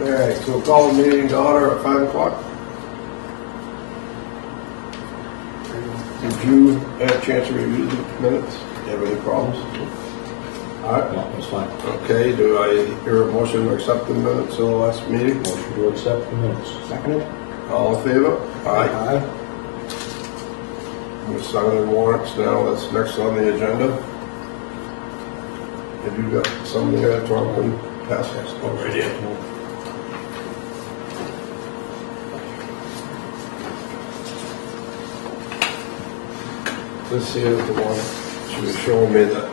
All right, so we'll call the meeting to order at 5 o'clock. Did you have a chance to review the minutes? Do you have any problems? All right. No, that's fine. Okay, do I hear a motion to accept the minutes of the last meeting? Motion to accept the minutes. Seconded? All in favor? Aye. Aye. We're signing warrants now, that's next on the agenda. Have you got some there, Tom, can pass us? Oh, right here. This here is the one, she was showing me that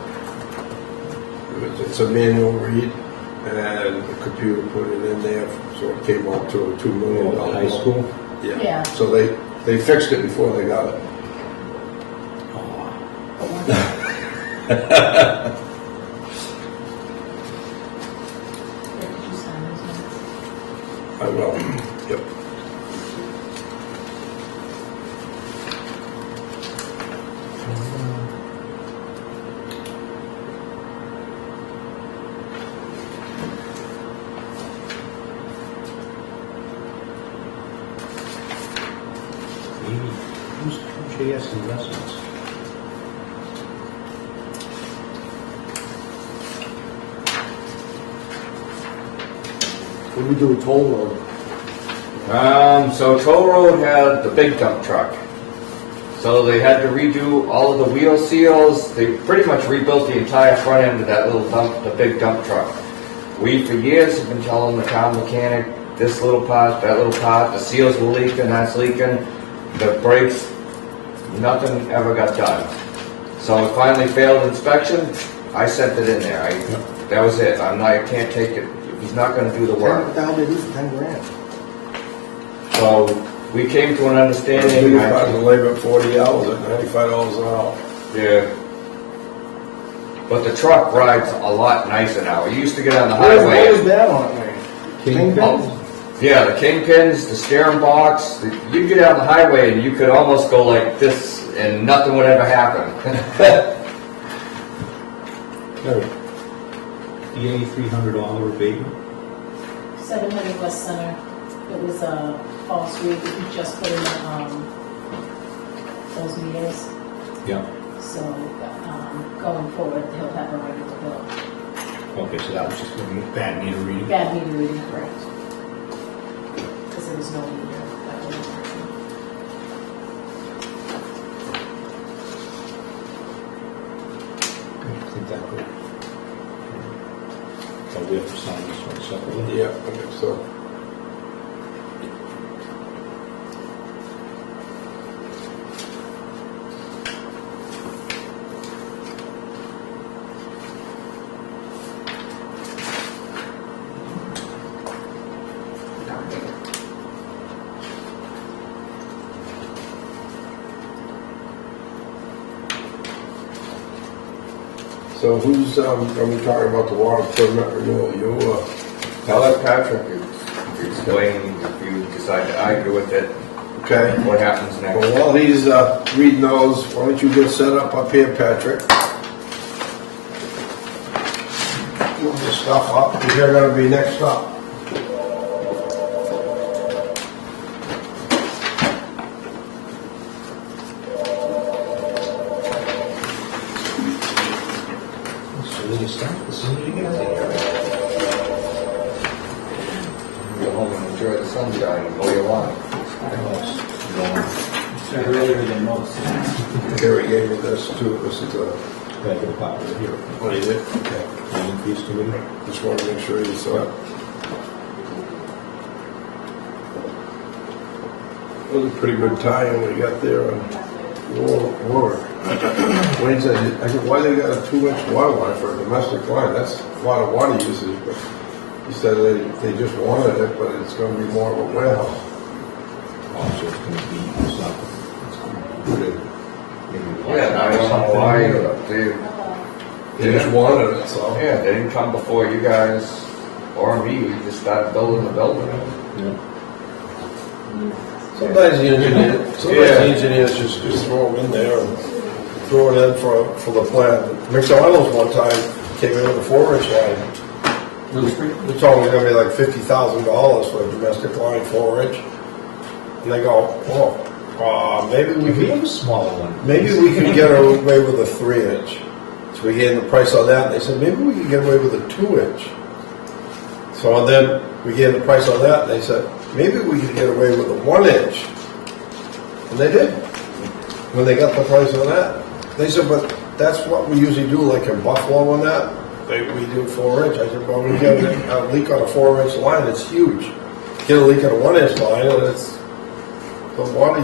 it's a manual read, and the computer put it in there, so it came out to a $2 million. High school? Yeah. So they fixed it before they got it. Did you sign those minutes? I will, yep. Who's JS Investments? What do we do with toll road? So Toll Road had the big dump truck. So they had to redo all of the wheel seals. They pretty much rebuilt the entire front end of that little dump, the big dump truck. We, for years, have been telling the town mechanic, this little part, that little part, the seals were leaking, that's leaking, the brakes, nothing ever got done. So it finally failed inspection. I sent it in there. That was it. I can't take it. He's not gonna do the work. What the hell did we do for 10 grand? So we came to an understanding. You got the labor at 40 hours at $95 an hour. Yeah. But the truck rides a lot nicer now. It used to get on the What was highway. that on there? Kingpins? Yeah, the kingpins, the steering box. You'd get on the highway and you could almost go like this and nothing would ever happen. The $8,300 abatement? 700 West Center. It was a false read that we just put in those meters. Yeah. So going forward, he'll have a regular bill. Okay, so that was just a bad meter reading? Bad meter reading, correct. Because there was no meter that wasn't working. I think that good. So we have to sign this one separately? Yeah, I think so. So who's going to be talking about the water permit renewal? You, I'll let Patrick explain if you decide to argue with it, okay? what happens next. Well, while he's reading those, why don't you get set up here, Patrick? Move the stuff up, because you're going to be next up. So they just start the sooner you get there. Go home and enjoy the sunshine and mow your lawn. Earlier than most. Gary gave me this too. This is a, Can I get a copy of it here? what is it? Okay. An increase committee? Just want to make sure you saw it. It was a pretty good tie-in we got there on Warwick. Wayne said, I said, why they got a 2-inch water line for a domestic line? That's a lot of water usage, but he said they just wanted it, but it's going to be more of a warehouse. Also, it's going to be, it's not, it's going to be. Yeah, I don't know why They just wanted it, so. yeah, they didn't come before you guys or me. We just started building the building. Yeah. Sometimes the engineers just throw them in there and throw it in for the plant. McDonald's one time came in with a 4-inch line. Little Street? We told them it's gonna be like $50,000 for a domestic line 4-inch. And they go, oh, maybe we We have could, a smaller one. maybe we could get away with a 3-inch. So we gave them the price on that, and they said, maybe we could get away with a 2-inch. So then we gave them the price on that, and they said, maybe we could get away with a 1-inch. And they did. When they got the price on that, they said, but that's what we usually do, like in Buffalo and that. We do 4-inch. I said, well, we get a leak on a 4-inch line, it's huge. Get a leak on a 1-inch line, and it's, the water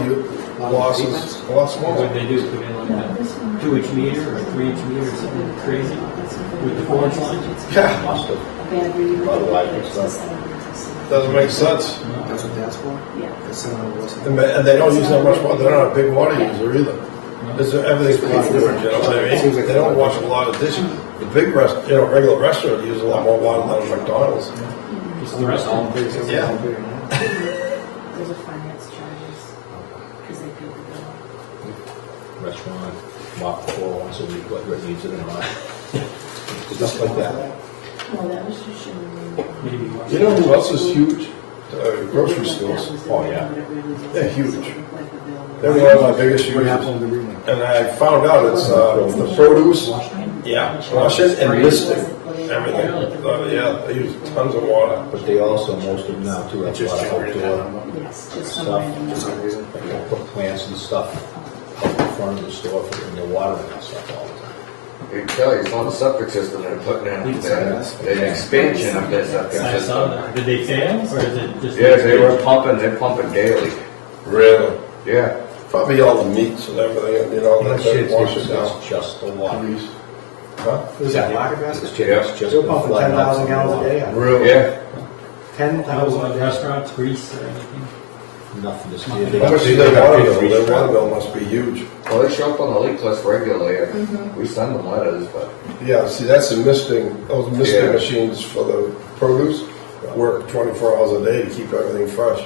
loss is a lot What smaller. they do, put in like a 2-inch meter or 3-inch meter or something crazy with the 4-inch line? Yeah, Must have. A bad reading. Otherwise, it's not. doesn't make sense. That's what that's for? Yeah. That's someone else. And they don't use that much water, they're not a big water user either. Everything's pretty different, you know what I mean? They don't wash a lot of dishes. The big regular restaurant use a lot more water than a McDonald's. Just the rest of them. Yeah. Those are finance charges, because they pay the bill. Restaurant, walk the floor once a week, whether it needs it or not. Stuff like that. Well, that was just showing me. Maybe. You know who else is huge? Grocery stores. Oh, yeah. They're huge. They're one of my biggest What users. happened to the green? And I found out it's the produce, yeah, wash it and mist it, everything. Yeah, they use tons of water. But they also, most of them now too, have a lot of outdoor Yes, just some stuff. random. For some reason. Like they'll put plants and stuff out in front of the store for when they're watering that stuff all the time. You can tell you saw the septic system they're putting in, the expansion of that septic I saw system. that. Did they fail or is it just? Yeah, they're pumping daily. Really? Yeah. Probably all the meats and everything, you know, That they shit's wash it down. just the water. Huh? Was that market basket? This shit's just They're been pumping flooding out 10,000 gallons a day. Really? Yeah. 10,000 a day. Restaurants, grease or anything? Nothing to see. How much is their water bill? Their water bill must be huge. Well, they show up on the leak list regularly. We send them letters, but Yeah, see, that's the misting, those misting Yeah. machines for the produce work 24 hours a day to keep everything fresh.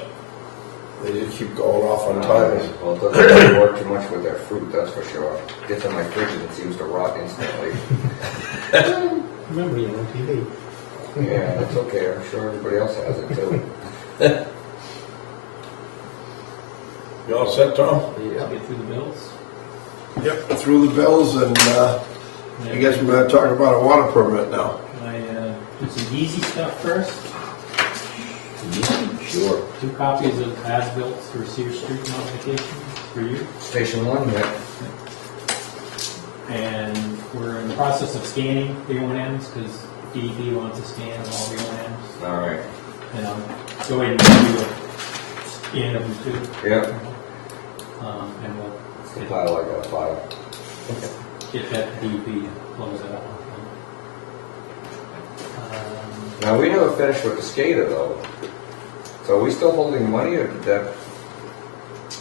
They just keep going off on timers. well, it doesn't really work too much with their fruit, that's for sure. Gets in my fridge and it seems to rot instantly. Remember, you're on TV. Yeah, that's okay. I'm sure everybody else has it too. You all set, Tom? Get through the bills? Yep, through the bills, and I guess we're gonna talk about a water permit now. Can I do some easy stuff first? Sure. 2 copies of as-built for Sears Street modification for you. Station 1, yeah. And we're in the process of scanning the O&Ms because DEP wants to scan all the O&Ms. All right. And I'm going to do a scan of them too. Yeah. And we'll Compile, I got a file. get that DEP to close that out. Now, we never finished with the skater though. So are we still holding money or did that?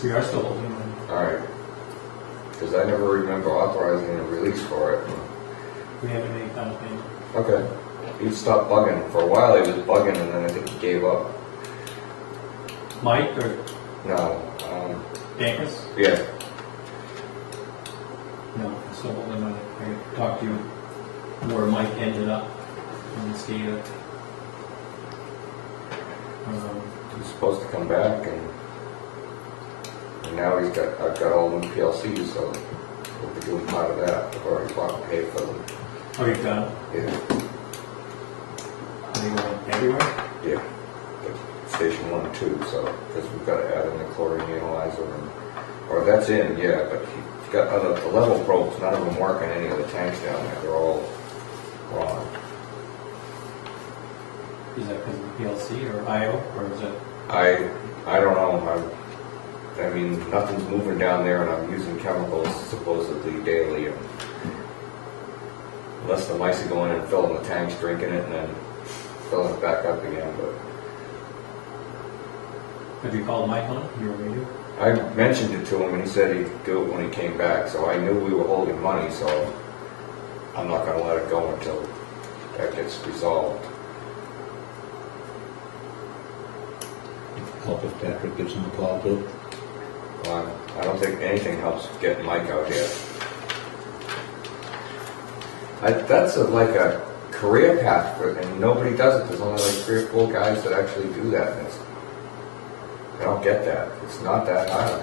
We are still holding them. All right. Because I never remember authorizing a release for it. We haven't made final payment. Okay. He stopped bugging. For a while he was bugging and then I think he gave up. Mike or No. Dankers? Yeah. No, still holding money. I talked to you where Mike ended up on the skater. He was supposed to come back and now I've got all new PLCs, so we'll be doing part of that. I've already bought and paid for them. Oh, you've got it? Yeah. Are they going everywhere? Yeah. But station 1 and 2, so, because we've got to add in the chlorine analyzer and, or that's in, yeah, but he's got the level probes, none of them work in any of the tanks down there. They're all wrong. Is that because of the PLC or IO, or is it? I don't know. I mean, nothing's moving down there, and I'm using chemicals supposedly daily. And unless the mice are going in and filling the tanks, drinking it, and then filling it back up again. But Have you called Mike on it? You were you? I mentioned it to him, and he said he'd do it when he came back. So I knew we were holding money, so I'm not going to let it go until that gets resolved. Help if Patrick gives him a call too. I don't think anything helps getting Mike out here. That's like a career path for it, and nobody does it. There's only like 3 or 4 guys that actually do that. And I don't get that. It's not that hard.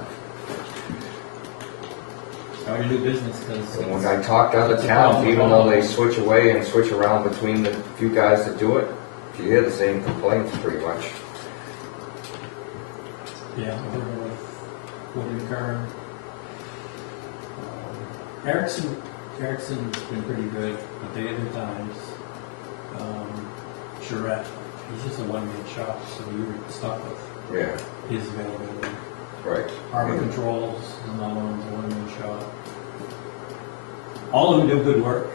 Start a new business because. And when I talk to other towns, even though they switch away and switch around between the few guys that do it, you hear the same complaints pretty much. Yeah, I'm working with Woodland Kern. Erickson's been pretty good, but the other times, Charette, he's just a one-man shop, so you're stuck with Yeah, his availability. right. Harbor Controls is another one's a one-man shop. All of them do good work,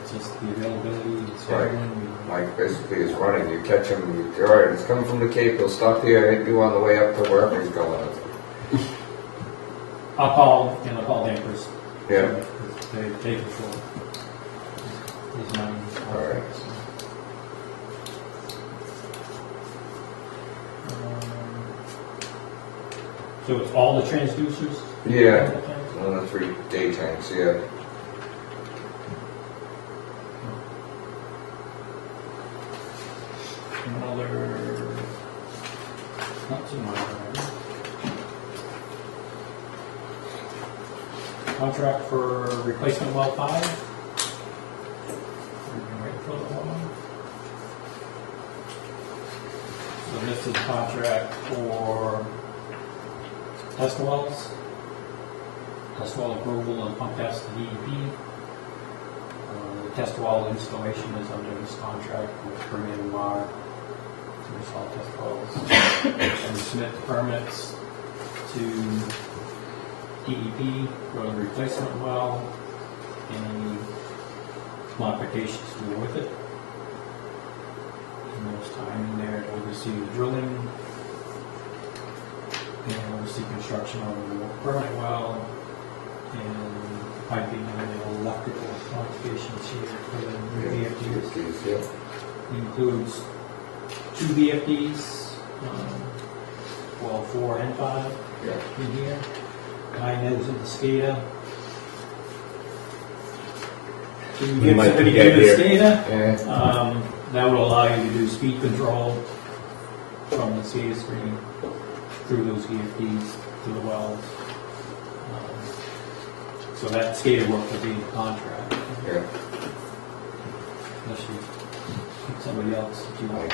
it's just the availability, it's Right. scheduling. Mike basically is running. You catch him, you're all right, it's coming from the Cape, he'll stop here, hit you on the way up to wherever he's going. I'll call Dampers. Yeah. They control his money. All right. So it's all the transducers? Yeah, 1 of the 3 day tanks, yeah. Another, not too much. Contract for replacement well 5. We can wait for the one. So this is contract for test wells, test well approval and pump test to DEP. The test well installation is under this contract with Permian Mar to install test wells and submit the permits to DEP for the replacement well and modifications to go with it. And there's time in there to oversee the drilling and oversee construction on the permanent well and piping and the electrical modifications here for the new VFDs. Yeah. Includes 2 VFDs, well, 4 and 5 Yeah. in here. 9 nose in the SCADA. So you We get might somebody do that in the here. SCADA, Yeah. that will allow you to do speed control from the SCADA screen through those VFDs to the wells. So that SCADA work will be in the contract, Yeah. unless you pick somebody else to do Like,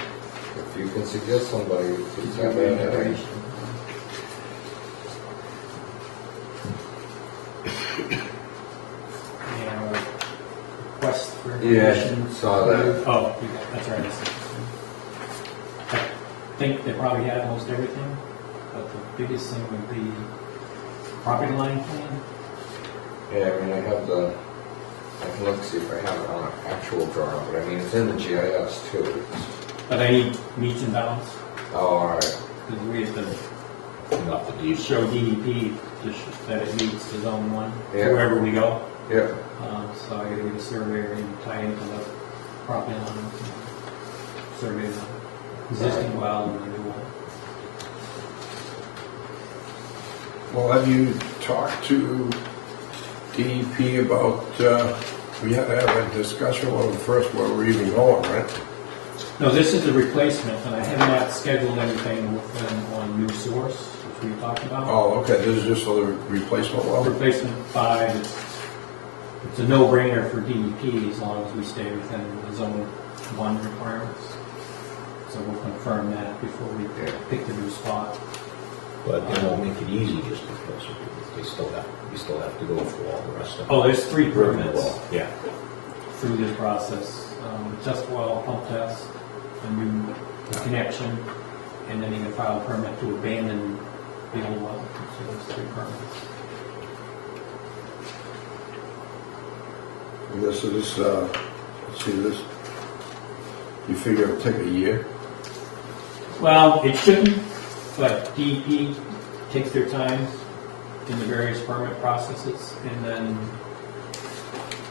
if you can suggest somebody, please have the that. integration. And request for Yeah, information. saw that. Oh, you got- that's right. I see. I think they probably have most everything, but the biggest thing would be property line plan. Yeah, I mean, I have the, I can look, see if I have it on an actual drawing, but I mean, it's in the GIS too. But I need meets and bounds, Oh, all right. because we have to Not the deed. show DEP that it meets the zone 1, Yeah. wherever we go. Yeah, So I gotta get a surveyor and tie into the property line, survey the existing well and the new one. Well, have you talked to DEP about, we had to have a discussion on the first where we're even going, right? No, this is a replacement, and I have not scheduled anything with them on new source, which we talked about. Oh, okay, this is just for the replacement well? Replacement 5, it's a no-brainer for DEP as long as we stay within the zone 1 requirements. So we'll confirm that before we Yeah. pick the new spot. But they won't make it easy just because you still have to go through all the rest of it. Oh, there's 3 permits Well, yeah. through this process. Test well, pump test, a new connection, and then you can file a permit to abandon the old well. So there's 3 permits. And this is, let's see, this, you figure it'll take a year? Well, it shouldn't, but DEP takes their time in the various permit processes, and then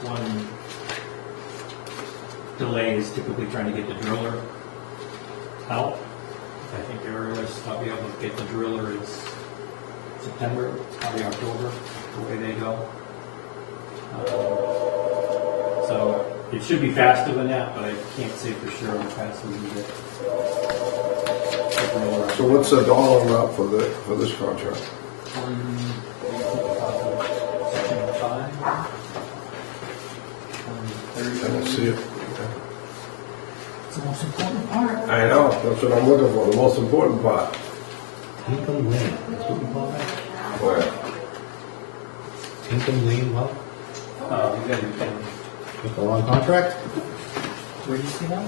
one delay is typically trying to get the driller out. I think the earliest I'll be able to get the driller is September, probably October, the way they go. So It should be faster than that, but I can't say for sure how fast we can get. So what's the dollar amount for this contract? Section 5. I don't see it. It's the most important part. I know, that's what I'm looking for, the most important part. Tinkham Lane, that's what we call that? Where? Tinkham Lane, well, You got it. with the long contract? Where do you see that?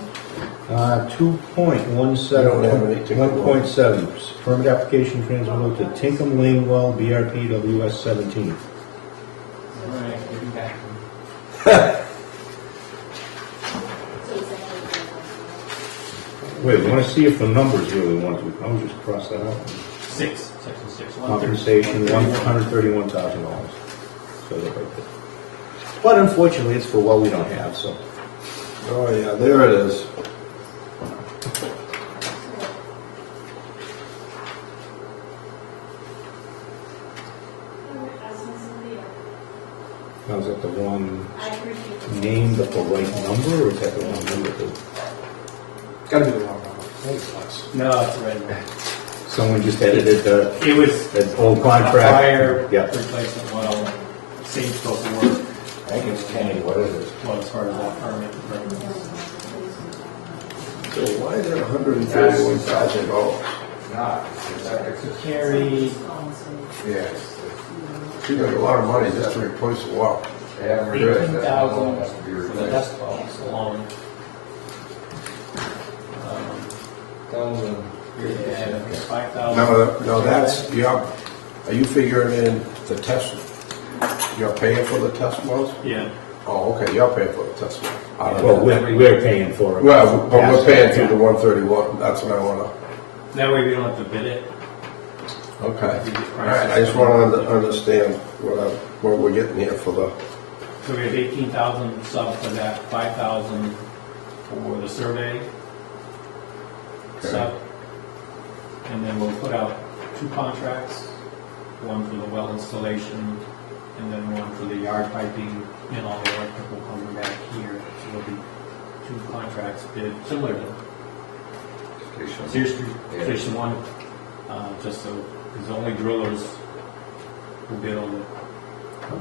2.17, I don't have any Tinkham Lane. 1.7, permit application transmittal to Tinkham Lane Well, BRP WS 17. All right, getting back. Wait, we want to see if the numbers really want to, I would just cross that out. 6, section 6. Compensation, $131,000. So they're right there. But unfortunately, it's for what we don't have, so. Oh, yeah, there it is. Now, is that the one name but the right number, or is that the wrong number? Gotta be the wrong number. I think it's less. No, it's right. Someone just edited the, It was that old contract. prior Yeah. replacement, well, same scope of work, I think it's Kenny, what is it? well, as far as that permit. So why is it $131,000? Not, it's Carry, yes. Seems like a lot of money just to replace the well. They haven't realized that. 18,000 Has to be for the replaced. dust balls alone. Yeah, 5,000. No, that's, are you figuring in the test, you're paying for the test wells? Yeah, Oh, okay, you're paying for the test well. I don't Well, know. we're paying for it. Well, but we're paying through Yeah. the 131, that's what I wanna, that way we don't have to bid it. okay. All right, I just wanna understand what we're getting here for the, So we have 18,000 sub for that, 5,000 for the survey Okay. sub. And then we'll put out 2 contracts, one for the well installation, and then one for the yard piping and all the electrical coming back here. So there'll be 2 contracts bid, similar to Sear Street, Yeah. Station 1, just so, because only drillers will bid on it.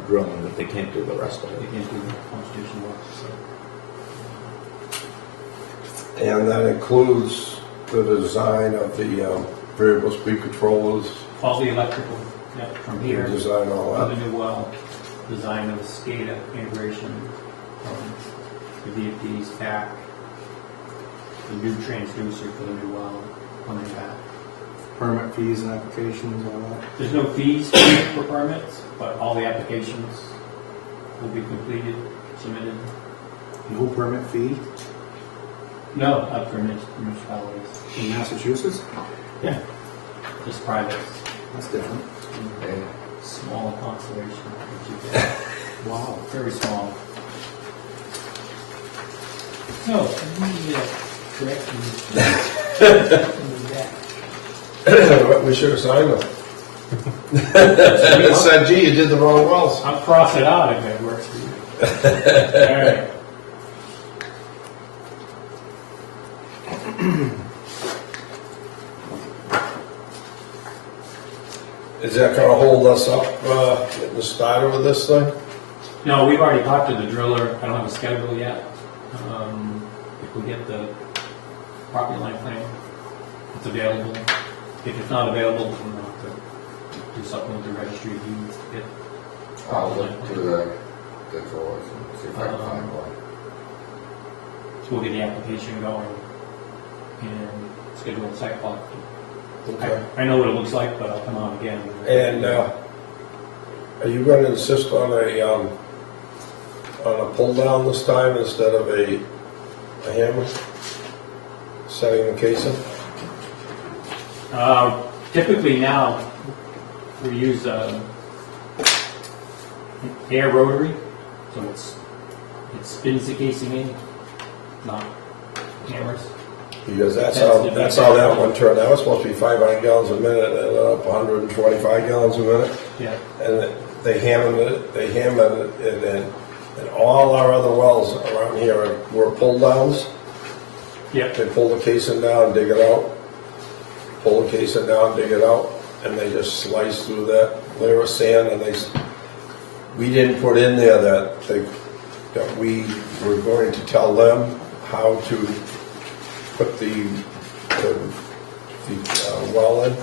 Drilling, but they can't do the rest of They it. can't do the pump station work, so. and that includes the design of the variable speed controllers, All the electrical, yeah, from you here, design all for the that. new well, design of the SCADA integration, the VFDs back, the new transducer for the new well, coming back. Permit fees and applications, all that. There's no fees for permits, but all the applications will be completed, submitted. No permit fee No, up for municipalities, in Massachusetts? yeah, just privates, That's different. small constellation, which you get. Wow. Very small. So, we correct We should have signed them. It said, gee, you did the wrong wells. I'll cross it out if it works for you. All right. Is that gonna hold us up, getting the started with this thing? No, we've already talked to the driller. I don't have a schedule yet. If we get the property line plan, it's available. If it's not available, we'll have to do something with the registry of deeds to get. I'll look through the drawers and see if I can find one. So we'll get the application going and schedule a site walk. I know what it looks like, but I'll come out again. And, are you gonna insist on a pull down this time instead of a hammer? Setting the casing? Typically now, we use air rotary, so it spins the casing in, not hammers. Because that's how that one turned. That was supposed to be 500 gallons a minute, and ended up 125 gallons a minute. Yeah. And they hammered it, and then And all our other wells around here were pull downs. Yep. They pull the casing down, dig it out, pull the casing down, dig it out, and they just slice through that layer of sand, and we didn't put in there that we were going to tell them how to put the well in.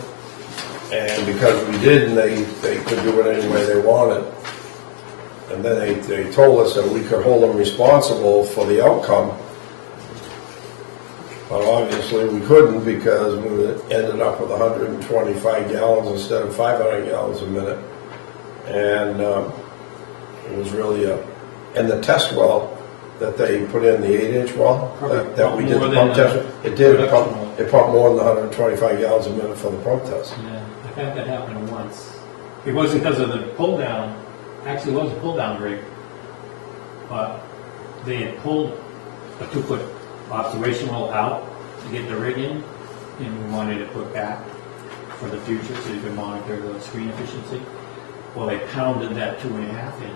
And because we didn't, they could do it any way they wanted. And then they told us that we could hold them responsible for the outcome. But obviously we couldn't, because we ended up with 125 gallons instead of 500 gallons a minute. And it was really and the test well that they put in, the 8-inch well that we did the pump test, it pumped more than 125 gallons a minute for the pump test. Yeah, I've had that happen once. It wasn't because of the pull down, actually it was a pull down rig, but they had pulled a 2-foot observation well out to get the rig in, and we wanted to put back for the future so you could monitor the screen efficiency. Well, they pounded that 2.5 in,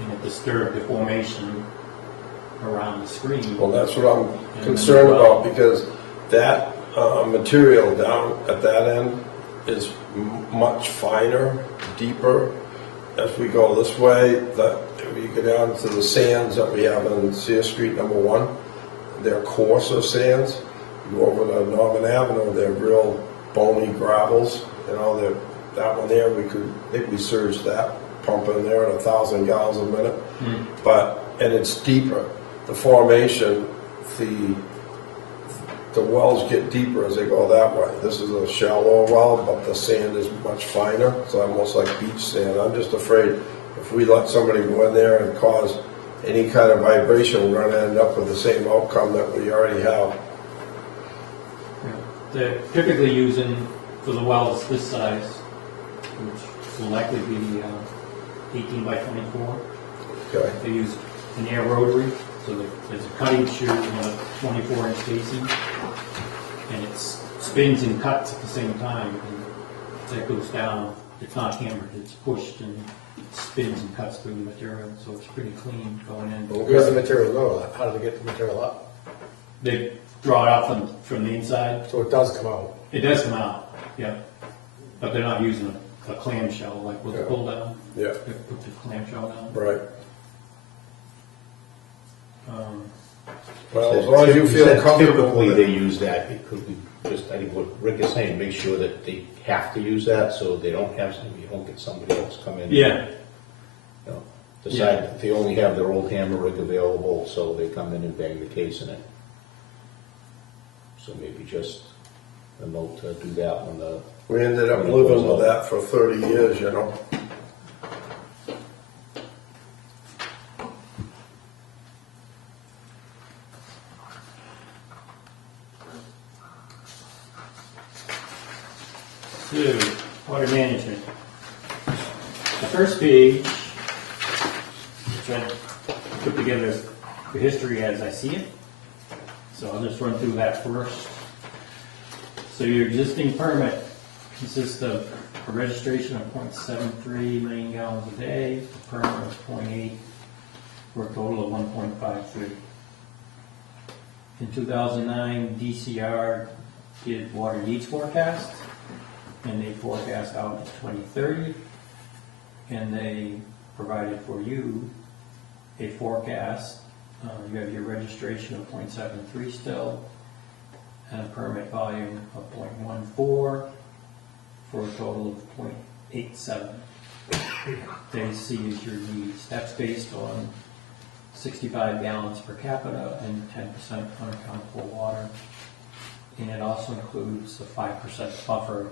and it disturbed the formation around the screen. Well, that's what I'm concerned about, because that material down at that end is much finer, deeper. As we go this way, if you go down to the sands that we have on Sear Street #1, they're coarser sands. You go over to Northern Avenue, they're real bony gravels. You know, that one there, I think we surged that pump in there at 1,000 gallons a minute. And it's deeper. The formation, the wells get deeper as they go that way. This is a shallower well, but the sand is much finer. It's almost like beach sand. I'm just afraid if we let somebody go in there and cause any kind of vibration, we're going to end up with the same outcome that we already have. They're typically using, for the wells this size, which will likely be 18 by 24, Okay. they use an air rotary, so there's a cutting chute and a 24-inch casing, and it spins and cuts at the same time, and as that goes down, it's not hammered, it's pushed and spins and cuts through the material, so it's pretty clean going in. Where's the material go? How do they get the material up? They draw it out from the inside. So it does come out. It does come out, yeah, but they're not using a clamshell like with the pull down. Yeah. They put the clamshell down. Right. Um, Well, as long as you feel comfortable Typically, with they it. use that because we just, I think what Rick is saying, make sure that they have to use that, so they don't have, you don't get somebody else come in. Yeah. You know, decide that they only have their old hammer rig available, so they come in and bang the case in it. So maybe just a note to do that when the. We ended up living with that for 30 years, you know. So, water management. The first page, which I put together as the history as I see it. So I'll just run through that first. So your existing permit consists of a registration of 0.73 million gallons a day, a permit of 0.8, for a total of 1.53. In 2009, DCR did water needs forecast, and they forecast out to 2030, and they provided for you a forecast. You have your registration of 0.73 still, and a permit volume of 0.14 for a total of 0.87. They see as your needs. That's based on 65 gallons per capita and 10% unaccountable water. And it also includes a 5% buffer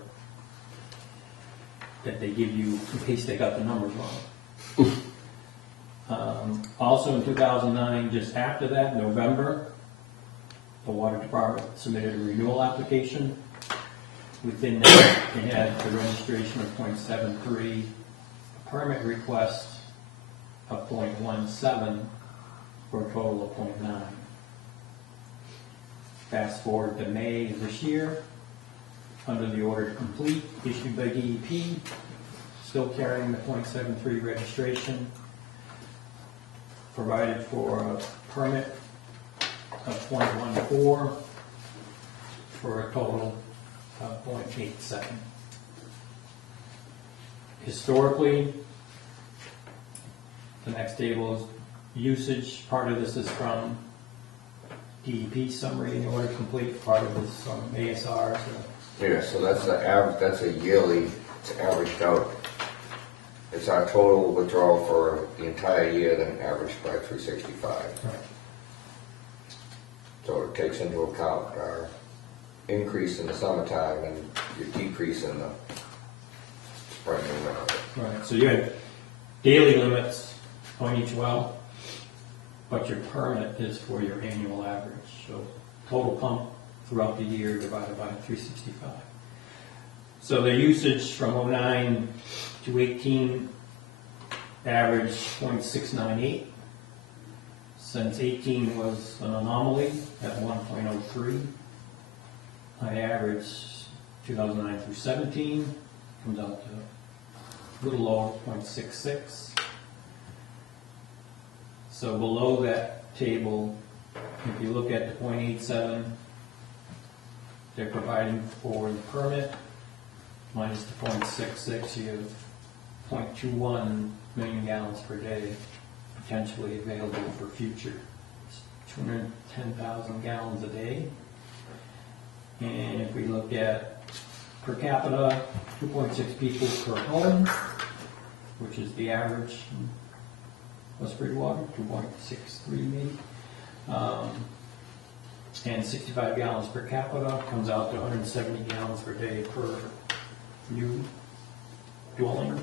that they give you in case they got the numbers wrong. Also in 2009, just after that, November, the water department submitted a renewal application. Within that, it had the registration of 0.73, a permit request of 0.17 for a total of 0.9. Fast forward to May of this year, under the order to complete issued by DEP, still carrying the 0.73 registration. provided for a permit of 0.14 for a total of 0.87. Historically, the next table is usage. Part of this is from DEP summary in order complete. Part of this is from ASR. So Yeah, so that's the average, that's a yearly, it's averaged out. It's our total withdrawal for the entire year, then averaged by 365. So it takes into account our increase in the summertime and your decrease in the spring and winter. right. So you had daily limits on each well, but your permit is for your annual average. So total pump throughout the year divided by 365. So the usage from 09 to 18 average 0.698. Since 18 was an anomaly at 1.03. I average 2009 through 17 comes out to a little lower, 0.66. So below that table, if you look at the 0.87, they're providing for the permit, minus the 0.66, you have 0.21 million gallons per day potentially available for future. It's 210,000 gallons a day. And if we look at per capita, 2.6 people per home, which is the average in West Bridgewater, 2.63 maybe. And 65 gallons per capita comes out to 170 gallons per day per new dwelling.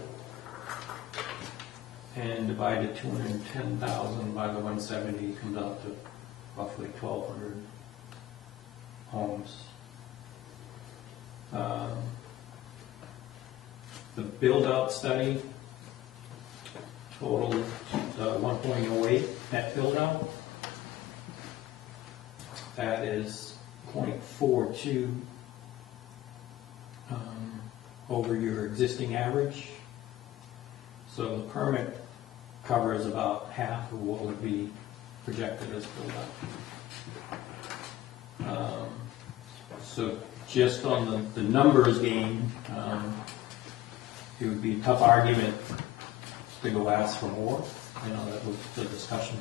And divided 210,000 by the 170 comes out to roughly 1,200 homes. The build-out study totaled 1.08 at build-out. That is 0.42 over your existing average. So the permit covers about half of what would be projected as build-out. So just on the numbers game, it would be a tough argument to go ask for more. You know, that was the discussion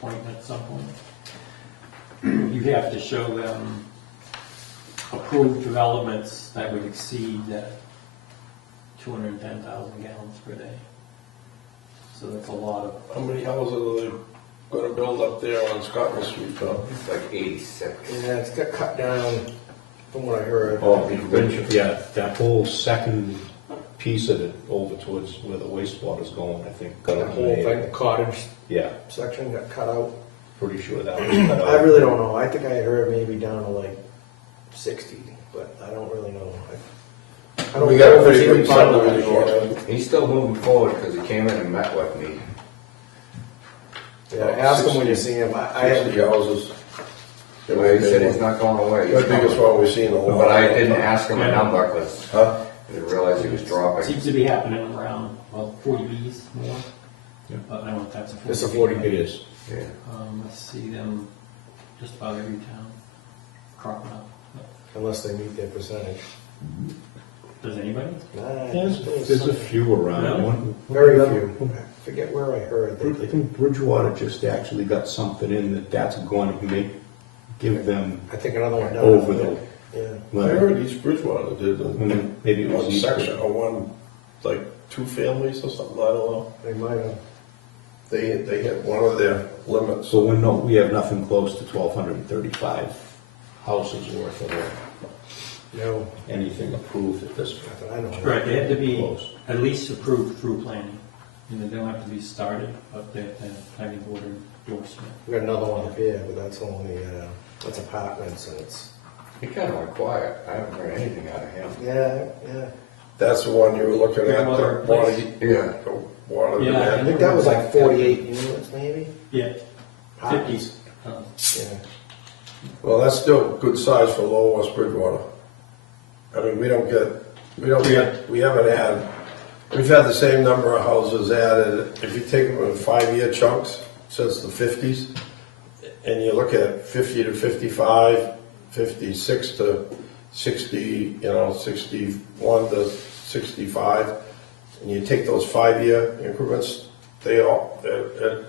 point at some point. You have to show them approved developments that would exceed that 210,000 gallons per day. So that's a lot of. How many houses are they gonna build up there on Scotland Street, Tom? It's like 86. Yeah, it's got cut down from what I heard. Oh, yeah, that whole second piece of it over towards where the wastewater's going, I think. got The whole thing, the eliminated. cottage Yeah, section got cut out. pretty sure that was cut out. I really don't know. I think I heard maybe down to like 60, but I don't really know. I don't We got a know if it's pretty even big finalized subdivision. yet. He's still moving forward because he came in and met with me. Yeah, ask him when you see him. I 60 houses. Well, he said he's not going away. The biggest one we've seen in a while. But I didn't ask him a Yeah. number because Huh? I didn't realize he was dropping. Seems to be happening around, well, 40 Bs more. Yeah. But I don't know if that's a 40. It's a 40 B. It is. Yeah. I see them just about every town cropping up. Unless they meet their percentage. Does anybody? There's a few around. Really? Very few. I forget where I heard I that. think Bridgewater just actually got something in that's going to give them I think another one down. over the Yeah. I limit. heard East Bridgewater did Maybe it was one East section Bridgewater. or one, like 2 families or something, I don't know. They might have. They hit one of their limits. So we have nothing close to 1,235 houses worth of No, anything approved at this point. not that I know of. Right, they have to be Close. at least approved through planning. And they don't have to be started, but they have to have planning board endorsement. We got another one up here, but that's only, that's apartments and it's, He kind of went quiet. I haven't heard anything out of him. yeah. That's the one you were looking at, Bridgewater the water, Place. Yeah. the water Yeah, I demand. think that was like 48 units maybe? Yeah, 50s. Yeah. Well, that's still good size for Lower West Bridgewater. I mean, we haven't had, we've had the same number of houses added. If you take them in 5-year chunks, since the 50s. And you look at 50 to 55, 56 to 60, 61 to 65, and you take those 5-year increments, they built the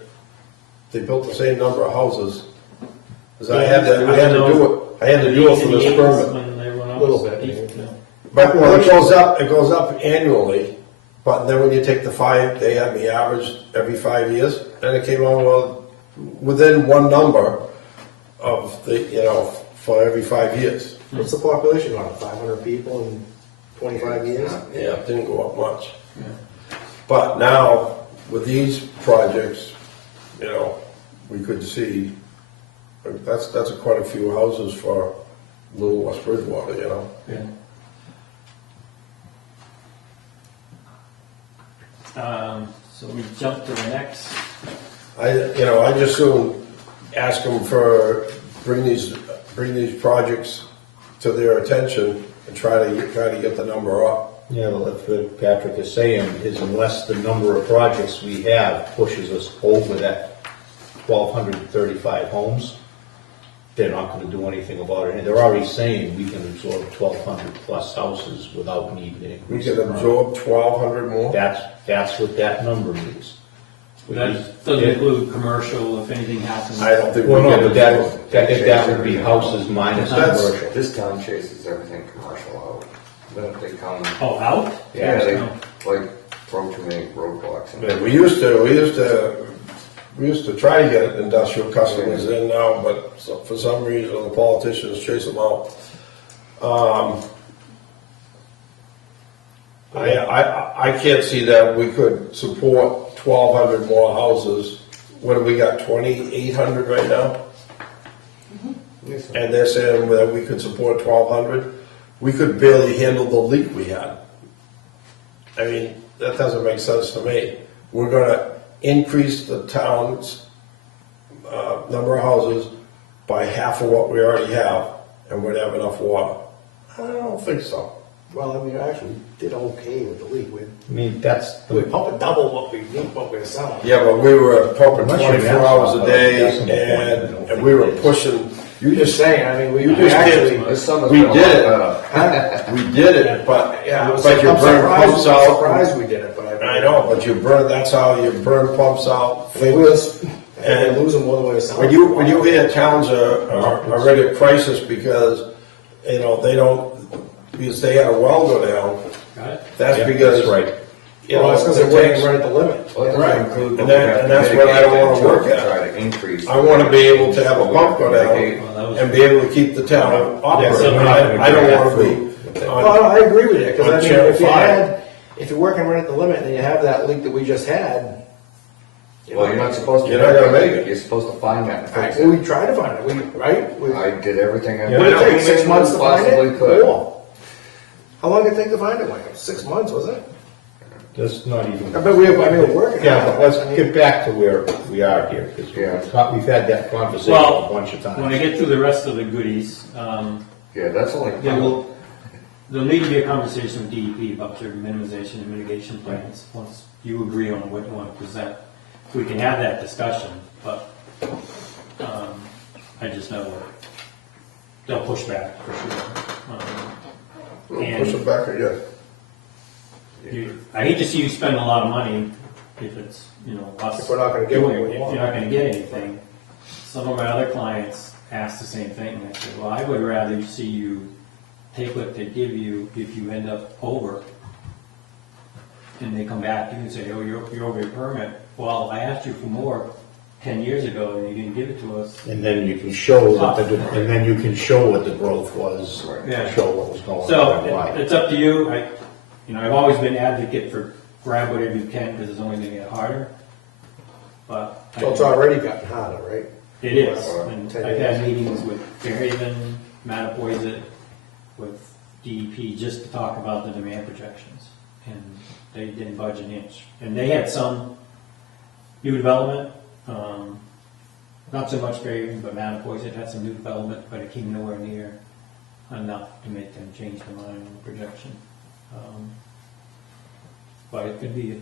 same number of houses. Because I had to do it for this permit. When they went A up, little bit. yeah. But well, it goes up annually, but then when you take the 5, they had me averaged every 5 years, and it came out within one number of for every 5 years. What's the population on it? 500 people in 25 years? Yeah, it didn't go up much. But now, with these projects, we could see, that's quite a few houses for little West Bridgewater, Yeah. So we jump to the next. I just soon ask them bring these projects to their attention and try to get the number up. Yeah, well, what Patrick is saying is unless the number of projects we have pushes us over that 1,235 homes, they're not gonna do anything about it. And they're already saying we can absorb 1,200 plus houses without needing an We increase. can in permit. absorb 1,200 more. That's what that number means. That doesn't include commercial, if anything happens. I don't think we Well, no, can but that would be houses minus That's- commercial. This town chases everything commercial out. Then if they come, Oh, out? yeah, they No. like throw too many roadblocks. in. Yeah, we used to try to get industrial customers in now, but for some reason the politicians chase them out. I can't see that we could support 1,200 more houses. What have we got, 2,800 right now? And they're saying that we could support 1,200. We could barely handle the leak we had. I mean, that doesn't make sense to me. We're gonna increase the town's number of houses by half of what we already have, and we'd have enough water. I don't think so. Well, I mean, actually did okay with the leak. I mean, that's, We pumping double what we need, what we're selling. Yeah, but we were pumping Unless you're 24 an hours a asphalt, day, that's the point. I don't and we were think it is. pushing. You're just saying, I mean, we just actually, can't- This summer's We been a did lot it. better. We did it, but yeah, but you I'm burn pumps out. surprised we did it, but I know, but you burn. That's how you burn pumps out. I mean, we was, And and losing more than we were selling. When you hear towns are already at crisis because they don't because they had a well go down. Got it? That's yeah, because that's right. Well, that's because they're working right at the limit. Well, it Right. doesn't include. And that's what I don't wanna work at. Try to increase. I want to be able to have a pump go down Well, that was- and be able to keep the town operating. so we're not gonna I don't get want that to be. Well, I agree with you, because I On mean, channel if you 5. if you're working right at the limit and you have that leak that we just had. Well, you're not supposed to. You're not gonna make it. You're supposed to find that and fix Well, it. we tried to find it, right? I did everything I Yeah, What did it take, I 6 months to find possibly it? could. More. How long did it take to find it, Wayne? 6 months, was it? That's not even. I bet we're working. Yeah, but let's I mean, get back to where we are here, because Yeah. we've had that conversation Well, a bunch of when I times. get through the rest of the goodies, Yeah, that's only. there'll need to be a conversation with DEP about your minimization and mitigation plans, once you agree on what you want to present. We can have that discussion, but, I just know they'll push back for sure. Push it back again. I hate to see you spend a lot of money if it's, us. If we're not gonna get what we doing it, want. If you're not gonna get anything. Some of my other clients ask the same thing, and I say, well, I would rather see you take what they give you if you end up over. And they come back to you and say, oh, you're over your permit. Well, I asked you for more 10 years ago and you didn't give it to us. And then you can show what the growth was, Yeah. show what was going So, on, and why. it's up to you. I've always been advocate for grab whatever you can because it's only gonna get harder. But. So it's already gotten harder, right? It is, and 10 I've years. had meetings with Fairhaven, Mattapoisett, with DEP, just to talk about the demand projections, and they didn't budge an inch. And they had some new development, not so much Fairhaven, but Mattapoisett had some new development, but it came nowhere near enough to make them change their mind on the projection. But it could be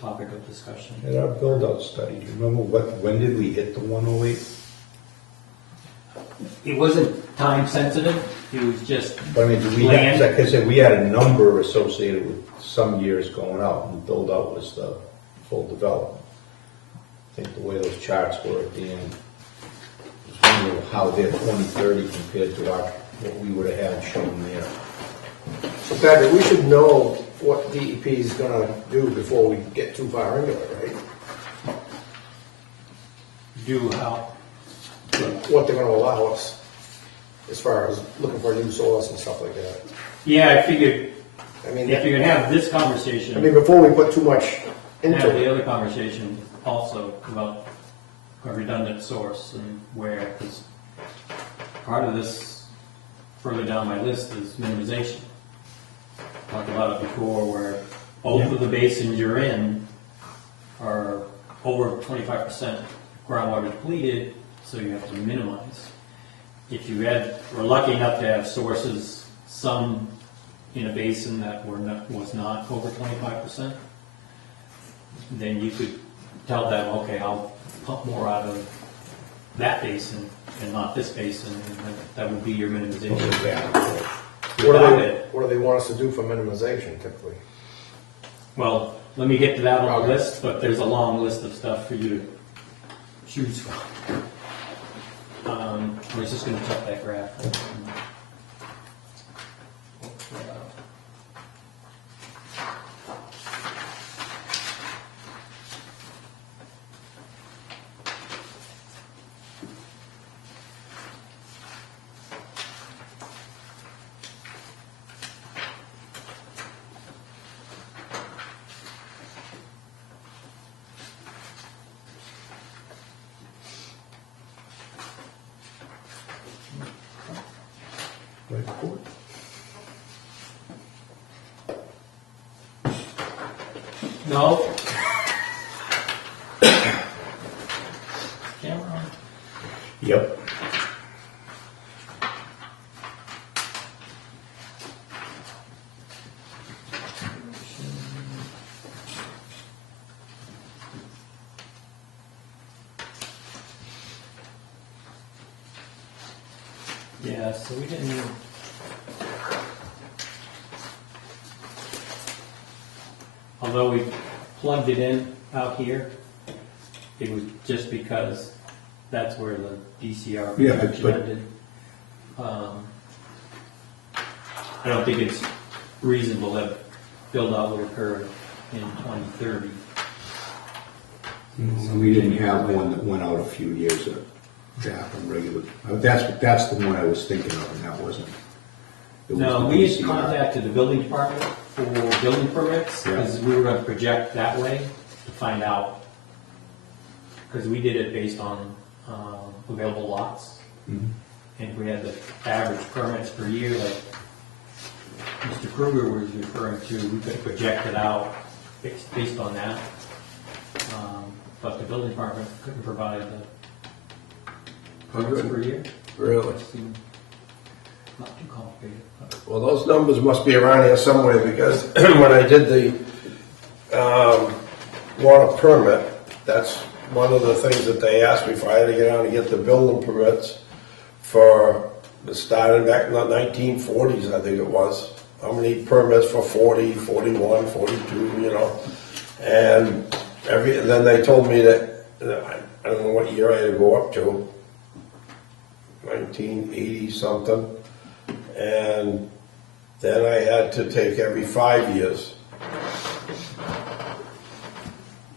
topic of discussion. At our build-out study, do you remember when did we hit the 108? It wasn't time sensitive, it was just But I mean, do we have, Land. like I said, we had a number associated with some years going out, and build-out was the full development. I think the way those charts were at the end, I was wondering how their 2030 compared to what we would have had shown there. So Patrick, we should know what DEP is gonna do before we get too far into it, right? do how, What they're gonna allow us, as far as looking for a new source and stuff like that. yeah, I figured I mean, if you're gonna have this conversation. before we put too much And into have the it. other conversation also about a redundant source and where, because part of this, further down my list, is minimization. Talked about it before, where both of the basins you're in are over 25% groundwater depleted, so you have to minimize. If you were lucky enough to have sources, some in a basin that was not over 25%, then you could tell them, okay, I'll pump more out of that basin and not this basin, and that would be your minimization. What do they want us to do for minimization typically? Well, let me get to that on the Okay. list, but there's a long list of stuff for you to choose from. I was just gonna check that graph. Right, Court? No. Camera on? Yep. Yeah, so we didn't. Although we plugged it in out here, it was just because that's where the DCR Yeah, but- projection ended. I don't think it's reasonable that build out would occur in 2030. We didn't have one that went out a few years back on regular. That's the one I was thinking of, and that wasn't. it was No, the we had DCR. contacted the building department for building permits, Yeah. because we were gonna project that way to find out. Because we did it based on, available lots. Mhm. And if we had the average permits per year, like Mr. Kruger was referring to, we could project it out based on that. But the building department couldn't provide the permits per year. Really? Seemed not too complicated, but. Well, those numbers must be around here somewhere, because when I did the water permit, that's one of the things that they asked me for. I had to get out and get the building permits for, it started back in the 1940s, I think it was. How many permits for 40, 41, 42, you know? And then they told me that, I don't know what year I had to go up to, 1980 something. And then I had to take every 5 years,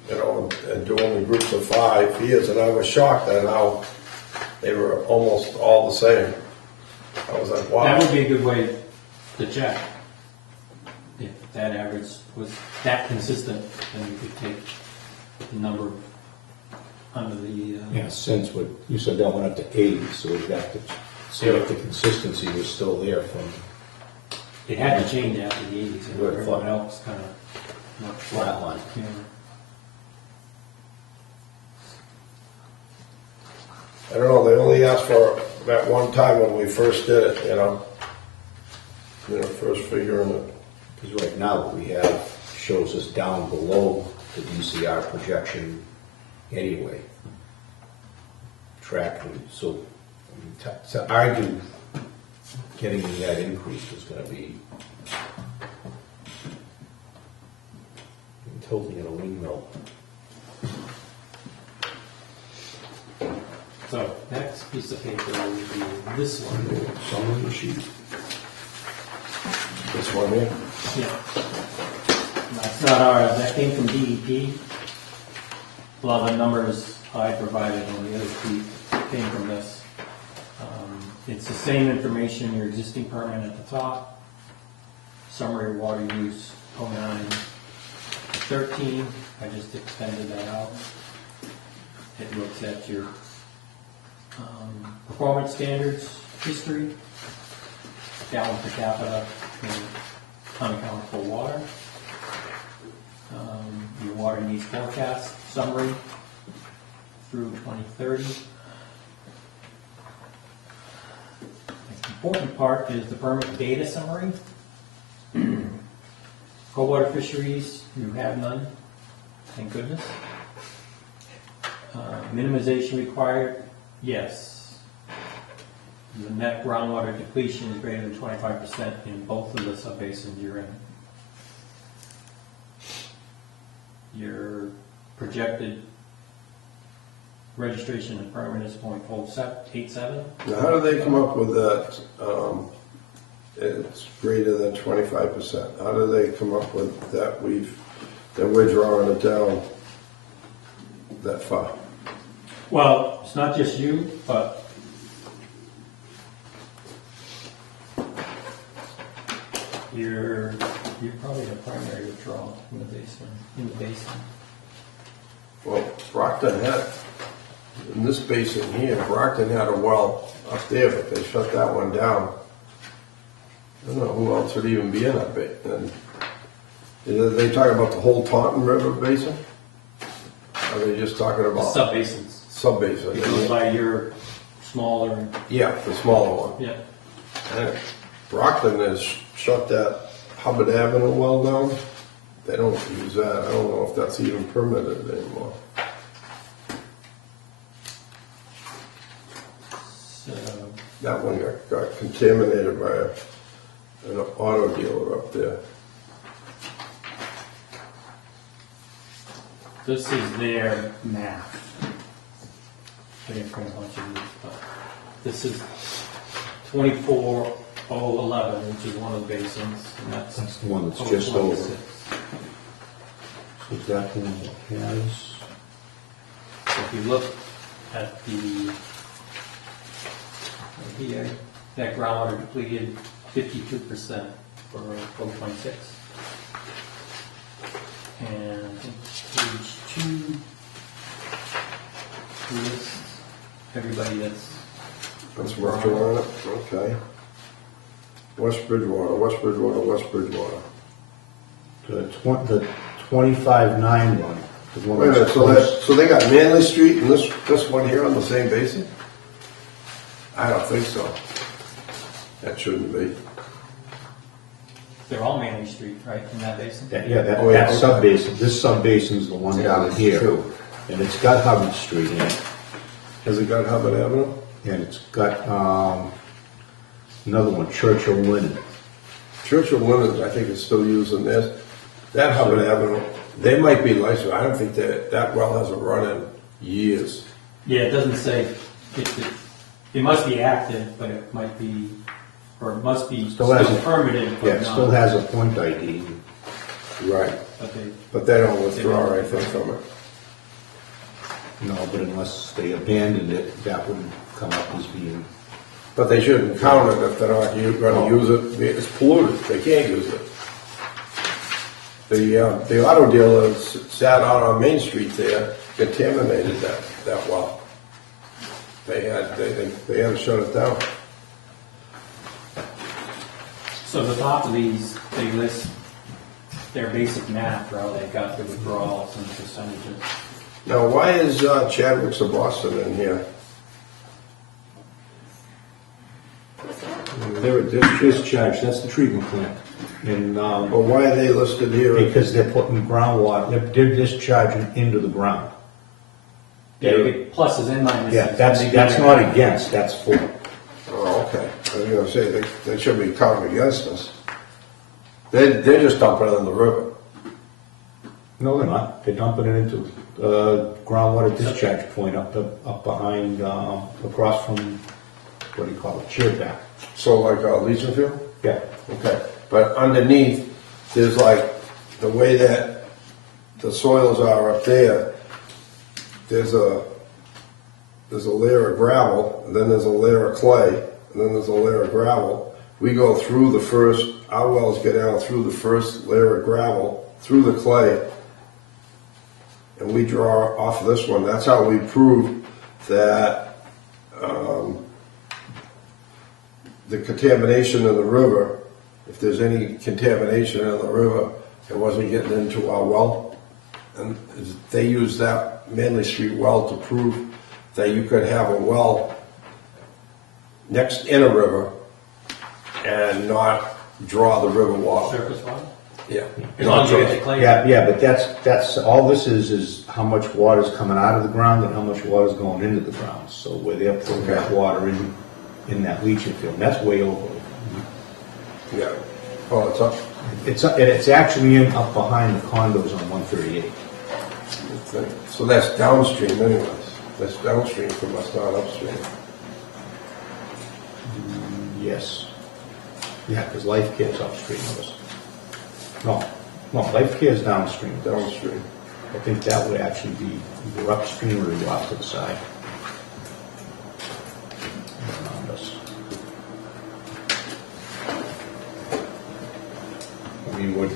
you know, and do them in groups of 5 years. And I was shocked at how they were almost all the same. I was like, wow. That would be a good way to check. If that average was that consistent, then we could take the number under the. Yeah, since what, you said that went up to 80, so we've got to see if the consistency was still there from. It had to change after the 80s, and Good. everyone else kind of not Flatline. Yeah. I don't know, they only asked for that one time when we first did it, you know. First figuring it. Because right now what we have shows us down below the DCR projection anyway. Tracking, so I mean, to argue getting that increase was gonna be tilting in a windmill. So, next piece of paper will be this one. Summary sheet. This one here? Yeah. That's not ours, that came from DEP. A lot of the numbers I provided on the other sheet came from this. It's the same information, your existing permit at the top, summary water use 09-13, I just extended that out. It looks at your performance standards, history, gallon per capita, and unaccountable water. Your water needs forecast summary through 2030. The important part is the permit data summary. Cold-water fisheries, you have none, thank goodness. Minimization required, yes. The net groundwater depletion is greater than 25% in both of the subbasins you're in. Your projected registration and permit is 0.87. Now, how do they come up with that, it's greater than 25%? How do they come up with that we're drawing it down that far? Well, it's not just you, but you're probably the primary withdrawal in the basin. Well, Brockton had, in this basin here, Brockton had a well up there, but they shut that one down. I don't know who else would even be in that basin. Are they talking about the whole Taunton River basin? Or are they just talking about Subbasins. sub-basin? It goes by your smaller, Yeah, the smaller one. yeah. And Brockton has shut that Hubbard Avenue well down. They don't use that. I don't know if that's even permitted anymore. So, That one got contaminated by an auto dealer up there. this is their map. I didn't print a bunch of these, but this is 24011, which is one of the basins, and that's That's the one that's just over. 26. So is that the one that has? So if you look at the, right here, that groundwater depleted 52% for 0.6. And I think page 2 lists everybody That's working on it. Okay. West Bridgewater, West Bridgewater, West Bridgewater. The 25-9 one. The one Wait a minute, that's so close. so they got Manley Street and this one here on the same basin? I don't think so. That shouldn't be. they're all Manning Street, right, in that basin? Yeah, that, Oh, yeah, that okay. sub-basin, this sub-basin's the one down that's here. true. And it's got Hubbard Street in it. Has it got Hubbard Avenue? And it's got, another one, Churchill Linen. Churchill Linens, I think, is still using this. That Hubbard Avenue, they might be licensed. I don't think that well hasn't run in years. Yeah, it doesn't say, it must be active, but it might be, or it must be Still still has a- permitted, Yeah, but it still not. has a point ID. Right. But they, But they don't withdraw anything from it. No, but unless they abandoned it, that wouldn't come up as being, But they shouldn't count it if they're not going to use it. It's polluted. They can't use it. The auto dealer sat out on Main Street there, contaminated that well. They had to shut it down. so the top of these, they list their basic map for how they got the withdrawals and percentages. Now, why is Chadwick's of Boston in here? They're a discharge, that's the treatment plant. And, Well, why are they listed here? because they're putting groundwater, they're discharging into the ground. Yeah, you get pluses and minuses. Yeah, that's not against, that's for. Oh, okay. I was gonna say, they should be counting against us. They're just dumping it in the river. No, they're not. They're dumping it into groundwater discharge point up behind, across from, what do you call it, Cheerback. So like Legion Field? Yeah. Okay. But underneath, there's like, the way that the soils are up there, there's a layer of gravel, and then there's a layer of clay, and then there's a layer of gravel. We go through the first, our wells get down through the first layer of gravel, through the clay, and we draw off of this one. That's how we prove that the contamination in the river, if there's any contamination in the river, it wasn't getting into our well. And they use that Manley Street well to prove that you could have a well next in a river and not draw the river water. Surface water? Yeah. As long as you get the clay. Yeah, but that's, all this is how much water's coming out of the ground and how much water's going into the ground. So where they're putting that water in that leaching field, and that's way over. Yeah. Oh, it's up. It's actually up behind the condos on 138. So that's downstream anyways. That's downstream from us, not upstream. Yes. Yeah, because Life Care's upstream of us. No, Life Care's downstream. Downstream. I think that would actually be either upstream or you're off to the side. Around us. I mean,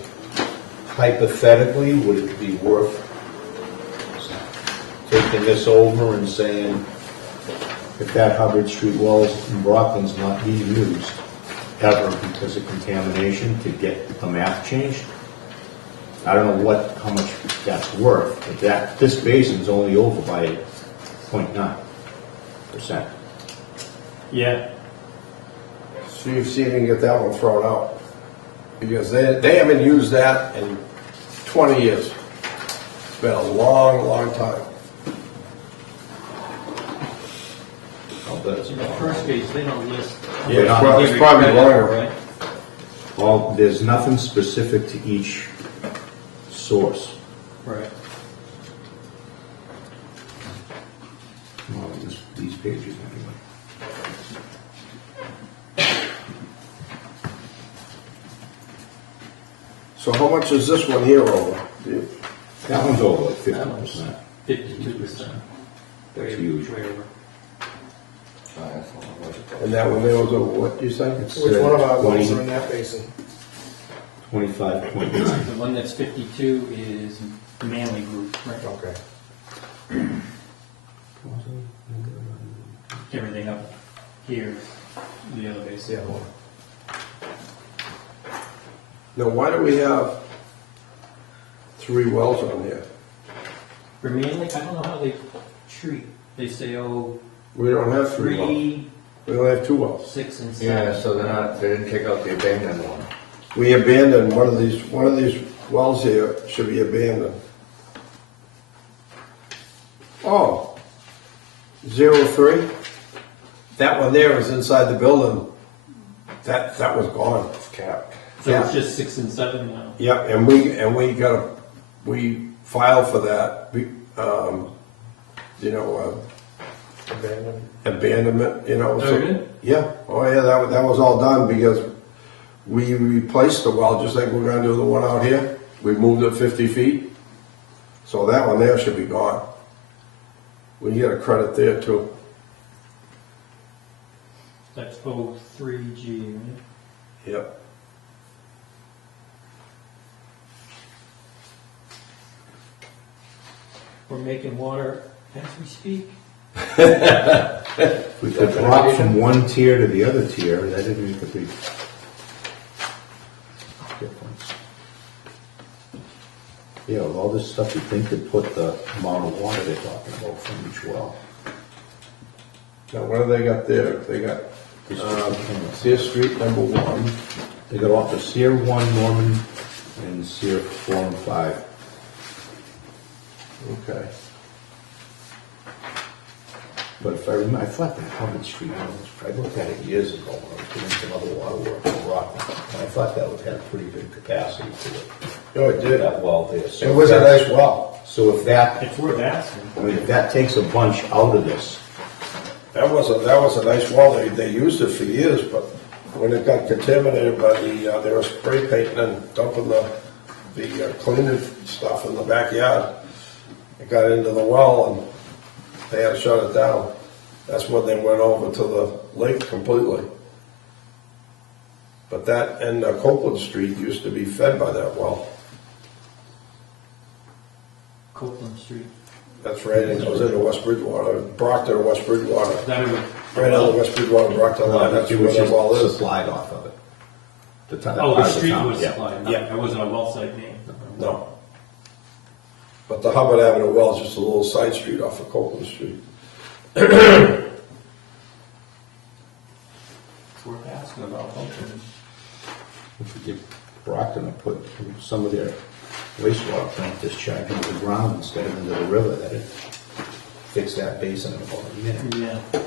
hypothetically, would it be worth taking this over and saying, if that Hubbard Street wells in Brocklin's not being used ever because of contamination, to get the map changed? I don't know how much that's worth, but this basin's only over by 0.9%. Yeah. See if you can get that one thrown out. Because they haven't used that in 20 years. It's been a long, long time. I'll bet it's In the first case, they don't list. Yeah, it's probably longer. Right? Well, there's nothing specific to each source. Right. Well, these pages anyway. So how much is this one here over? That one's over like That one's 50%. 52%. That's huge. Way over. And that one there was over, what do you say? It's, Which one of our wells 20 are in that basin? 25.9. The one that's 52 is Manley Group, right? Okay. Everything up here, the other base. Yeah, well, Now, why do we have 3 wells on there? For Manley, I don't know how they treat. They say, oh, We don't have 3 wells. 3, We only have 2 wells. 6, and 7. Yeah, so they didn't take out the abandoned one. We abandoned one of these wells here should be abandoned. Oh, 03? That one there is inside the building. That was gone. It's capped. So Yeah. it's just 6 and 7 now. Yeah, and we filed for that, abandonment, Oh, so- you did? Yeah, oh yeah, that was all done because we replaced the well, just like we're gonna do the one out here. We moved it 50 feet. So that one there should be gone. We get a credit there too. That's 03G, right? Yep. We're making water as we speak. We could drop from one tier to the other tier, that didn't make a big difference. Yeah, with all this stuff, you think could put the amount of water they're talking about from each well. Now, what do they got there? They got Sear Street, number 1. They go off to Sear 1, Norman, and Sear 4 and 5. Okay. But if I remember, I thought that Hubbard Street, I looked at it years ago when I was doing some other water work in Rockland, and I thought that would have pretty big capacity to it. Oh, it did. That well there. So It was a that's- nice well. So if that, It's worth asking. I mean, if that takes a bunch out of this, That was a nice well. They used it for years, but when it got contaminated by they were spray painting and dumping the cleaning stuff in the backyard. It got into the well and they had to shut it down. That's when they went over to the lake completely. But that and Copeland Street used to be fed by that well. Copeland Street. That's right, it goes into West Bridgewater, Brockton or West Bridgewater. Is that a, Right on the West Bridgewater, Brockton line, that's it where was the well just is. supplied off of it. The town- oh, part the of street town, was yeah. supplied, Yeah. it wasn't a well site name. No. But the Hubbard Avenue well is just a little side street off of Copeland Street. It's worth asking about Copeland. If we give Brockton to put some of their wastewater plant discharge into the ground instead of into the river, that'd fix that basin in about a minute. Yeah.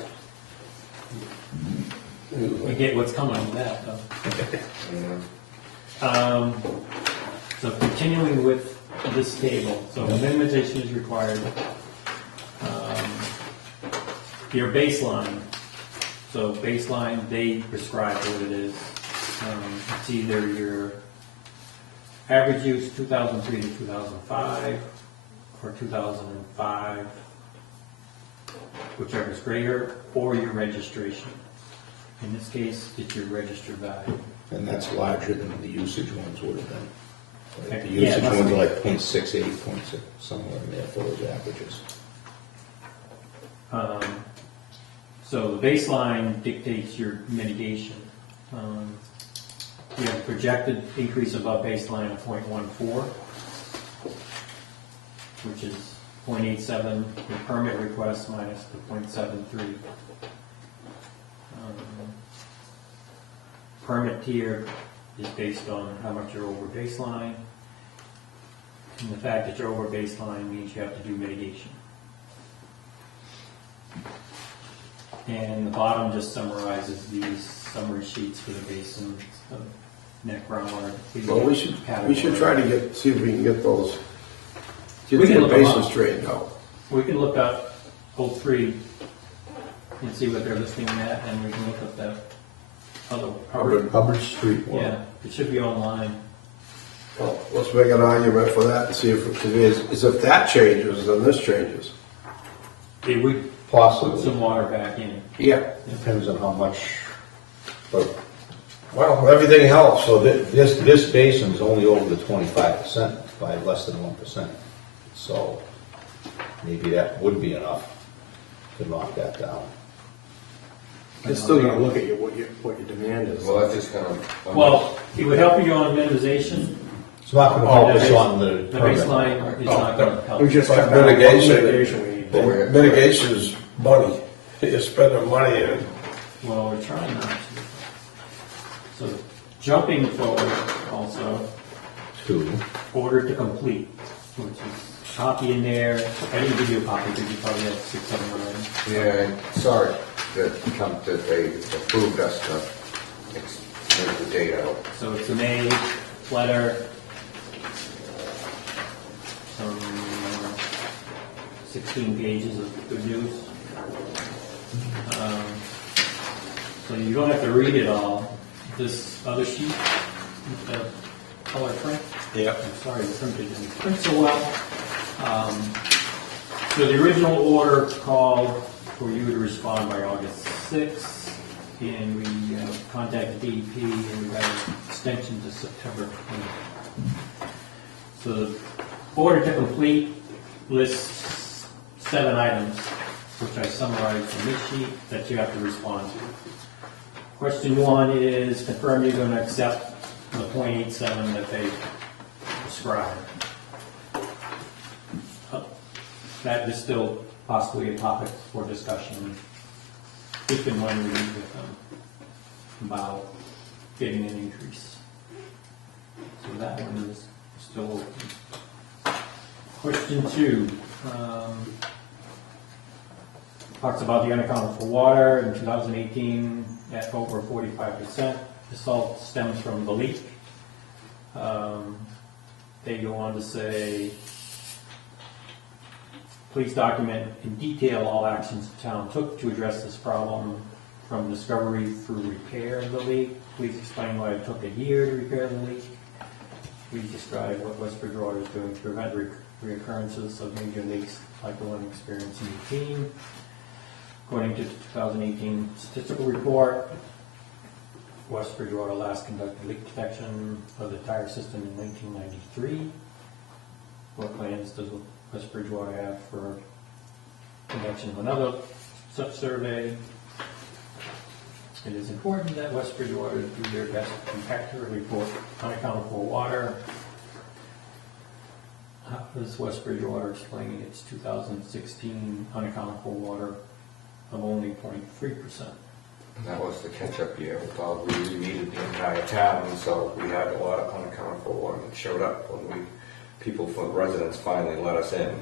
We get what's coming with that, though. So continuing with this table, so minimization is required. Your baseline, so baseline, they prescribe what it is. It's either your average use 2003 to 2005, or 2005, whichever is greater, or your registration. In this case, it's your registered value. And that's larger than the usage ones would have been. Right? The Yeah, usage that's- ones are like 0.68, 0.6, somewhere in there for those averages. So the baseline dictates your mitigation. You have a projected increase above baseline of 0.14, which is 0.87, the permit request minus the 0.73. Permit tier is based on how much you're over baseline. And the fact that you're over baseline means you have to do mitigation. And the bottom just summarizes these summary sheets for the basins, the net groundwater. Well, we should try to see if we can get those, get We can the look 'em basins up. straightened out. We can look up 03 and see what they're listing at, and we can look up that other. Hubbard Street one. Yeah, it should be online. Well, let's make an argument for that and see if it is if that changes, then this changes. It would put Possibly. some water back in. Yeah. Depends on how much, but, Well, everything helps, so so this basin's only over the 25% by less than 1%. So maybe that would be enough to knock that down. It's still gonna look at what your demand is. Well, that's just kind of. Well, it would help you on minimization. It's not gonna help us on the The permit. baseline is not going to help. We just But got back on mitigation- mitigation we need. mitigation is money. You're spending money and Well, we're trying not to. So jumping forward also, Two. order to complete, which is copy in there. I didn't give you a copy because you probably had 6, 7 already. Yeah, sorry that they approved us to move the date out. So it's an A letter, some 16 pages of good news. So you don't have to read it all. This other sheet with the color print. yeah. I'm sorry, the print didn't print so well. So the original order called for you to respond by August 6th, and we contacted DEP, and we got an extension to September 20th. So the order to complete lists 7 items, which I summarized in this sheet, that you have to respond to. Question 1 is confirm you're going to accept the 0.87 that they prescribed. That is still possibly a topic for discussion if and when we meet with them. about getting an increase. So that one is still open. Question 2. Talks about the unaccounted for water in 2018 at over 45%. This all stems from the leak. They go on to say, please document in detail all actions the town took to address this problem from discovery through repair of the leak. Please explain why it took a year to repair the leak. Please describe what West Bridgewater is doing to prevent reoccurrences of major leaks like the one experienced in 18. According to the 2018 statistical report, West Bridgewater last conducted leak detection of the tire system in 1993. What plans does West Bridgewater have for conduction of another such survey? It is important that West Bridgewater do their best to accurately report unaccounted for water. How does West Bridgewater explain its 2016 unaccounted for water of only 0.3%? That was the catch-up year. We thought we remediated the entire town, so we had a lot of unaccounted for water that showed up when people from residents finally let us in.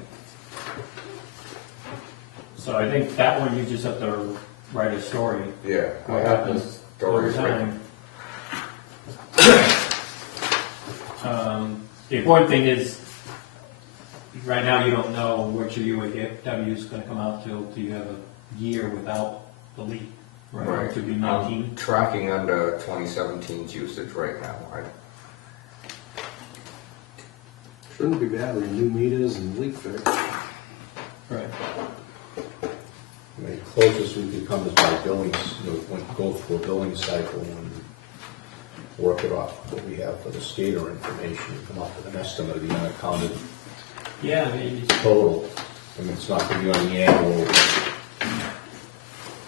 So I think that one you just have to write a story. Yeah, I What had happens this story over written. time. The important thing is, right now you don't know which of your UAW is going to come out till you have a year without the leak. Right, it could be 19. I'm tracking under 2017's usage right now. Shouldn't be bad with new meters and leak fix. Right. I mean, closest we could come is by billings, go through a billing cycle and work it off what we have for the skater information, and come up with an estimate of the unaccounted Yeah, maybe. total. I mean, it's not going to be on the annual,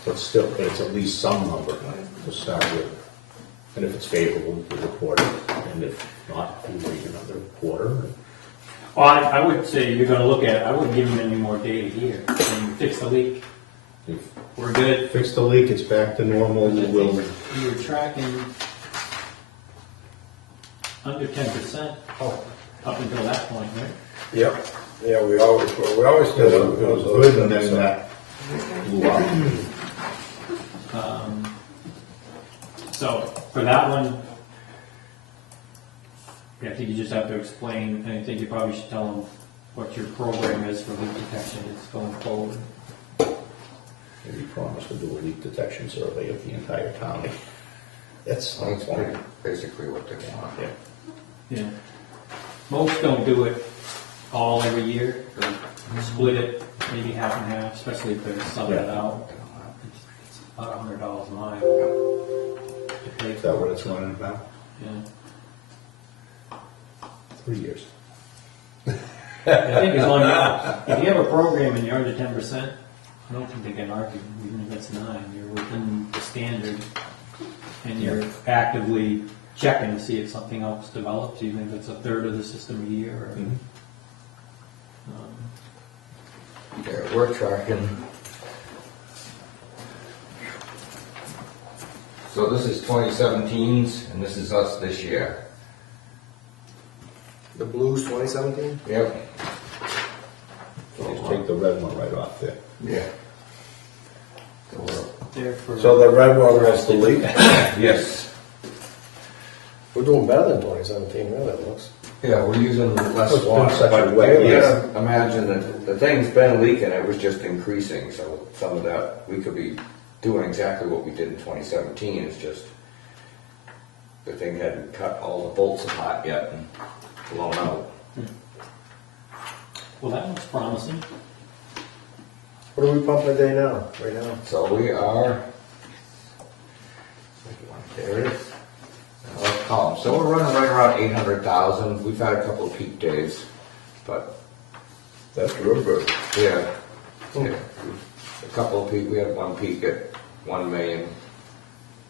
but it's at least some number to start with. And if it's favorable, we report it, and if not, we wait another quarter. Well, I would say you're going to look at it. I wouldn't give them any more data here. When you fix the leak, If we're good. fix the leak, it's back to normal, we'll, You were tracking under 10% up until that point, right? Yep, yeah, we always did. it was good, and then that blew up. So for that one, I think you just have to explain, and I think you probably should tell them what your program is for leak detection is going forward. We promised to do a leak detection survey of the entire town. That's That's basically what they want. Yeah. Yeah. Most don't do it all every year, or split it, maybe half and half, especially if they're subbing it out. It's about $100 a mile to pay Is that for what it. it's running now? Yeah. 3 years. I think as long as, if you have a program and you're under 10%, I don't think they can argue, even if it's 9, you're within the standard, and you're actively checking to see if something else develops, even if it's a third of the system a year, or, Yeah, we're tracking. So this is 2017's, and this is us this year. The Blues 2017? Yep. Just take the red one right off there. Yeah. So there for. So the red one was the leak? yes. We're doing better than 2017, really, it looks. Yeah, we're using less It's been water, such a but wet you year. gotta imagine that the thing's been leaking, it was just increasing, so some of that, we could be doing exactly what we did in 2017, it's just the thing hadn't cut all the bolts apart yet and blown out. Well, that looks promising. What are we pumping a day now, right now? So we are, there it is. Column. So we're running right around 800,000. We've had a couple of peak days, but That's real good. yeah, yeah. A couple of peak. We had one peak at 1 million,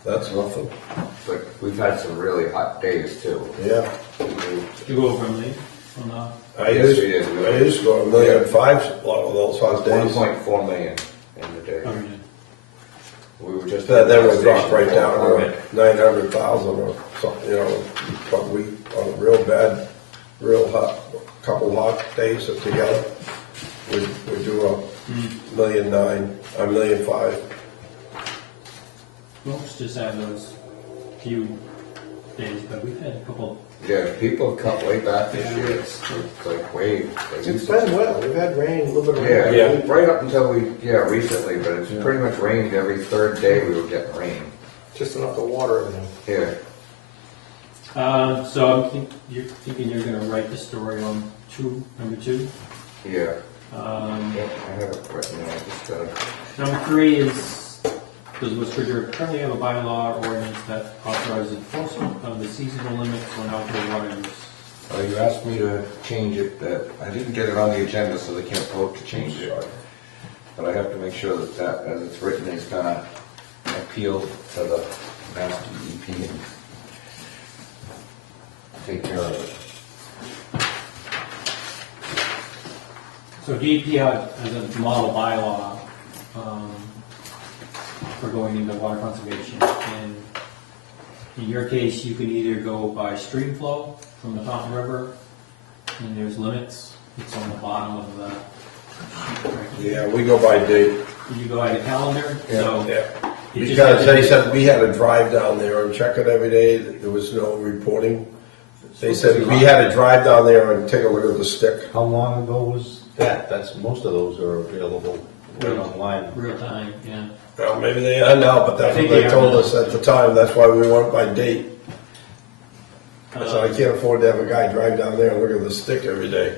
That's nothing. but we've had some really hot days too. Yeah. You go over me on the. I Yes, used, we did. I used to go 1,500,000 a lot of those hot days. 1.4 million in the day. Oh, you did. We were just. Then we dropped right down to 900,000 or something, you know, but we, on a real bad, real hot, couple hot days together, we do $1.9 million, $1.5 million. Most just have those few days, but we've had a couple. Yeah, people have cut way back this year. It's like way. It's been wet, we've had rain, a little bit of rain. Yeah, right up until recently, but it's pretty much rained every third day we were getting rain. Just enough to water everything. Yeah. So you're thinking you're gonna write the story on number two? Yeah. Um, I have it written down, I just gotta. Number three is, does West Bridgewater currently have a bylaw or ordinance that authorizes enforcement of the seasonal limits on outdoor water use? You asked me to change it, that, I didn't get it on the agenda, so they can't vote to change it. But I have to make sure that, as it's written, is gonna appeal to the Mass DEP and take care of it. So DEP has a model bylaw for going into water conservation. And in your case, you can either go by stream flow from the Taunton River, and there's limits. It's on the bottom of the. Yeah, we go by date. You go by the calendar, so. Yeah. it just Because has they to- said we had to drive down there and check it every day, there was no reporting. They said we had to drive down there and take a look at the stick. How long ago was that? Most of those are available right online. Real time, yeah. Well, maybe they are now, but that's I think what they they are told now. us at the time, that's why we went by date. I said, I Um, can't afford to have a guy drive down there and look at the stick every day.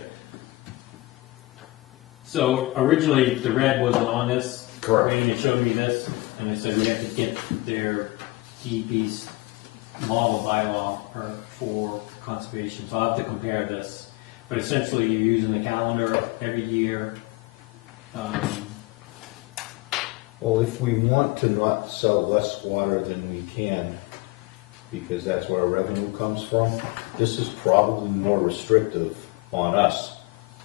So originally, the red wasn't on this. Correct. Wayne had showed me this, and I said we have to get their DEP's model bylaw for conservation. So I'll have to compare this. But essentially, you're using the calendar every year. Well, if we want to not sell less water than we can, because that's where our revenue comes from, this is probably more restrictive on us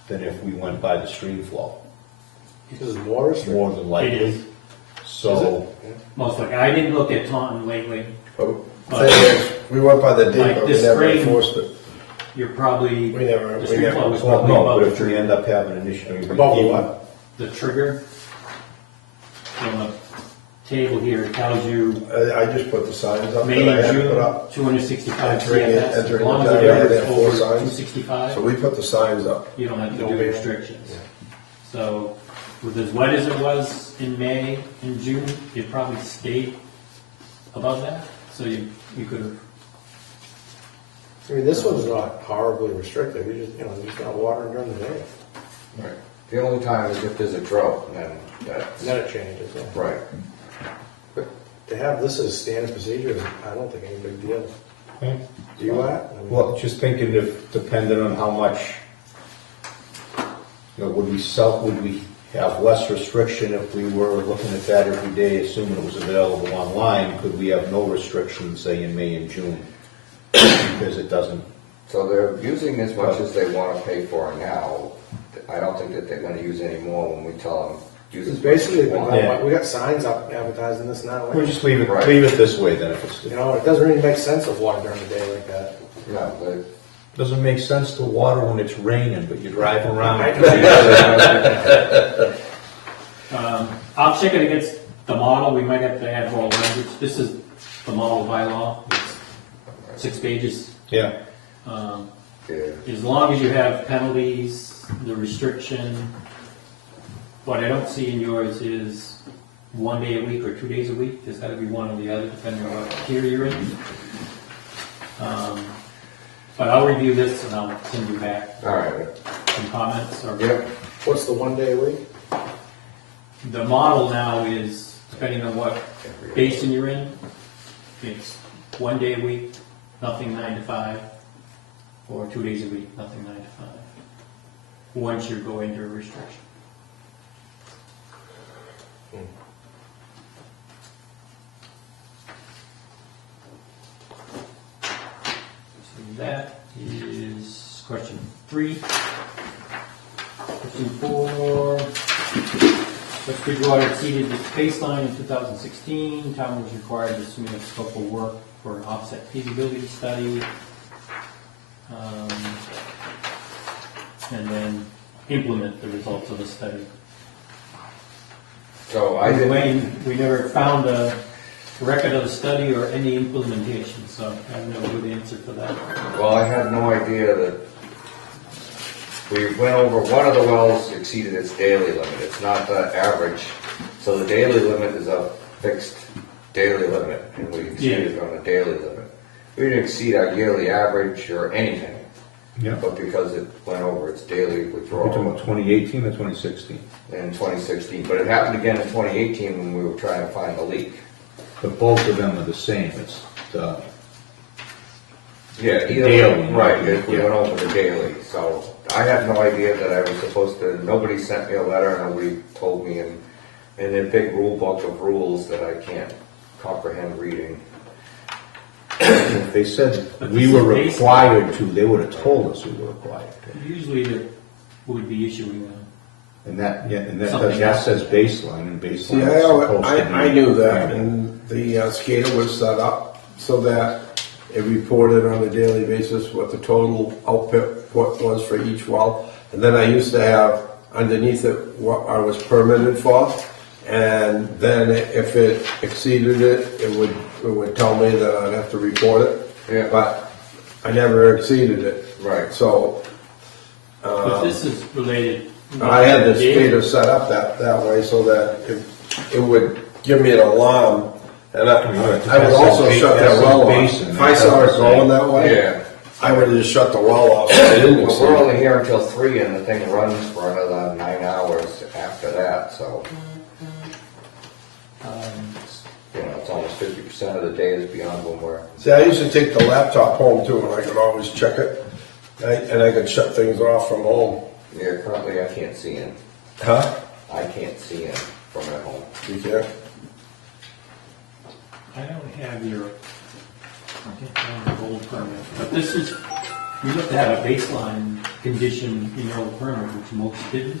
than if we went by the stream flow, This is more restricted. more than It likely. is, So, most likely. I didn't look at Taunton lately. But thing is, we went by the Like date, but we this never spring- enforced it. You're probably, We never, the we stream flow never. is well, probably no, above but the if we trigger. end up having an issue. Above what? The trigger on the table here, it tells you I just put the signs up May that I and had to June, put up. 265 Entering it- CFS. As entering long it as the down, I average had is 4 over signs. 265, So we put the signs up. you don't have to No do ban. restrictions. So with as wet as it was in May and June, it probably stayed above that. So you could have, I mean, this one's not horribly restricted, you just got water during the day. Right. The only time is if there's a drought, then that's. Then it changes, yeah. Right. But to have this as standard procedure, I don't think any big deal. Okay. Do you, Matt? I mean, Well, just thinking if, depending on how much, would we have less restriction if we were looking at that every day, assuming it was available online? Could we have no restrictions, say, in May and June? Because it doesn't, So they're using as much as they want to pay for now. I don't think that they're going to use any more when we tell them use It's as much as basically, they want. Yeah. we got signs up advertising this now. we'll just leave Right. it this way then if it's, You know, it doesn't really make sense with water during the day like that. No, they- doesn't make sense to water when it's raining, but you're driving around. I'll check it against the model. We might have to add more language. This is the model bylaw. It's 6 pages. Yeah, yeah. As long as you have penalties, the restriction, what I don't see in yours is 1 day a week or 2 days a week. There's gotta be one or the other, depending on what tier you're in. But I'll review this and I'll send you back All right. some comments or. Yep. What's the 1 day a week? The model now is, depending on what basin you're in, it's 1 day a week, nothing 9 to 5, or 2 days a week, nothing 9 to 5. Once you go into a restriction. So that is question 3. Question 4. West Bridgewater exceeded its baseline in 2016. Town was required to submit a scope of work for an offset feasibility study. And then implement the results of the study. So I didn't, Wayne, we never found a record of the study or any implementation, so I have no good answer for that. well, I had no idea that we went over, one of the wells exceeded its daily limit. It's not the average. So the daily limit is a fixed daily limit, and we exceeded on a daily limit. We didn't exceed our yearly average or anything, Yeah. but because it went over its daily You're talking withdrawal about 2018 or 2016? in 2016. But it happened again in 2018 when we were trying to find the leak. But both of them are the same, it's, Yeah, The either, daily, right, yeah. we went over the daily, so I had no idea that I was supposed to, nobody sent me a letter, nobody told me in a big rule book of rules that I can't comprehend reading. if they said we were required to, they would have told us we were required to. Usually they would be issuing And that, yeah, and that, Something that else. says baseline, and See, baseline is supposed to be. I knew that, and the skater was set up so that it reported on a daily basis what the total output was for each well. And then I used to have underneath it what I was permitted for, and then if it exceeded it, it would tell me that I'd have to report it. Yeah. But I never exceeded it. Right. So but this is related. I had the skater set up that way so that it would give me an alarm, and I would also shut that well off. If I saw it going that way, Yeah, I would have just shut the well off. So it didn't but we're exceed. only here until 3 and the thing runs for another 9 hours after that, so, it's almost 50% of the day is beyond when we're, See, I used to take the laptop home too, and I could always check it, and I could shut things off from home. yeah, currently I can't see in. Huh? I can't see in from at home. You can't? I don't have your, I can't find the old permit, but this is, you have to have a baseline condition in your old permit, which most didn't.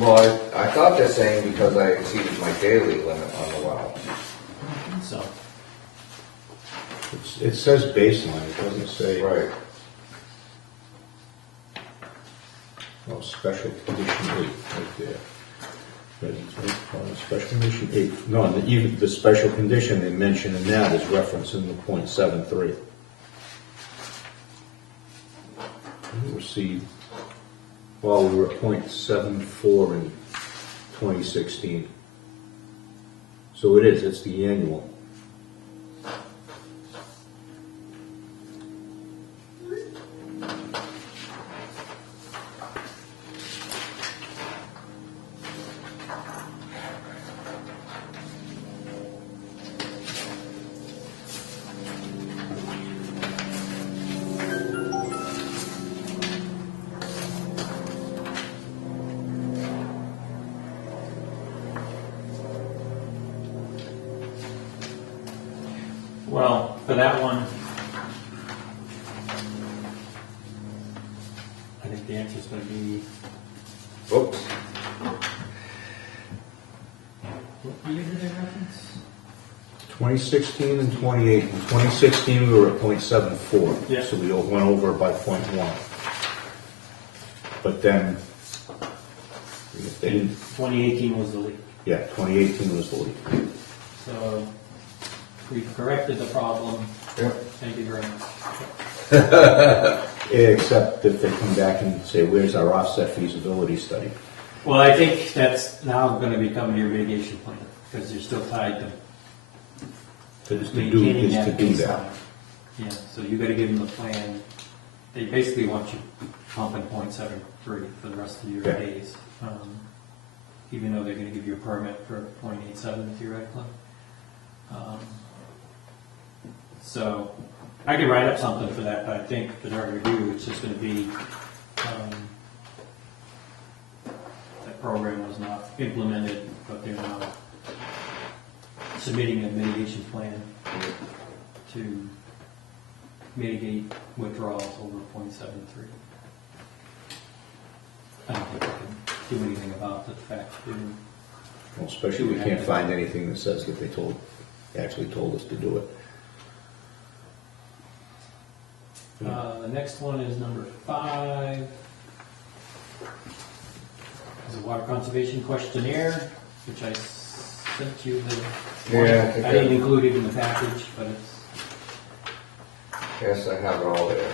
Well, I thought they're saying because I exceeded my daily limit on the well. So, It says baseline, it doesn't say. Right. Oh, special condition 8, right there. Special condition 8, no, even the special condition they mention in that is referenced in the .73. We received, well, we were at .74 in 2016. So it is, it's the annual. well, for that one, I think the answer is going to be, Oops. what year did they reference? 2016 and 2018. In 2016, we were at .74, Yeah. so we went over by .1. But then, they didn't, 2018 was the leak. yeah, 2018 was the leak. So, we've corrected the problem. Yep. Thank you very much. Except if they come back and say, where's our offset feasibility study? Well, I think that's now going to become your mitigation plan, because you're still tied to Is to maintaining that do baseline. that. Yeah, so you got to give them the plan. They basically want you pumping .73 for the rest of your Yeah. days, even though they're going to give you a permit for .87 theoretically. So I could write up something for that, but I think for their review, it's just going to be that program was not implemented, but they're now submitting a mitigation plan to mitigate withdrawals over .73. I don't think we can do anything about the fact that Well, especially we can't find anything that says that they actually told us to do it. The next one is number 5. Is a water conservation questionnaire, which I sent you the. Yeah, I didn't include it in the package, but it's Yes, I have it all there.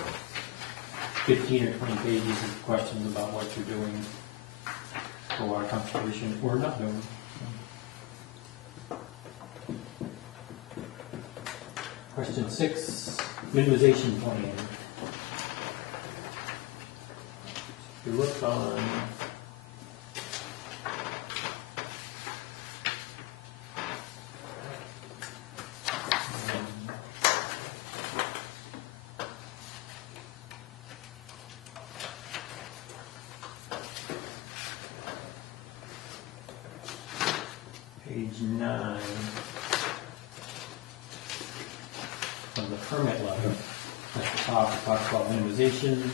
15 or 20 pages of questions about what you're doing for water conservation or not doing. Question 6, minimization plan. If you look on page 9 of the permit letter, at the top, it talks about minimization.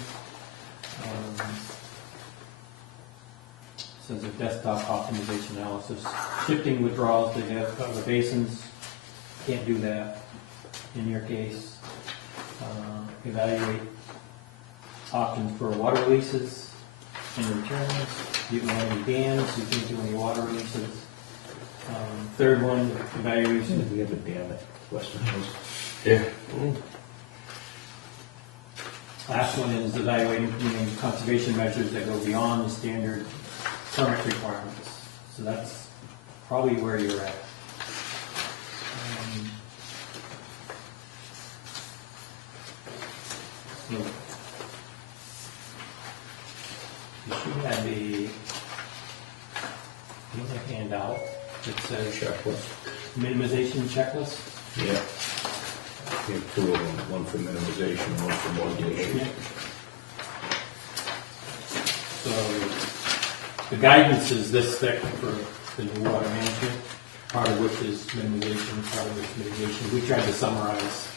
Says a desktop optimization analysis, shifting withdrawals to the basins, can't do that in your case. Evaluate options for water releases and returns, you can only dams, you can't do any water releases. Third one, evaluation. We have a dam at Western Hills. Yeah. Last one is evaluating implementing conservation measures that go beyond the standard permit requirements. So that's probably where you're at. So you should have a handout that says Checklist. minimization checklist. Yeah. We have 2 of them, one for minimization, one for mitigation. So the guidance is this thick for the new water management, part of which is minimization, part of which is mitigation. We tried to summarize.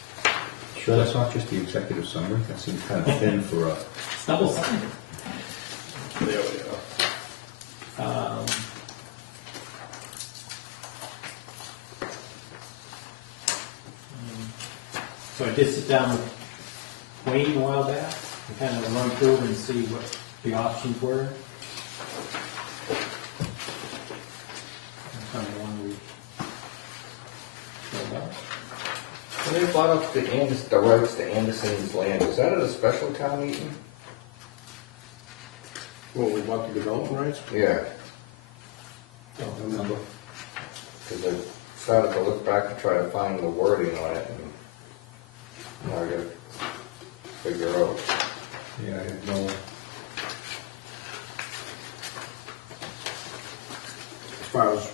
Sure, that's not just the executive summary? That seems kind of thin for a... It's double-sided. There we go. So I did sit down with Wayne a while back and kind of run through and see what the options were. Kind of one we filled out. When they bought up the rights to Anderson's land, was that at a special town meeting? Well, we bought the development rights? Yeah, So, Remember? because I started to look back to try to find the wording on it, and now I gotta figure out. Yeah, I have no... As far as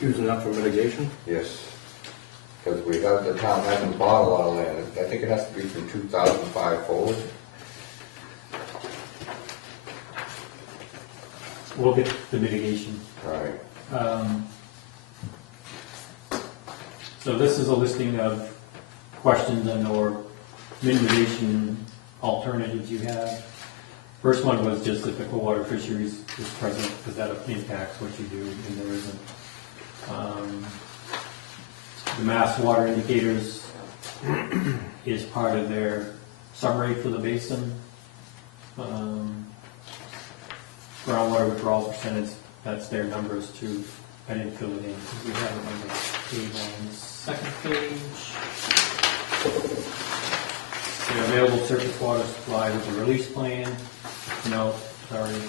using that for mitigation? Yes, because the town hasn't bought a lot of land. I think it has to be from 2005 forward. we'll get the mitigation. Right. So this is a listing of questions and or minimization alternatives you have. First one was just if the cold water fisheries is present, because that impacts what you do, and there isn't. The mass water indicators is part of their summary for the basin. Groundwater withdrawal percentage, that's their numbers too. I didn't fill it in because we have it on the page on the second page. The available surface water supply with a release plan. No, sorry.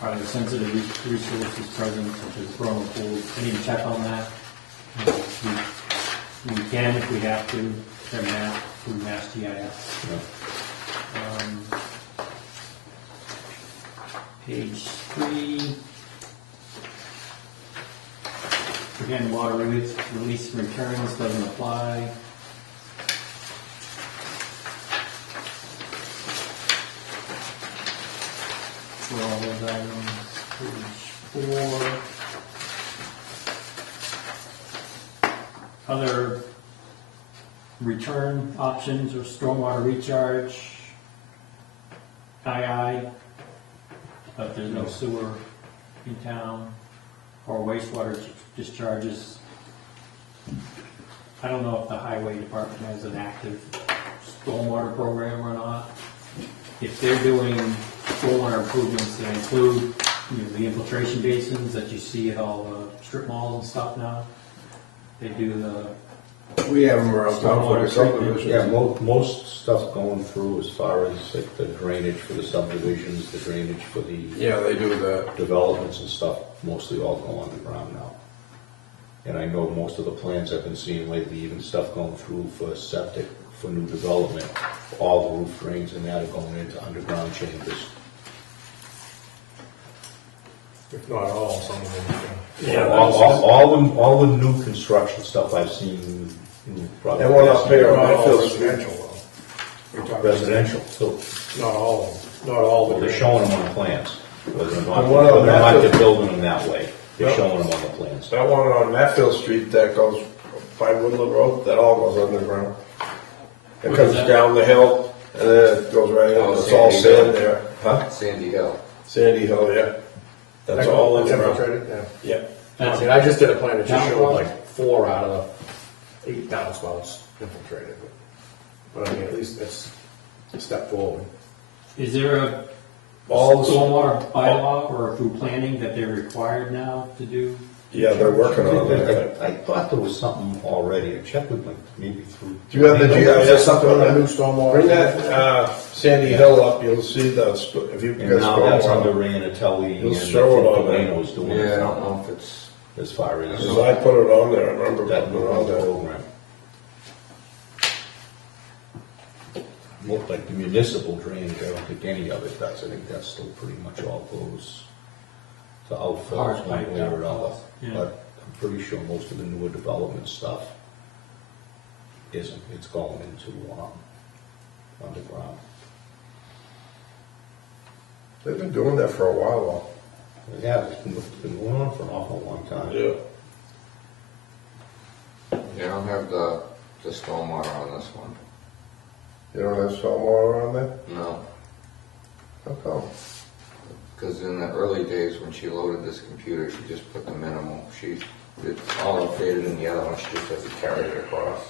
Are the sensitive resources present, such as vernal pools? I need to check on that. We can if we have to. They're mapped through Mass GIS. Page 3. Again, water release and returns doesn't apply. For all those items, page 4. Other return options or stormwater recharge, II. but there's no sewer in town or wastewater discharges. I don't know if the highway department has an active stormwater program or not. If they're doing stormwater improvements that include, the infiltration basins that you see at all the strip malls and stuff now, they do the We have them around town for the Stormwater treatment. subdivisions. Yeah, most stuff going through as far as like the drainage for the subdivisions, the drainage for the Yeah, they do that. developments and stuff, mostly all go underground now. And I know most of the plans I've been seeing lately, even stuff going through for septic, for new development, all the roof drains and that are going into underground chambers. If not all, some of them. Yeah, All the new construction stuff I've seen, probably. That one up there on Not all Medfield Street. residential though. We're talking- Residential, so, Not all, of them. Not all, well, but they're showing them on the plans, whether or not, The one on whether or not Medfield- they're building them that way, they're Yep. showing them on the plans. That one on Medfield Street that goes by Woodland Road, that all goes underground. It What comes is that? down the hill and then it goes right in, Oh, it's all Sandy Hill. sand there. Huh? Sandy Hill. Sandy Hill, yeah. That's all underground. infiltrated, yeah. Yeah. I mean, I just did a plan that just showed Downfall? like 4 out of the 8 downspouts infiltrated. But I mean, at least it's a step forward. Is there a All the- stormwater bylaw or through planning that they're required now to do? Yeah, they're working on that. I thought there was something already, I checked with like maybe through. Do you have the GIS up on A new that? stormwater. Bring that, Sandy Hill up, you'll see if you And can now scroll that's on. under Ranatelli You'll and I show it think on there. Delano's doing Yeah, I it don't know if it's, as far as Because I put it on there, I remember that putting it on there. program. Looked like the municipal drainage, I don't think any of it does, I think that's still pretty much all goes to outfalls Hard one pipe way or another. outfalls, yeah. But I'm pretty sure most of the newer development stuff isn't, it's going into, underground. They've been doing that for a while Yeah, it's been going on for an awful long now. time. Yeah. they don't have the stormwater on this one. You don't have stormwater on there? No, How come? because in the early days when she loaded this computer, she just put the minimal. It's all updated in the other one, she just has to carry it across.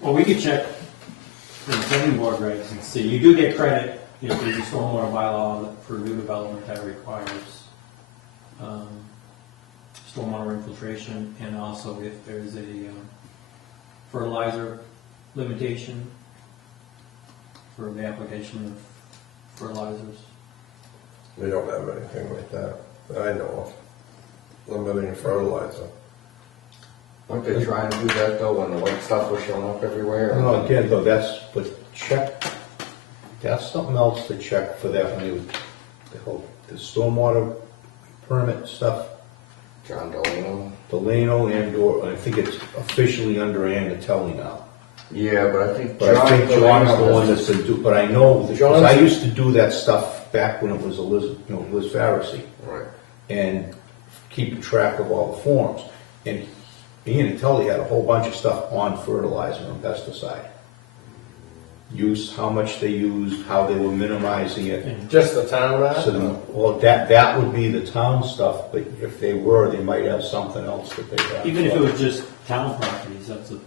Well, we could check the zoning board regs and see. You do get credit if there's a stormwater bylaw for new development that requires stormwater infiltration, and also if there's a fertilizer limitation for the application of fertilizers. We don't have anything like that, that I know of. Limiting fertilizer. Weren't they trying to do that though when the white stuff was showing up everywhere? No, again, though, but check, that's something else to check for that when you, the stormwater permit stuff, John Delano? Delano and/or, I think it's officially under Anatelli now. Yeah, but I think But I think John is the one that's that's to do, but I know, because John's- I used to do that stuff back when it was Liz Pharisee, right. and keeping track of all the forms. And Anatelli had a whole bunch of stuff on fertilizer and pesticide. Use, how much they used, how they were minimizing it. Just the town of So, that? well, that would be the town stuff, but if they were, they might have something else that they have. Even if it was just town properties, that's a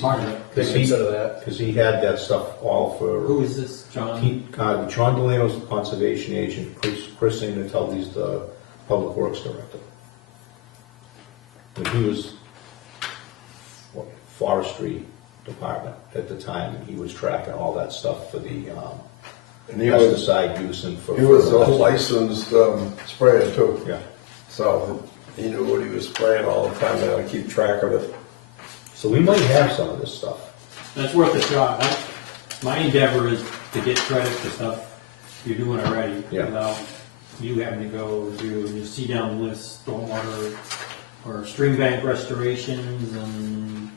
part of it. They consider that. Because he had that stuff all for. Who is this, John? John Delano's the conservation agent, Chris Anatelli's the public works director. When he was forestry department at the time, he was tracking all that stuff for the And he was, pesticide use and for. he was a licensed sprayer too. Yeah, So he knew what he was spraying all the time, and I keep track of it. so we might have some of this stuff. That's worth a shot. My endeavor is to get credit for stuff you're doing already, Yeah. without you having to go do, and you see down the list, stormwater or stream bank restorations and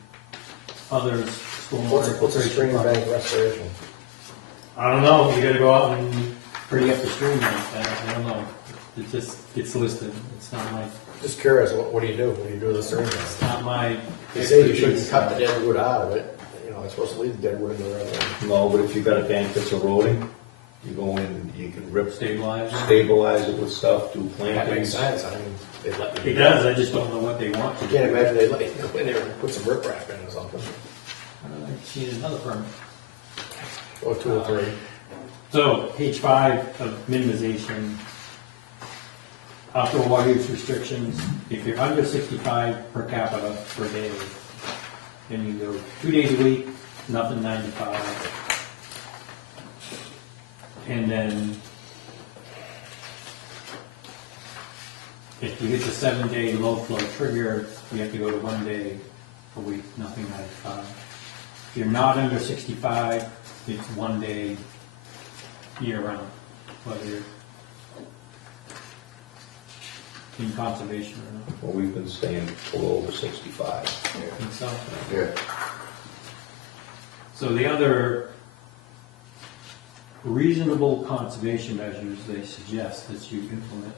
others, stormwater. What's a stream infiltration bank restoration? I don't know, you gotta go out and pretty up the stream bank, I don't know. It just gets listed, it's not my, Just curious, what do you do? What do you do with the stream bank? it's not my. They say you shouldn't expertise. cut the dead wood out of it, you know, it's supposed to leave the dead wood in the road. No, but if you've got a bank that's eroding, you go in and you can Stabilize it. it with stuff, do That makes plantings. sense, I mean, they let you. It does, I just don't know what they want to I do. can't imagine they let you go in there and put some riprap in or something, I need another permit. or two or three. So, page 5 of minimization, outdoor water use restrictions, if you're under 65 per capita per day, then you go 2 days a week, nothing 9 to 5. And then, if you hit the 7-day low flow trigger, you have to go to 1 day a week, nothing 9 to 5. If you're not under 65, it's 1 day year round, whether you're in conservation or not. Well, we've been staying below over 65. I think so. Yeah. So the other reasonable conservation measures they suggest that you implement: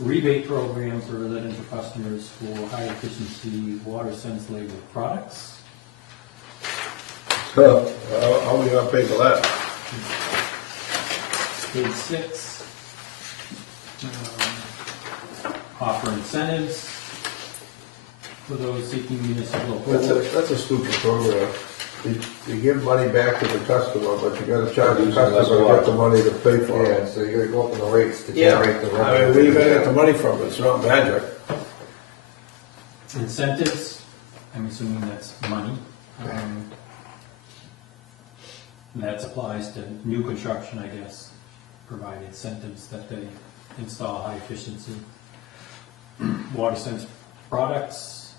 rebate program for residential customers for high efficiency water sense labeled products. So, how are we gonna pay for that? Page 6, offer incentives for those seeking municipal approval. That's a stupid program. You give money back to the customer, but you gotta charge the Using less customer to water. get the money to pay for Yeah, it. so you gotta go up in the rates to Yeah, generate the I revenue. mean, where you gonna get the money from? It's not magic. Incentives, I'm assuming that's money. That applies to new construction, I guess, provide incentives that they install high efficiency water sense products.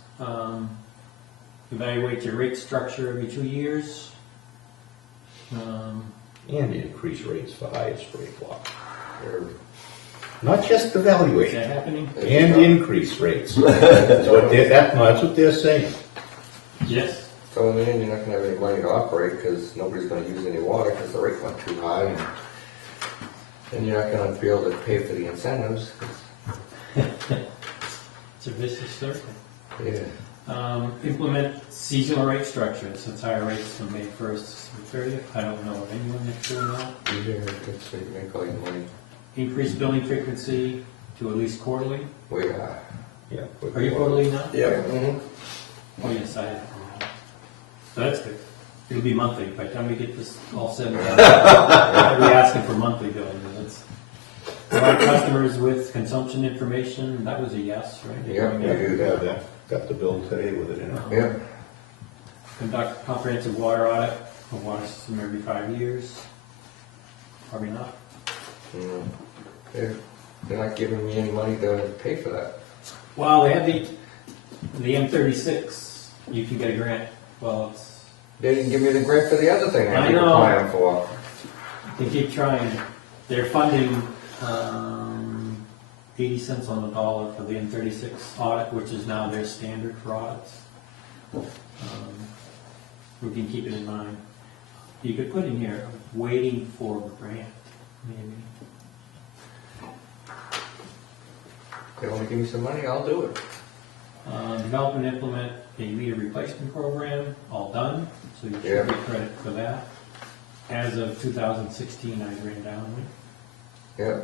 Evaluate your rate structure every 2 years. And increase rates for highest rate water. Or- Not just Is evaluate, that happening? and increase rates. That's what they're saying. Yes. So in the end, you're not gonna have any money to operate, because nobody's gonna use any water, because the rate went too high, and you're not gonna be able to pay for the incentives. It's a vicious circle. Yeah. Implement seasonal rate structure, so it's higher rates from May 1st to 30th. I don't know of anyone that's doing that. So you make all your money. Increase billing frequency to at least quarterly. We are. Yeah. Are you quarterly now? Yeah. Mhm. Oh, yes, I am. So that's good. It'll be monthly. By the time we get this all said and done, I'll be asking for monthly billing. That's provide customers with consumption information. That was a yes, right? Yeah, we do that. Got the bill today with it in it. Yeah. Conduct comprehensive water audit of water system every 5 years. Probably not. Mm. They're not giving me any money to pay for that. Well, they have the M36. You can get a grant. Well, it's, They didn't give me the grant for the other thing I I keep know. applying for. they keep trying. They're funding 80 cents on the dollar for the M36 audit, which is now their standard for audits. We can keep it in mind. You could put in here, waiting for a grant, maybe. They want to give me some money, I'll do it. Develop and implement a meter replacement program, all done, so you Yeah. should get credit for that. As of 2016, I ran down with. Yeah.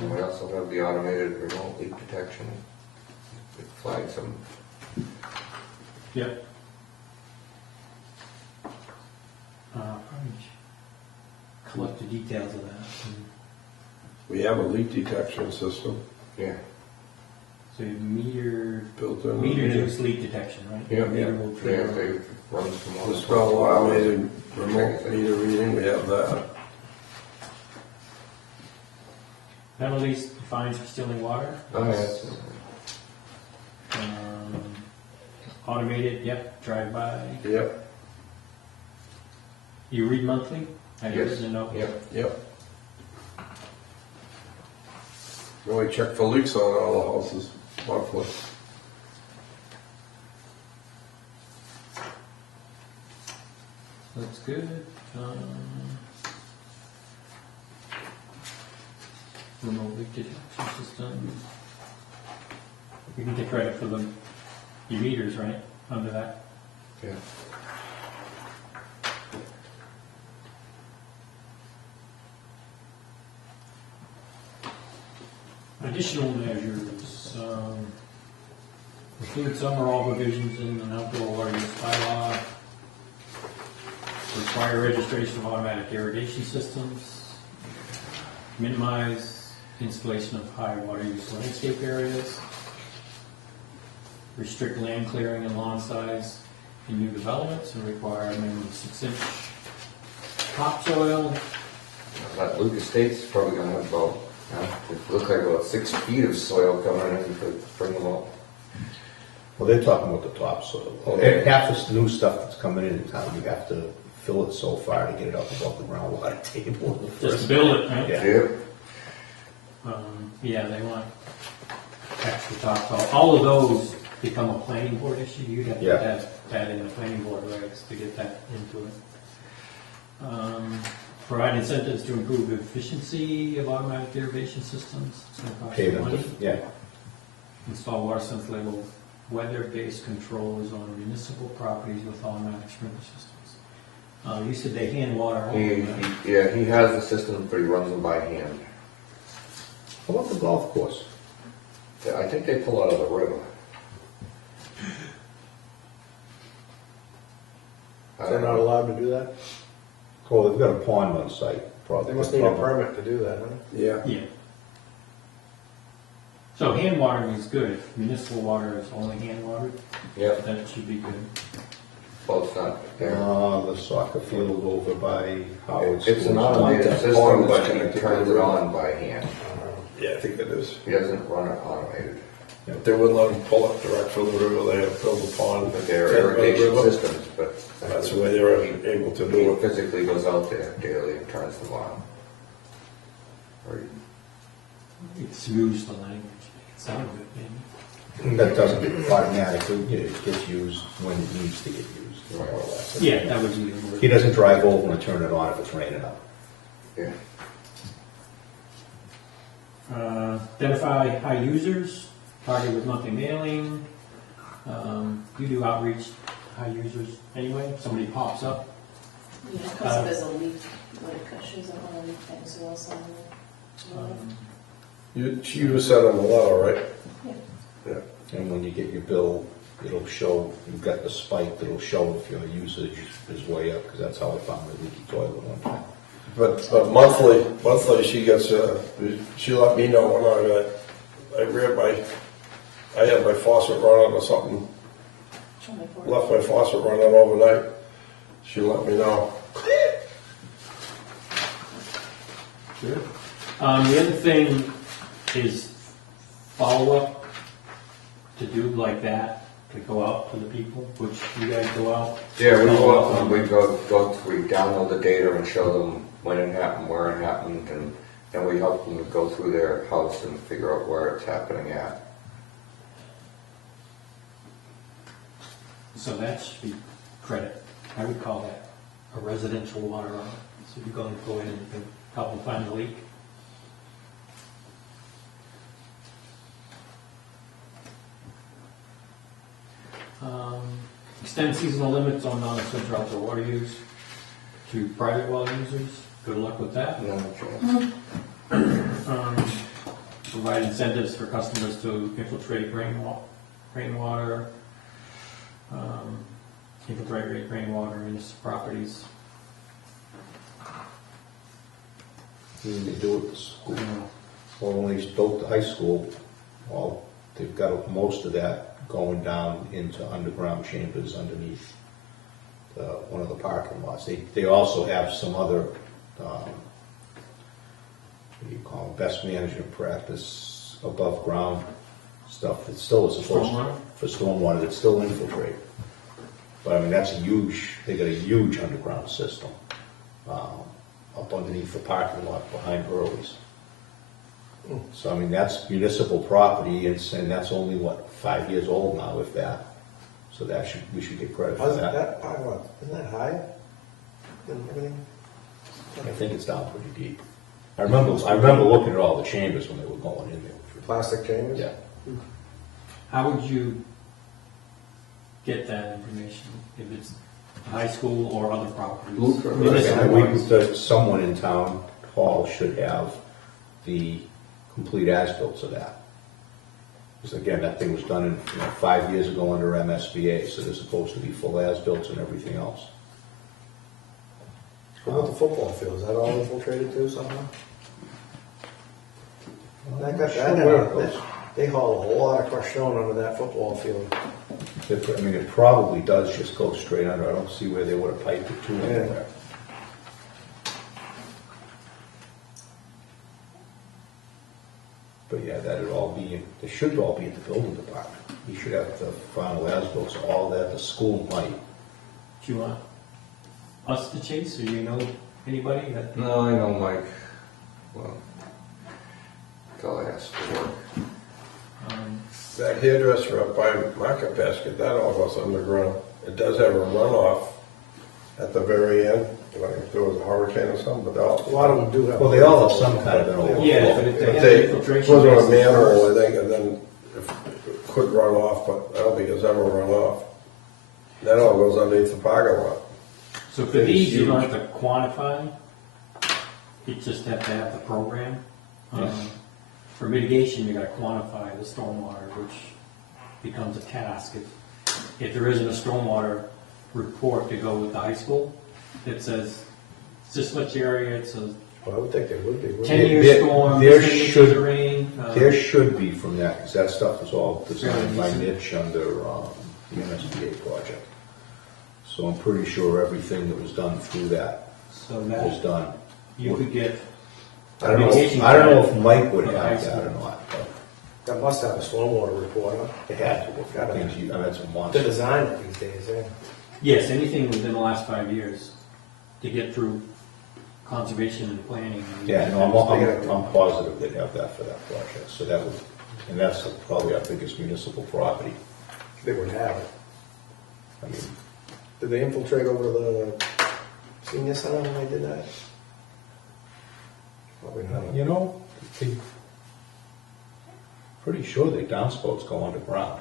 And we also have the automated remote leak detection. It flags them. Yep. Probably should collect the details of that. We have a leak detection system Yeah. So you meter built in. juice leak detection, right? Yeah, Meter yeah. will Yeah, trigger. they run some more. It's called automated remote meter reading, we have that. Penalties, fines for stealing water. Oh, yes. Automated, yep, drive-by. Yep, You read monthly? I Yes. didn't know. Yep. yep. We only check for leaks on all the houses monthly. That's good. Remote leak detection system. You can get credit for your meters, right, under that? Yeah. Additional measures, include some or all provisions in an outdoor water use bylaw. Require registration of automatic irrigation systems. Minimize installation of high water use landscape areas. Restrict land clearing and lawn size in new developments and require a minimum 6-inch topsoil. That Luke Estate's probably gonna have about, it looks like about 6 feet of soil coming in to bring them up. Well, they're talking about the topsoil. Okay. Half this new stuff that's coming in town, you have to fill it so far to get it up above the groundwater table. Just to build it, right? Yeah. Yeah, they want extra topsoil. All of those become a planning board issue. You'd have to Yeah. have that in the planning board regs to get that into it. Provide incentives to improve efficiency of automatic irrigation systems. It's gonna cost Pay you them money. to, yeah. Install water sense labeled weather-based controllers on municipal properties with automatic sprinkler systems. You said they hand water all of them, right? He has the system, but he runs them by hand. How about the golf course? I think they pull out of the river. They're not allowed to do that? Oh, they've got a pond on site, probably. They must need a permit to do that, huh? Yeah. Yeah. So hand watering is good. If municipal water is only hand watered, Yep, that should be good. well, it's not there. The soccer field over by Howard School. It's an automated That system, pond but is he connected to turns the it river. on by hand. Yeah, I think it is. He doesn't run it automated. But they wouldn't let them pull up direct from the river, they have to build a pond. But they're fed by the irrigation river. systems, but. That's the way they were able to He do it. physically goes out there daily and turns them on. Or It's used the language. Make it sound good, maybe. That doesn't get automatically, it gets used when it needs to get used, more or less. Yeah, that would be the word. He doesn't drive over and turn it on if it's raining out. Yeah. Identify high users, target with monthly mailing. You do outreach, to high users anyway, somebody pops up. Yeah, because there's a leak, like issues on one of the things also. You sent them a letter, right? Yeah. Yeah. And when you get your bill, it'll show, you've got the spike that'll show if your usage is way up, because that's how I found the leaky toilet one time. But monthly she gets, she let me know when I had my faucet running or something, 24. left my faucet running overnight. She let me know. Sure. The other thing is follow-up to do like that, to go out to the people, which you guys go out. Yeah, we Follow go up out and on- we we download the data and show them when it happened, where it happened, and then we help them go through their house and figure out where it's happening at. So that should be credit. I would call that a residential water audit. So you're going to go in and you can help them find the leak. Extend seasonal limits on non-essential outdoor water use to private well users. Good luck with that. No chance. Provide incentives for customers to infiltrate rainwater, infiltrate rainwater in municipal properties. They do it at the school. Well, when they built the high school, well, they've got most of that going down into underground chambers underneath one of the parking lots. They also have some other, what do you call them, best management practice, above ground stuff that still is supposed to, Stormwater? for stormwater, that still infiltrate. But I mean, that's a huge, they got a huge underground system, up underneath the parking lot behind Burley's. So, I mean, that's municipal property, and that's only, 5 years old now, if that. So we should get credit for Isn't that. isn't that high? And everything? I think it's down pretty deep. I remember looking at all the chambers when they were going in there. Plastic chambers? Yeah. How would you get that information if it's high school or other properties? Blueprint. Municipal And ones. someone in town hall should have the complete as-built of that. Because again, that thing was done in, 5 years ago under MSBA, so they're supposed to be full as-built and everything else. What about the football field? Is that all infiltrated too somehow? That got Sure where it that, goes. they haul a whole lot of crushed stone under that football field. I mean, it probably does just go straight under. I don't see where they would have piped it to anywhere. But yeah, that'd all be, they should all be at the building department. You should have the final as-bills, all that, the school might. Do you want us to chase, or you know anybody that? No, I know Mike, well, until I ask for work. That hairdresser up by Market Basket, that all goes underground. It does have a runoff at the very end, like if there was a hurricane or something, but A lot of them do have. Well, they all have some kind of an overflow. Yeah, but if they if have they infiltration. put it on a basin manhole, first- I think, and then if it could run off, but I don't think it's ever run off. That all goes underneath the parking lot. So for these, you don't have to quantify, you just have to have the program. For mitigation, you gotta quantify the stormwater, which becomes a task. If there isn't a stormwater report to go with the high school that says, it's this much area, it's a Well, I would think they would be. wouldn't they? 10-year There- storm, there this many inches should- of rain. There should be from that, because that stuff is all designed Yeah, by it's- niche under the MSBA project. So I'm pretty sure everything that was done through that So was that, done. you could get. I don't know, mitigation I don't know plan if Mike would for the have high that or school. not, but That must have a stormwater report, huh? it had to, if that thing's, I mean, it's a To monster. design it these days, yeah. Yes, anything within the last 5 years to get through conservation and planning. Yeah, no, I'm positive they'd have that for that project, so that would, and that's probably our biggest municipal property. They would have it. I mean, Did they infiltrate over the senior center when they did that? Probably not. you know, pretty sure the downspouts go underground.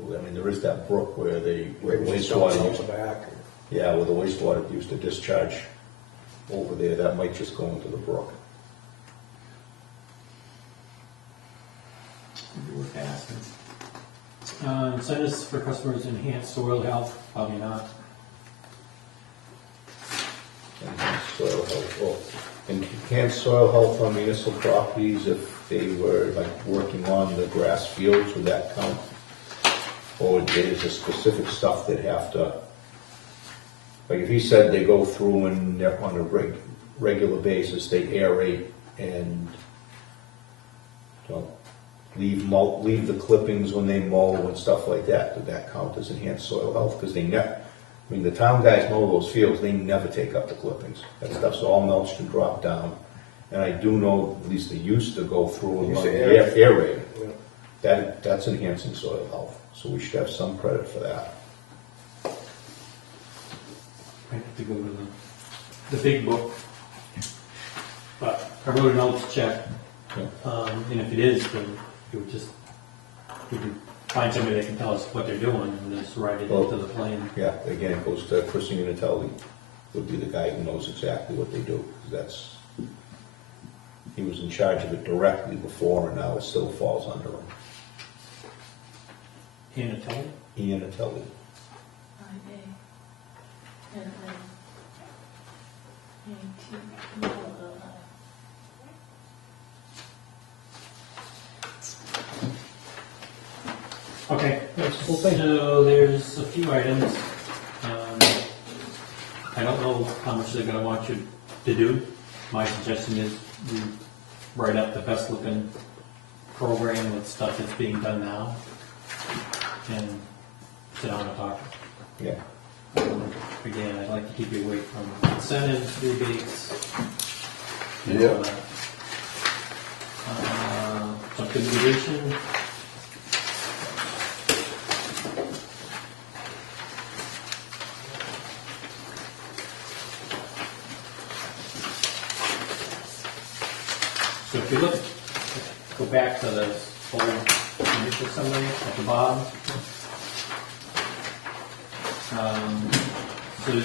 I mean, there is that brook where where Maybe just dump wastewater, out the back. yeah, where the wastewater used to discharge over there, that might just go into the brook. We're fast. Incentives for customers enhanced soil health, probably not. Enhanced soil health, well, enhanced soil health on municipal properties, if they were like working on the grass fields, would that count? Or is there specific stuff that have to, like if he said they go through and they're on a regular basis, they aerate and, you know, leave the clippings when they mow and stuff like that, would that count as enhanced soil health? Because they never, I mean, the town guys mow those fields, they never take up the clippings. That stuff's all mulched and dropped down. And I do know, at least they used to go through and Used to aerate. Yeah. That's enhancing soil health, so we should have some credit for that. I have to go to the big book. But I wrote a note to check, and if it is, then you would just, we could find somebody that can tell us what they're doing and just write it into the plan. Yeah, again, it goes to Chris Unitelli, would be the guy who knows exactly what they do, 'cause that's, he was in charge of it directly before, and now it still falls under him. Anatoly? Unitelli. Okay, That's the whole thing. so there's a few items. I don't know how much they're gonna want you to do. My suggestion is you write up the best looking program with stuff that's being done now and sit down and talk. Yeah. Again, I'd like to keep you away from incentives, rebates. and Yeah. all that. Up to mitigation. So if you look, go back to the whole initial summary at the bottom. So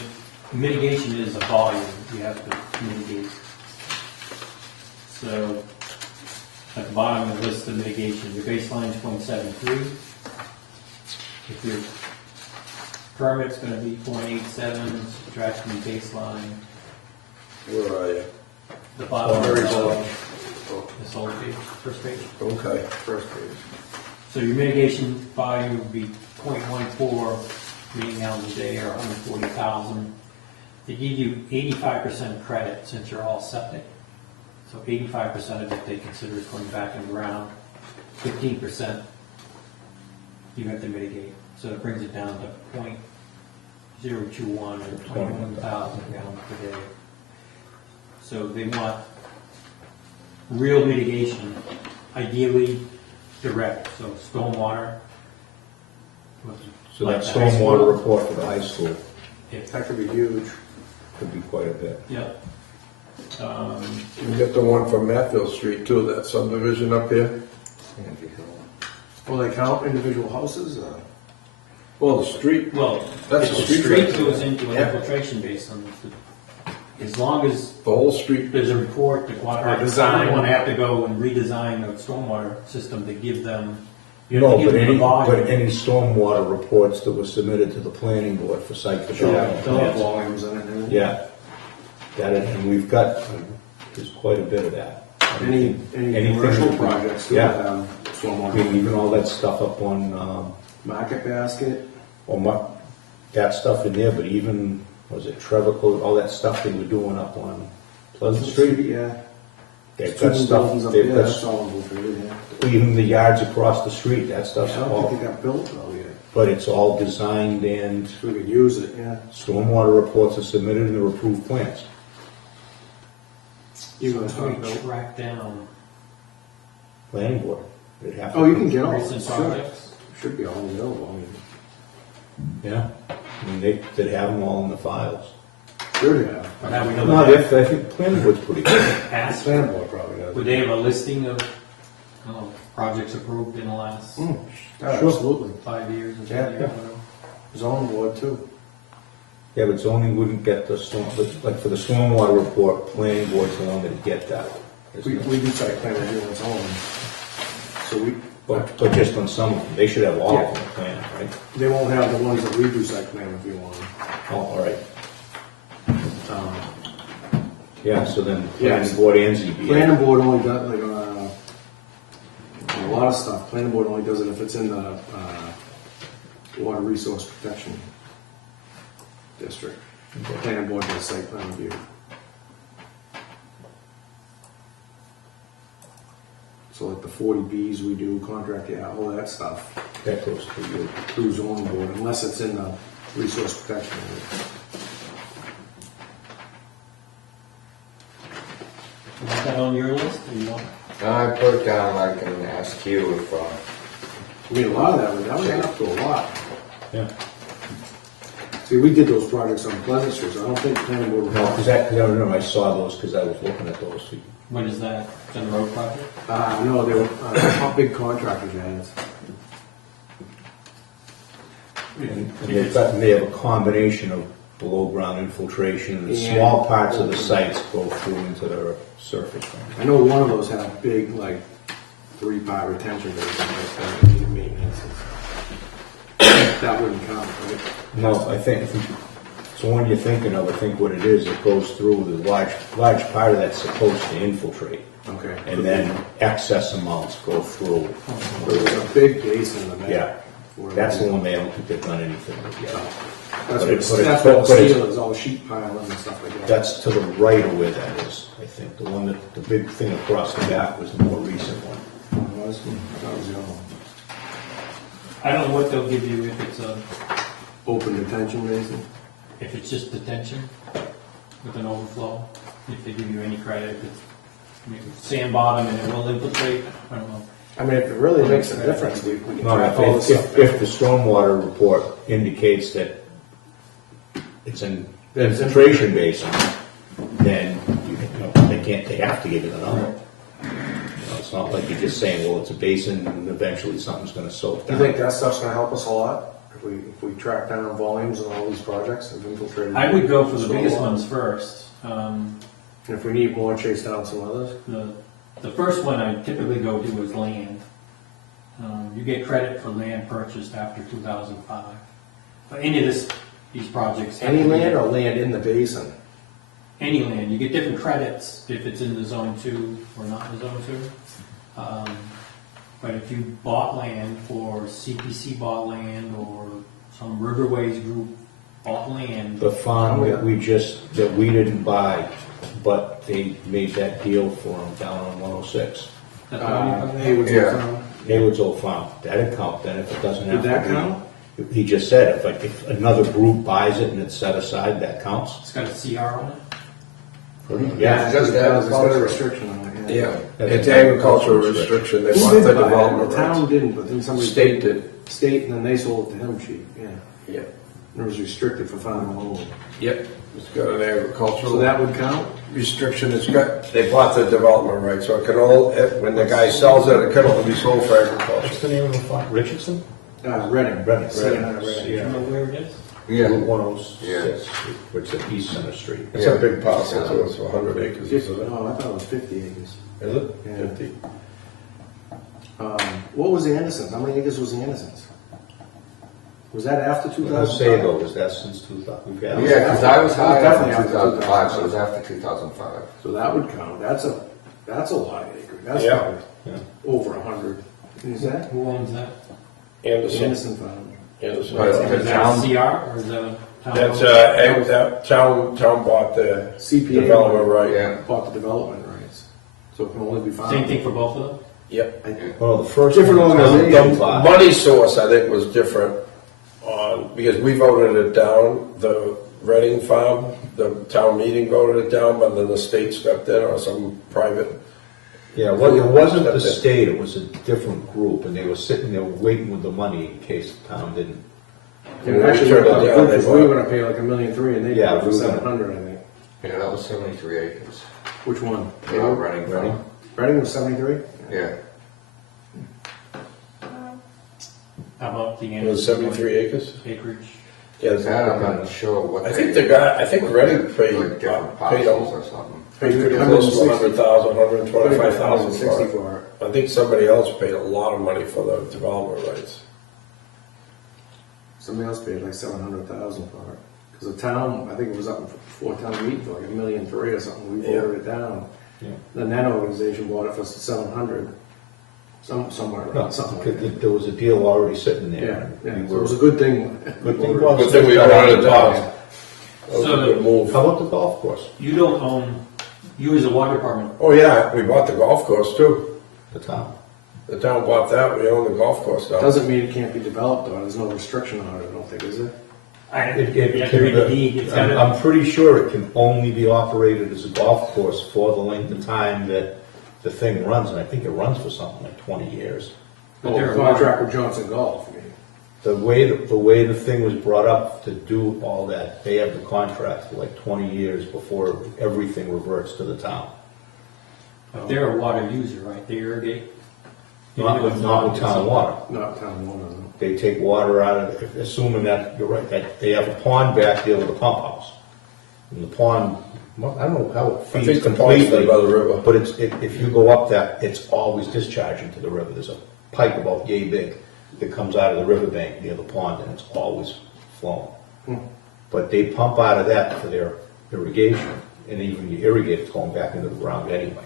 mitigation is a volume, you have to mitigate. So, at the bottom of the list of mitigation, your baseline is 0.73. If your permit's gonna be 0.87, subtract from the baseline, Where are you? the bottom. Very bottom. This whole page, first page. Okay, first page. So your mitigation value would be 0.14 meeting hours a day, or 140,000. They give you 85% credit since you're all septic. So 85% of it they consider is going back in the ground. 15% you have to mitigate. So it brings it down to 0.021 or 21,000 gallons per day. So they want real mitigation, ideally direct, so stormwater. So like that the high school. stormwater report for the high school If- That could be huge. could be quite a bit. Yep. You get the one from Matfield Street too, that subdivision up here. Will they count individual houses? Well, the street, Well, That's if the the street street right goes there. into an Yeah. infiltration basin, as long as the whole street, there's a report, the water design, want to have to go and redesign a stormwater system to give them. You have No, to give but them the any, volume. but any stormwater reports that were submitted to the planning board for site development. They'll have plans. volumes in it. and Yeah, got it, and we've got, there's quite a bit of that. Any Anything commercial that we- projects too Yeah. have I mean, stormwater. even all that stuff up on, Market basket. that stuff in there, but even, was it Trevor Code, all that stuff they were doing up on Pleasant Street? Yeah. They've Two got stuff, buildings up they've there, got, that's all infiltrated, yeah. even the yards across the street, that stuff's I don't all, think they got built though yet. but it's all designed and So we could use it, yeah. stormwater reports are submitted and they're approved plans. Even if it's How not do we built. track down Planning board. They'd have to- Oh, you can get all, recent sure. projects? Should be all available, I mean, Yeah, I mean, they'd have them all in the files. should have. Or have we know No, the I think the planning board's pretty good. past? Planning board probably does. Would they have a listing of projects approved in the last Mm, Sure. Absolutely. 5 years or Yeah. 10 years? Whatever? Zoning board too. Yeah, but zoning wouldn't get the storm, but like for the stormwater report, planning board's the one that'd get that. isn't We, it? we do site plan review on its own. So we, But just on some of them, they should have all of them planned, right? they won't have the ones that we do site plan review on. Oh, all right. Um, Yeah, so then Yes. planning board and ZBA. Planning board only does, like, a lot of stuff, planning board only does it if it's in the, water resource protection district. Planning board does site plan review. So like the 40Bs we do, contract, yeah, all that stuff, That goes to you. through zoning board, unless it's in the resource protection area. You want that on your list, or you want? I put it down, I can ask you if, I mean, a lot of that would add up to a lot. Yeah. See, we did those projects on Pleasant Street, so I don't think planning board would. No, because that, I don't know, I saw those because I was looking at those. When is that? Is that a road project? No, they were, big contractors had it. And they have a combination of below ground infiltration, and Yeah. small parts of the sites go through into their surface. I know one of those had big, like, 3-part retention basins like that, that needed maintenance. That wouldn't count, right? No, I think, it's the one you're thinking of, I think what it is, it goes through, the large part of that's supposed to infiltrate. Okay. And then excess amounts go through. There was a big basin in the middle. Yeah, where- that's the one they don't think they've done anything with yet. That's but it- what, but it- that's but- what but it's- steel is, all sheet piling and stuff like that. That's to the right of where that is, I think. The one that, the big thing across the back was the more recent one. That was the other one. I don't know what they'll give you if it's Open detention basin. if it's just detention with an overflow. If they give you any credit, if it's sand bottom and it will infiltrate, I don't know. I mean, if it really makes a difference, we can No, track all this if, stuff. if the stormwater report indicates that it's an It's infiltration basin, then they have to give you the number. You know, it's not like you're just saying, well, it's a basin and eventually something's gonna soak Do you down. think that stuff's gonna help us a lot? If if we track down volumes on all these projects of infiltrated. I would go for the biggest stormwater. ones first. If we need more, chase down some others. The first one I typically go to is land. You get credit for land purchased after 2005. But any of these projects. have Any to be- land or land in the basin? Any land, you get different credits if it's in the zone 2 or not in the zone 2. But if you bought land, or CPC bought land, or some riverways group bought land, The farm that we didn't buy, but they made that deal for them down on 106. that's what you're talking about? Haywood's Yeah. Farm. Hayward's old farm, that'd count then if it doesn't have Did to that be. count? He just said, if another group buys it and it's set aside, that counts. It's got a CR on it. Yeah. Just It's got a agriculture. restriction on it. Yeah, That's it's an agricultural agricultural restriction, they Who want did the buy it? development The rights. town didn't, but then somebody. State did. State, and then they sold it to him cheap, yeah. Yeah. And it was restricted for farm alone. Yep. It's got an agricultural. So that would count? Restriction, it's got, they bought the development rights, so it can only, when the guy sells it, it can only be sold for agriculture. What's the name of the farm? Richardson? Reading. Reading. Reading. Do you know where it is? Yeah. 106, which is East Center Street. It's a big parcel, so it's 100 acres, 50, isn't it? oh, I thought it was 50 acres. Is it? Yeah. 50. What was the Andersons? How many acres was the Andersons? Was that after I 2005? was say though, was that since 2000? We've had- Yeah, because I was hired Definitely in after 2005, so it was after 2005. So that would count. That's a lot of acres. That's Yeah. probably Yeah. over 100. Is that? Who owns that? Anderson. Anderson Farm. Anderson. But Is the that town- CR or is that a town? That's, that town bought the CPA development right. Yeah. bought the development rights. So it can only be farm. Same thing for both of them? Yep. Well, the first Different one, organizations. the Money source, I think, was different because we voted it down, the Reading farm, the town meeting voted it down, but then the state stepped in or some private. Yeah, well, it wasn't the state, it was a different group, and they were sitting there waiting with the money in case the town didn't. And actually, Turned it we down, they were bought- gonna pay like $1.3 million, and they Yeah, bought it for we were gonna- 700, I think. Yeah, that was 73 acres. Which one? They were running from. Reading was 73? Yeah. How about the It was 73 acres? acreage? Yeah, That I'm not sure what. I think the guy, I think Reading paid, Like different paid parcels them, or something. paid pretty close to 100,000, 125,000 60 for it. for it. I think somebody else paid a lot of money for the development rights. Somebody else paid like 700,000 for it. Because the town, I think it was up before town meeting for like $1.3 million or something, we Yeah. voted it down. Yeah. Then that organization bought it for 700, somewhere No, around, something like because that. there was a deal already sitting Yeah, there. yeah, We so it were- was a good thing. Good thing We was- Good thing we voted it down. Yeah. That was a So- good move. How about the golf course, You don't own, you as a water department, Oh, yeah, we bought the golf course too. the town? The town bought that, we own the golf course now. Doesn't mean it can't be developed though, there's no restriction on it, I don't think, is there? you have to read the deed, it's got I'm pretty sure it can only be operated as a golf course for the length of time that the thing runs, and I think it runs for something like 20 years. But Well, they're a contract with Johnson Golf, I mean. The way the thing was brought up to do all that, they have the contract for like 20 years before everything reverts to the town. But they're a water user, right? They irrigate? Not with town water. Not town water, no. They take water out of, assuming that, you're right, that they have a pond back there with a pump house. And the pond, well, I don't know how it I feeds think the pond's completely, by the river. but if you go up that, it's always discharging to the river. There's a pipe about yay big that comes out of the riverbank near the pond, and it's always flowing. But they pump out of that for their irrigation, and even you irrigate, it's going back into the ground anyway.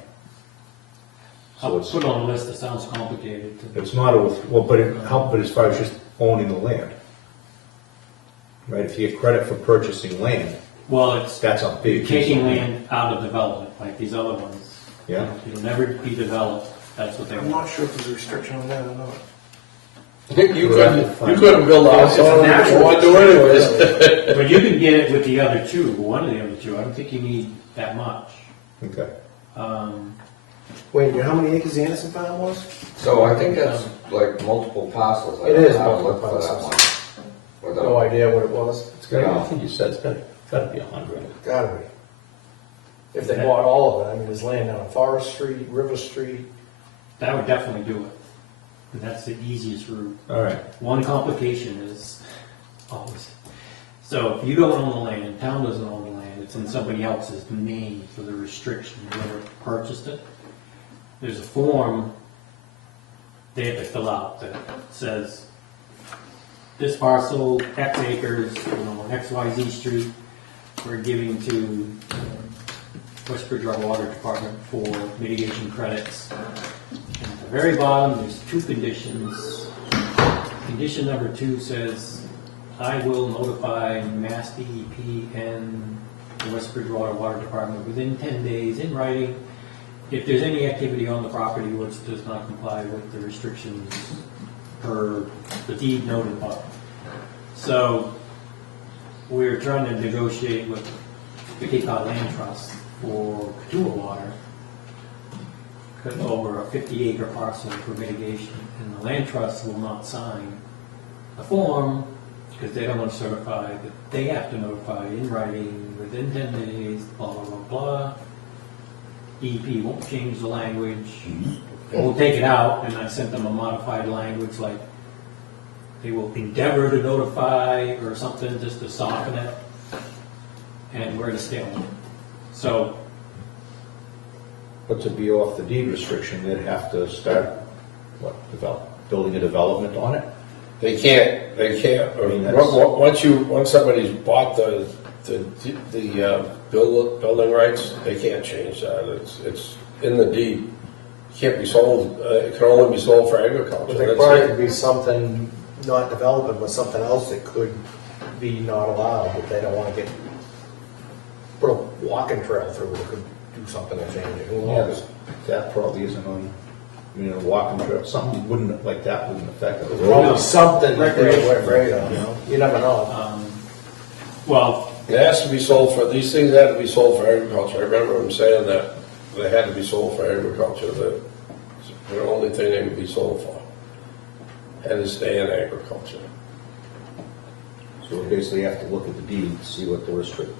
So I'll it's, put on a list that sounds complicated. it's not a, well, but as far as just owning the land, right? If you get credit for purchasing land, Well, it's that's a big piece taking of land out of development, like these other ones. Yeah. It'll never be developed, that's what they I'm want. not sure if there's a restriction on that or not. You couldn't build a house It's a on it, natural what to do anyways. But you can get it with the other two, one of the other two, I don't think you need that much. Okay. Wait, you know how many acres the Anderson farm was? So I think that's like multiple parcels. I It don't is know how to multiple look for that parcels. one. No idea what it was. It's got, I think you said it's got to be 100. Gotta be. If they bought all of it, I mean, there's land down on Forest Street, River Street. That would definitely do it. And that's the easiest route. All right. One complication is always. So if you don't own the land, town doesn't own the land, it's in somebody else's name for the restriction, whoever purchased it. There's a form they have to fill out that says, this parcel, X acres, XYZ street, we're giving to West Bridgewater Water Department for mitigation credits. And at the very bottom, there's two conditions. Condition number 2 says, I will notify Mass DEP and the West Bridgewater Water Department within 10 days in writing if there's any activity on the property which does not comply with the restrictions per the deed noted above. So we're trying to negotiate with the Cape Cod Land Trust for Katua Water over a 50-acre parcel for mitigation, and the land trust will not sign the form because they don't want to certify that they have to notify in writing within 10 days, blah, blah, blah, blah. DEP won't change the language. We'll take it out, and I sent them a modified language like they will endeavor to notify or something just to soften it, and we're at a stalemate. So, But to be off the deed restriction, they'd have to start, building a development on it? They can't, I mean, that's- once somebody's bought the building rights, they can't change that. It's in the deed. It can't be sold, it can only be sold for agriculture. But there That's probably it. could be something not developing, but something else that could be not allowed, but they don't wanna put a walking trail through it, could do something to change it, who Yeah, knows? that probably isn't on, a walking trail, something wouldn't, like that wouldn't affect it. Probably something that they were afraid of, you never know. well, It has to be sold for, these things had to be sold for agriculture. I remember them saying that they had to be sold for agriculture, that the only thing they would be sold for. Had to stay in agriculture. So we basically have to look at the deed to see what the restrict.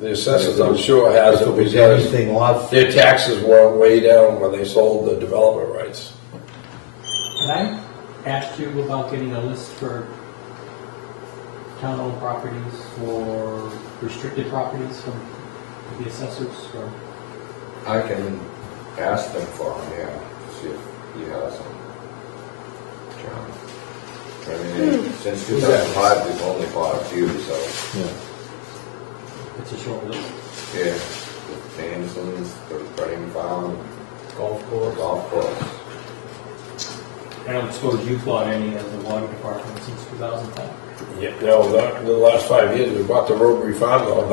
The assessors, I'm sure, has If it it was because anything off, their taxes were way down when they sold the development rights. Can I ask you about getting a list for town-owned properties or restricted properties from the assessors? Or I can ask them for them, yeah, see if he has them. John. I mean, since 2005, we've only bought a few, so, it's a short list. yeah. The Jamesons, the Reading Farm, Golf the course. golf course. I don't suppose you've bought any as a water department since 2005. Yeah, no, not in the last 5 years. We bought the Rotary Farm though.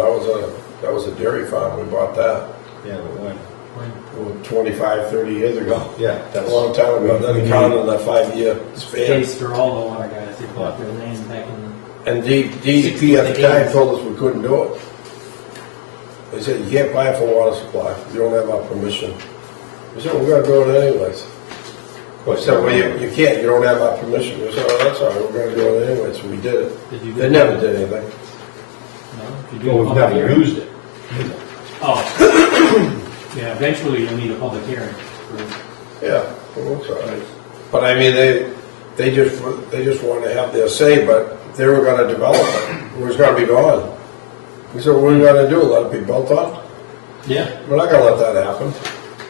That was a dairy farm. We bought that yeah, but when? 25, 30 years ago. Yeah, A that's. long time ago. Then counted that 5-year span. Case for all the water guys, they bought their land back in. And DEP at the time told us we couldn't do it. They said, you can't buy it for water supply. You don't have our permission. We said, we're gonna do it anyways. I said, well, you can't, you don't have our permission. We said, oh, that's all right, we're gonna do it anyway, so we did it. Did you do They never did anything. No? Did you Well, do a we've public never hearing? used it. Oh. Yeah, eventually you'll need a public hearing. Yeah, it looks all right. But I mean, they just wanted to have their say, but they were gonna develop it. It was gonna be gone. We said, what are we gonna do, let it be built on? Yeah. We're not gonna let that happen.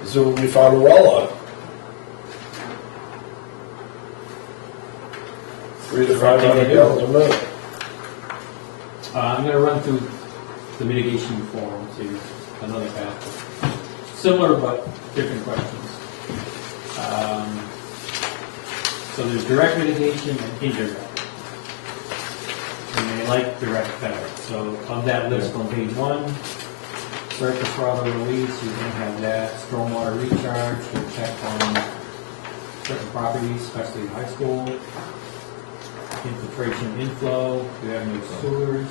So we found a well on it. 300 to 500 gallons a minute. I'm going to run through the mitigation forms here, another path. Similar but different questions. So there's direct mitigation and indirect. And they like direct better. So on that list on page 1, surface water release, you're going to have that. Stormwater recharge, you'll check on certain properties, especially high school. Infiltration inflow, we have no sewers.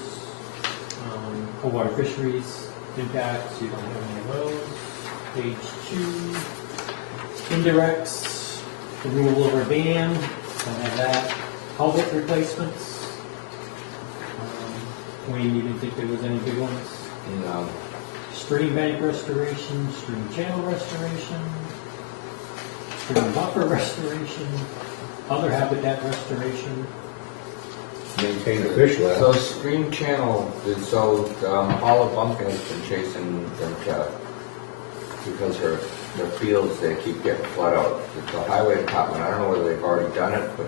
Cold water fisheries impacts, you don't have any of those. Page 2, indirects, removal of our dam, don't have that. Culvert replacements. Wayne, you didn't think there was any big ones? No. Stream bank restoration, stream channel restoration, stream buffer restoration, other habitat restoration. Maintain the fish So ladder. Stream Channel, Paula Bunker has been chasing them because her fields, they keep getting flooded out. The highway department, I don't know whether they've already done it, but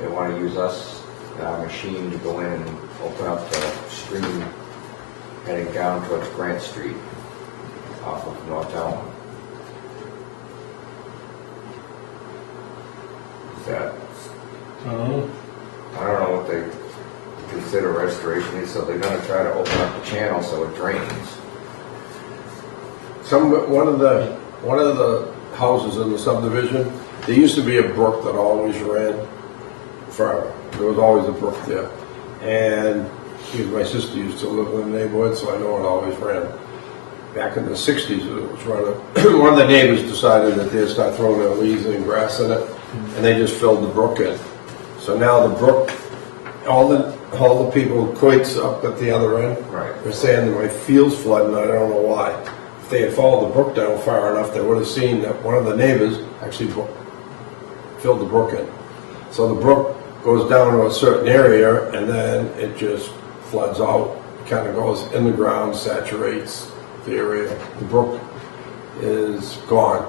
they want to use us, our machine, to go in and open up the stream heading down towards Grant Street off of North Elm. Is that, I don't know what they consider restoration, so they're gonna try to open up the channel so it drains. One of the houses in the subdivision, there used to be a brook that always ran forever. There was always a brook there. And my sister used to live in the neighborhood, so I know it always ran. Back in the 60s, it was running. One of the neighbors decided that they'd start throwing their leaves and grass in it, and they just filled the brook in. So now the brook, all the people, quits up at the other end. Right. They're saying that my field's flooding, I don't know why. If they had followed the brook down far enough, they would have seen that one of the neighbors actually filled the brook in. So the brook goes down to a certain area, and then it just floods out, kind of goes in the ground, saturates the area. The brook is gone.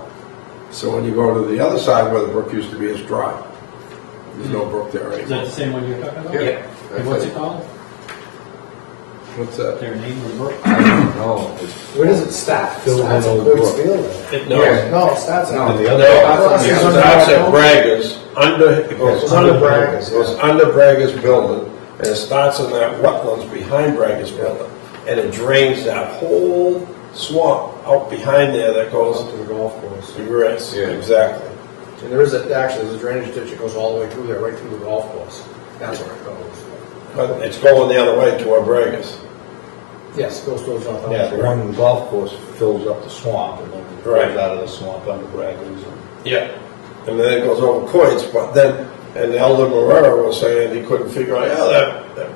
So when you go to the other side where the brook used to be, it's dry. There's no brook there Is that anymore. the same one you're talking about? Yeah. And what's it called? What's that? Their name or brook? I don't know. Where does it start? Filled in Starts at Old Quick's Brook. Field, then. No, No, it starts No. at. And the other, it starts at Bragger's, it goes It's under under Bragger's, Bragger's, goes yeah. under Bragger's building, and it starts in that wetlands behind Bragger's building. And it drains that whole swamp out behind there that goes Goes to the golf course. to grass. Yeah. Exactly. And there's a drainage ditch that goes all the way through there, right through the golf course. That's where it goes. But it's going the other way toward Bragger's. Yes, it goes towards North Elm. yeah, the one golf course fills up the swamp and then Right. goes out of the swamp under Braggers. Yeah. And then it goes over Coit's, but then, and Elder Morera was saying he couldn't figure out, that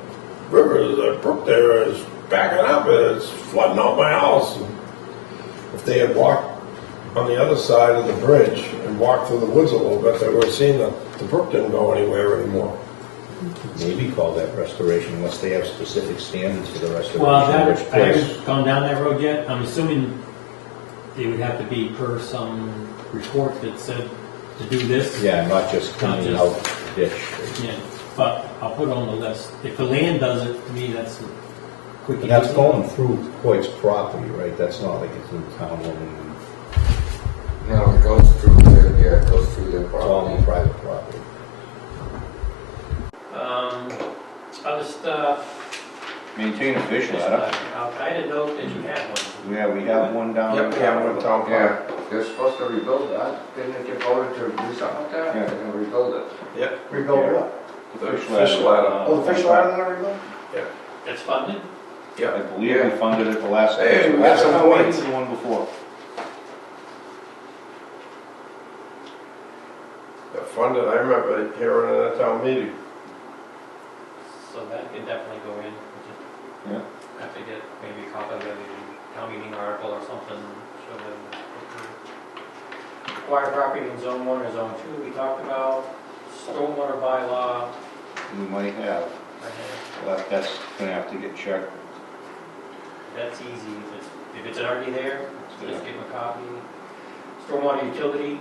river, that brook there is backing up, and it's flooding out my house. And if they had walked on the other side of the bridge and walked through the woods a little bit, they would have seen that the brook didn't go anywhere anymore. Maybe call that restoration unless they have specific standards for the restoration. Well, which I place. haven't gone down that road yet. I'm assuming it would have to be per some report that said to do this. Yeah, not just cleaning Not out the ditch. Yeah, but I'll put it on the list. If the land does it, to me, that's quick. And that's easy. going through Coit's property, right? That's not like it's in town owning, No, it goes through it goes through their it's all property. on private property. Other stuff. Maintain a fish ladder. I didn't know that you had one. Yeah, we have one down Yep, in we have one Cameron. town Yeah, they're supposed to rebuild that. Didn't it get voted to do something like that? Yeah. They're gonna rebuild it. Yep. Rebuild what? The Fish ladder. Oh, the fish ladder that I rebuilt? It's funded? I believe we funded it the last. Hey, we got some How many points. did the one before? That funded, I remember hearing it at a town meeting. So that could definitely go in. We just Yeah. have to get maybe a copy of the town meeting article or something, show them. Acquire property in zone 1 or zone 2, we talked about. Stormwater bylaw. We might have. I Well, that's gonna have to get checked. That's easy, if it's already there, just give them a copy. Stormwater utility,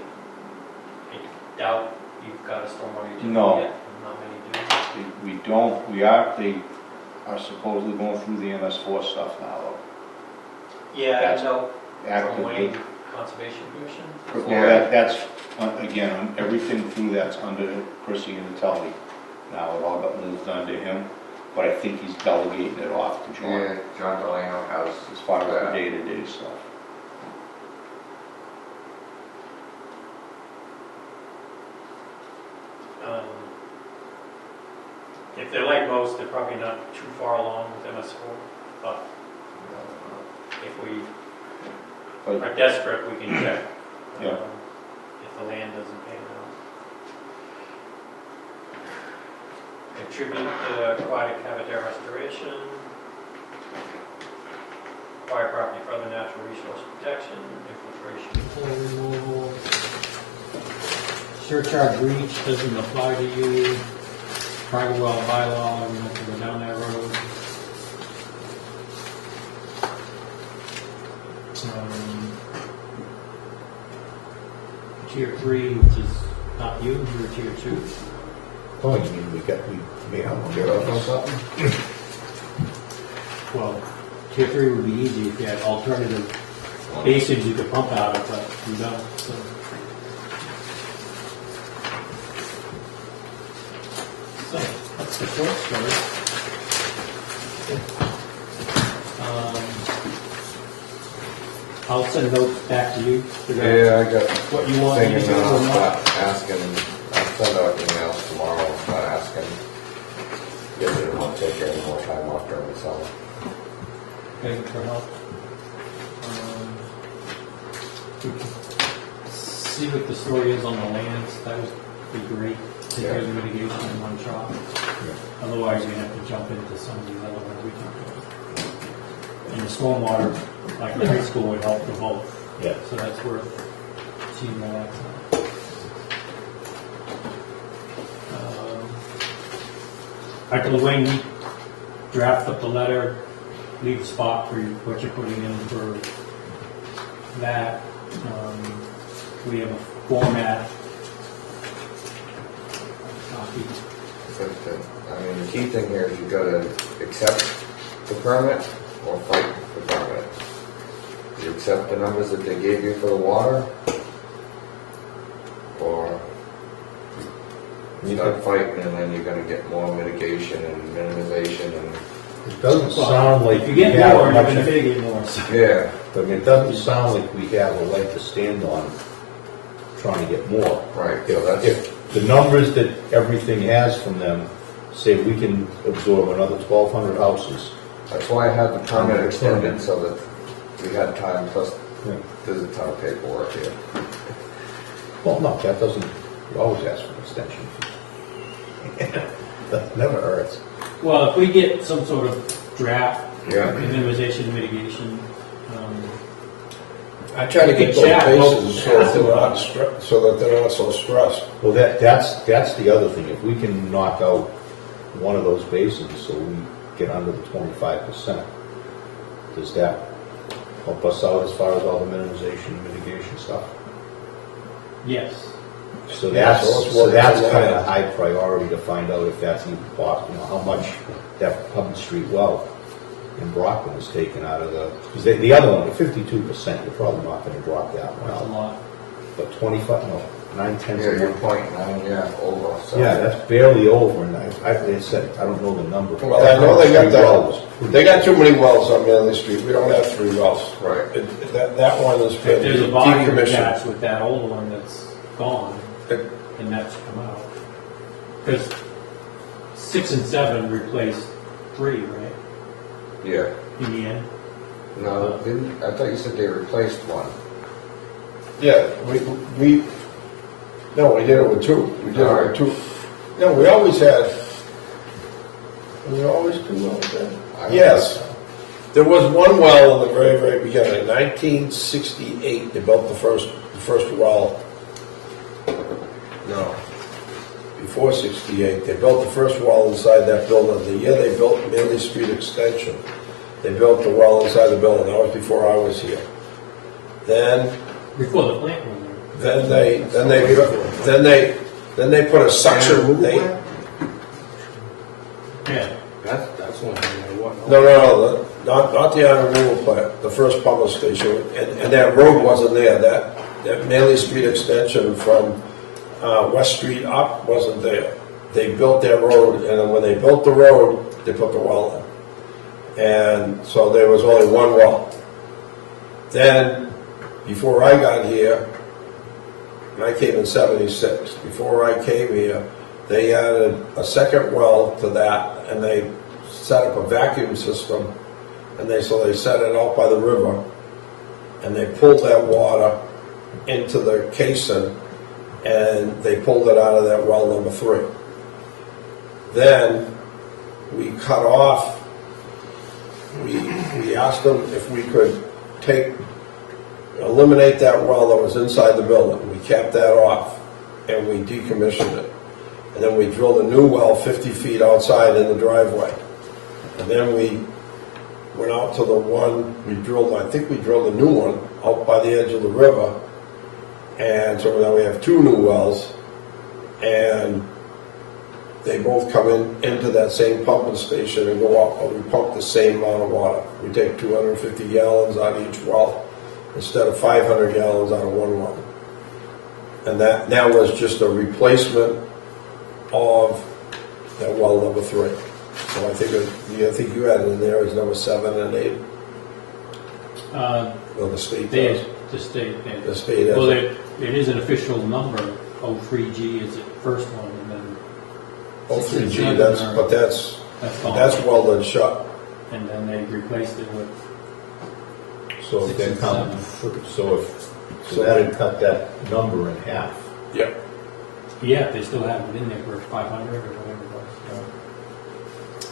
I doubt you've got a stormwater utility No. yet, not many do. We don't, they are supposedly going through the MS4 stuff now, though. Yeah, That's I know, from Actively. Wayne Conservation Commission. Well, that's, again, everything through that's under Chrissy and Tully. Now, it all got moved under him, but I think he's delegating it off to John Yeah, John Delano has. as far as the day-to-day stuff. If they're like most, they're probably not too far along with MS4, but if we But are desperate, we can check. Yeah. If the land doesn't pay out. Contribute to aquatic habitat restoration. Acquire property for other natural resource protection, infiltration, soil removal. Surcharge breach doesn't apply to you. private well bylaw, we have to go down that road. Tier 3, which is not you, you're tier 2. Oh, you mean we made out Get off on something? Well, tier 3 would be easy if you had alternative basins you could pump out of, but you don't, so. So, that's the short story. I'll send notes back to you. Figure Yeah, I got What you want me to thinking do now, or not. start asking, I'll send out emails tomorrow, and start asking. If they don't want to take any more time off during the summer. Thank you for help. We can see what the story is on the lands, that would be great, take care of the mitigation in one shot. Otherwise, we have to jump into some of these other ones we talked about. And the stormwater, like the high school would help for both, Yeah. so that's worth seeing more that. Michael Wayne, we draft up the letter, leave a spot for what you're putting in for that. We have a format. Copy. I mean, the key thing here is you gotta accept the permit or fight the permit. You accept the numbers that they gave you for the water, or you start fighting and then you're gonna get more mitigation and minimization and, It doesn't sound like If you we get have more, you're much gonna of- mitigate more. So. yeah. I mean, it doesn't sound like we have a leg to stand on trying to get more. Right, so that's, If the numbers that everything has from them say we can absorb another 1,200 houses, that's why I had the permit extended, so that we had time, plus yeah. there's a ton of paperwork here. Well, no, that doesn't, you always ask for an extension. That never hurts. Well, if we get some sort of draft, Yeah. minimization and mitigation, I try to get Good chat, those both bases so that they're not so that they're not so stressed. Well, that's the other thing. If we can knock out one of those basins so we get under the 25%, does that help us out as far as all the minimization and mitigation stuff? yes. So Yeah, that's, so let's so work that's on that. kind of high priority to find out if that's even possible, how much that Hubble Street well in Brockton is taken out of the, because the other one, the 52%, you're probably not going to drop that one That's a out. lot. But 25, no, 9/10 Yeah, of your one. point, over, so. Yeah, that's barely over, and they said, I don't know the number. Well, I know they got Three wells. They got too many wells on Manley Street. We don't have 3 wells. Right. That one has been There's a body decommissioned. attached with that old one that's gone, and that's come out. Because 6 and 7 replaced 3, right? Yeah. In the end. No, I thought you said they replaced one. Yeah, we did it with 2. We did it with 2. No, we always had. Were there always 2 wells there? I don't Yes. think so. There was one well in the very, very beginning. In 1968, they built the first well. No, before 68, they built the first well inside that building. The year they built Manley Street Extension, they built the well inside the building. That was before I was here. Then Before the plant was there. then they put a suction. Yeah. That's one thing I want. No, not the iron removal plant, the first pump station, and that road wasn't there, that Manley Street extension from West Street up wasn't there. They built that road, and then when they built the road, they put the well in. And so there was only one well. Then, before I got here, and I came in 76, before I came here, they added a second well to that, and they set up a vacuum system, and so they set it out by the river, and they pulled that water into the casing, and they pulled it out of that well number 3. Then we cut off. We asked them if we could eliminate that well that was inside the building. We capped that off, and we decommissioned it. And then we drilled a new well 50 feet outside in the driveway. And then we went out to the one, I think we drilled a new one out by the edge of the river. And so now we have 2 new wells. And they both come into that same pumping station and go up, and we pump the same amount of water. We take 250 gallons out of each well instead of 500 gallons out of one well. And that was just a replacement of that well number 3. So I think you had it in there as number 7 and 8. Well, the state does. The state. Yeah. The state has Well, it. it is an official number. 03G is the first one, and then. 03G, That's gone. that's welded shut. And then they replaced it with. So if they come, so that'd cut that number in half. Yep. Yeah, they still have it in there for 500 or whatever it was.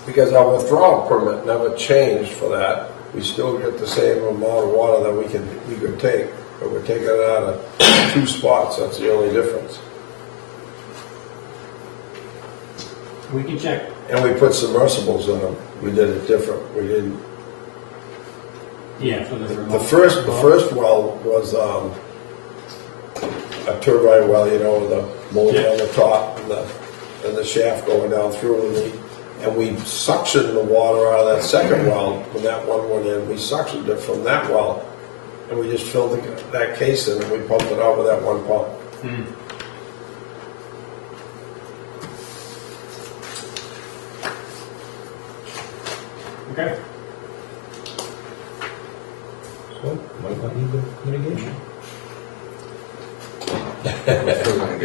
Because our withdrawal permit never changed for that. We still get the same amount of water that we could take, but we're taking it out of 2 spots. That's the only difference. We can check. And we put submersibles in them. We did it different. We didn't. Yeah, for the remote. The first well was a turbine well, with the molding on the top and the shaft going down through. And we suctioned the water out of that second well when that one went in. We suctioned it from that well, and we just filled that case in, and we pumped it out with that one pump. Okay. So, might not need the mitigation.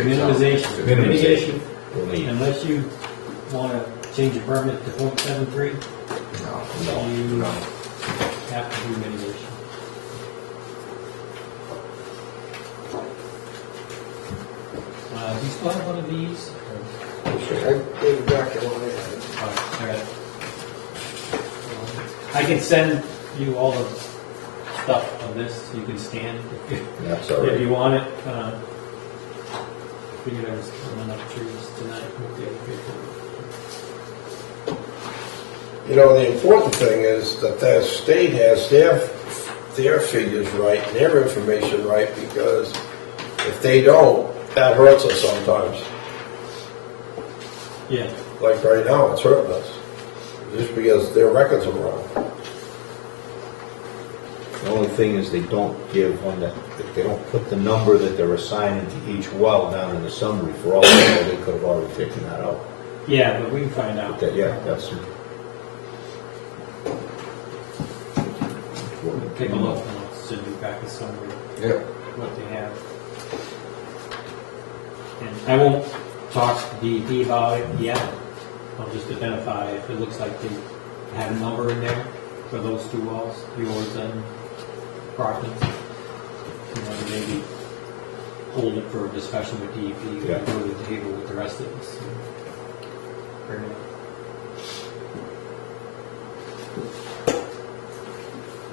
Minimization. Minimization. We'll need. Unless you want to change your permit to .73, you have to do mitigation. Do you still have one of these? I gave it back to one I had. Oh, I got it. I can send you all the stuff of this. You can scan That's all if right. you want it. Figured I was coming up trees tonight with the other people. The important thing is that the state has their figures right, and their information right, because if they don't, that hurts us sometimes. Yeah. Like right now, it's hurting us, just because their records are wrong. The only thing is they don't they don't put the number that they're assigning to each well down in the summary. For all we know, they could have already taken that out. Yeah, but we can find out. That's. Take a look and I'll send you back a summary Yep. of what they have. And I won't talk to DEP about it yet. I'll just identify if it looks like they have a number in there for those 2 wells, yours and Brockman's. Maybe hold it for a discussion with DEP, Yeah. go to the table with the rest of us. Bring it up.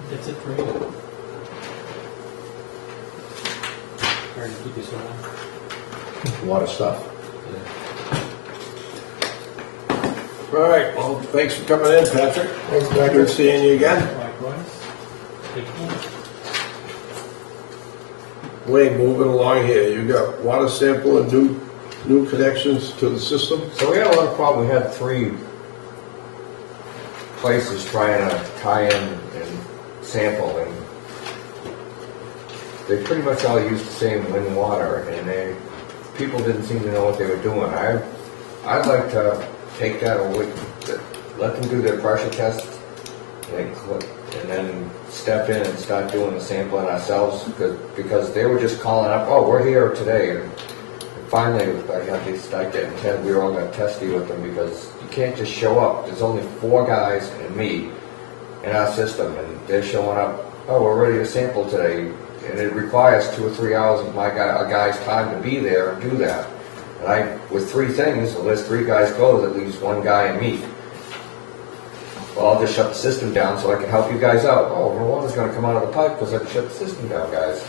That's it for you. Sorry to keep you so long. A lot of stuff. All right, well, thanks for coming in, Patrick. Thanks, Patrick. Good seeing you again. Likewise. Take care. Wayne, moving along here, you got water sample and new connections to the system? So we had a lot of problem. We had 3 places trying to tie in and sample, and they pretty much all used the same wind water, and people didn't seem to know what they were doing. I'd like to take that away, let them do their pressure test, and then step in and start doing the sampling ourselves, because they were just calling up, oh, we're here today, and finally I had to start getting we were all going to testy with them, because you can't just show up. There's only 4 guys and me in our system, and they're showing up, oh, we're ready to sample today, and it requires 2 or 3 hours of a guy's time to be there and do that. And with 3 things, well, there's 3 guys go, that leaves 1 guy and me. Well, I'll just shut the system down so I can help you guys out. Oh, the water's going to come out of the pipe because I shut the system down, guys.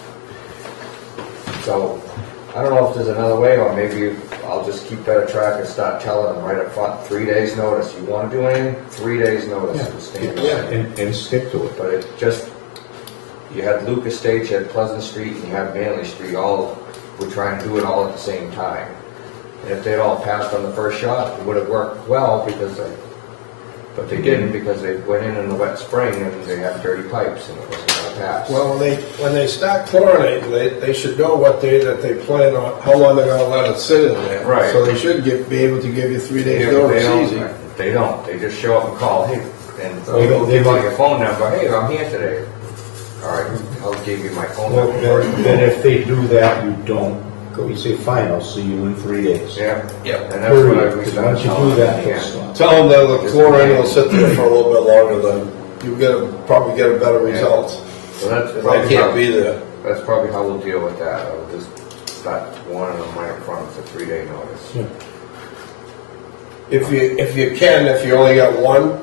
So I don't know if there's another way, or maybe I'll just keep better track and start telling them right up front, 3 days notice. You wanna do anything, 3 days notice. to stand Yeah, up. and stick to it. But it just, you had Luke Estates, you had Pleasant Street, and you had Manley Street, all, we're trying to do it all at the same time. And if they'd all passed on the first shot, it would have worked well, because but they didn't, because they went in the wet spring and they had dirty pipes and it wasn't gonna pass. Well, when they start chlorinating, they should know what day that they plan on, how long they're gonna let it sit in there. Right. So they should be able to give you 3 days Yeah, but notice easy. They don't, they just show up and call, hey, and Well, people they- give out your phone number, hey, I'm here today. All right, I'll give you my phone Well, number. then if they do that, you don't go, you say, fine, I'll see you in 3 days. Yeah, Yep. and that's what I Period. was 'Cause once you do that, yeah. they'll stop. Tell them that the chlorine will sit there for a little bit longer, then probably get a better result. So that's They probably can't how, be there. that's probably how we'll deal with that. I'll just start warning them right up front, it's a 3-day notice. Yeah. If you can, if you only got one,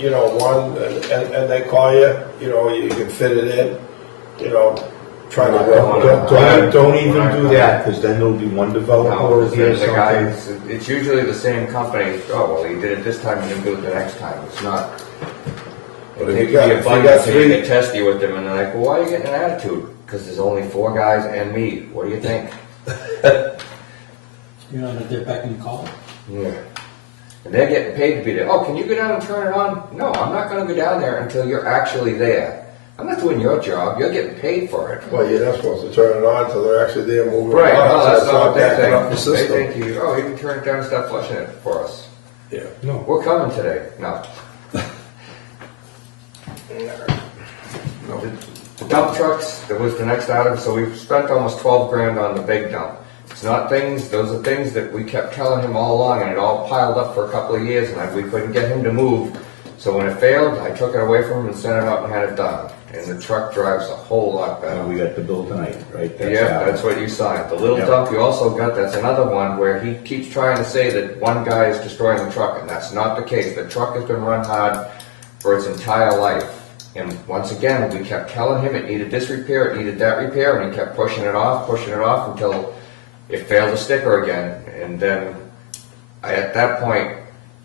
and they call you, you can fit it in, try to work. Don't even do that, because then there'll be one developer No, over here, the guy, something. it's usually the same company, oh, well, he did it this time, he didn't do it the next time, it's not. But It if takes you got- me if a you bunch got to three- get testy with them, and they're like, well, why are you getting an attitude? Because there's only 4 guys and me, what do you think? You know, that they're back in call. Yeah. And they're getting paid to be there. Oh, can you go down and turn it on? No, I'm not gonna go down there until you're actually there. I'm not doing your job, you're getting paid for it. Well, you're not supposed to turn it on until they're actually there moving Right, around. no, so that's it's not what they backing up the think. They system. think you, oh, you can turn it down and start flushing it for us. Yeah. No. We're coming today. No. The dump trucks, that was the next item, so we've spent almost 12 grand on the big dump. It's not things, those are things that we kept telling him all along, and it all piled up for a couple of years, and we couldn't get him to move. So when it failed, I took it away from him and sent it out and had it done. And the truck drives a whole lot better. We got the bill tonight, right? Yeah, that's what you signed. The little Yeah. dump you also got, that's another one where he keeps trying to say that one guy is destroying the truck, and that's not the case. The truck has been run hard for its entire life. And once again, we kept telling him it needed this repair, it needed that repair, and he kept pushing it off until it failed the sticker again. And then at that point,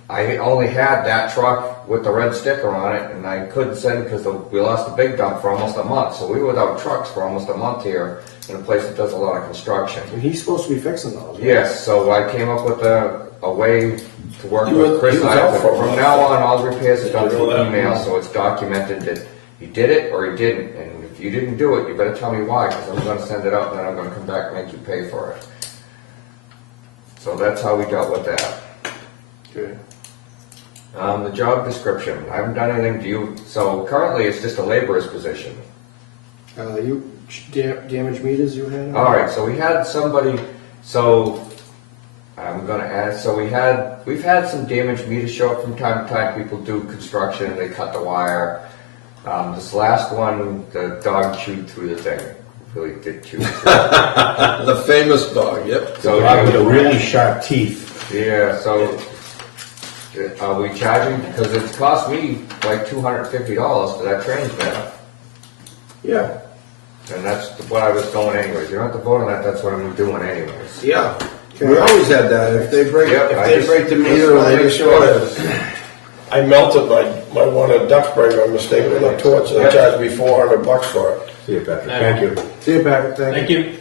I only had that truck with the red sticker on it, and I couldn't send because we lost the big dump for almost a month. So we were without trucks for almost a month here in a place that does a lot of construction. And he's supposed to be fixing those. right? Yes, so I came up with a way to work He with was- Chris he and was I. out for a From month. now on, all repairs are done Did you know through that? email, so it's documented that he did it or he didn't. And if you didn't do it, you better tell me why, because I'm gonna send it out and then I'm gonna come back and make you pay for it. So that's how we dealt with that. Okay. The job description, I haven't done anything, so currently it's just a laborer's position. Damage meters you had? All right, so we had somebody, so I'm gonna add, so we've had some damaged meters show up from time to time. People do construction, they cut the wire. This last one, the dog chewed through the thing, really did chew through it. The famous dog, yep. So, Dog with the really sharp teeth. yeah, so are we charging, because it's cost me like $250 for that transmitter. Yeah, And that's what I was going anyways. You don't have to vote on that, that's what I'm doing anyways. yeah. We always had that. If they break, Yep, I just- the meter, just they wanna destroy make it. I melted my one at Duxbury by mistake with a torch, and they charged me $400 for it. See you, Patrick, thank you. See you, Patrick, Thank you.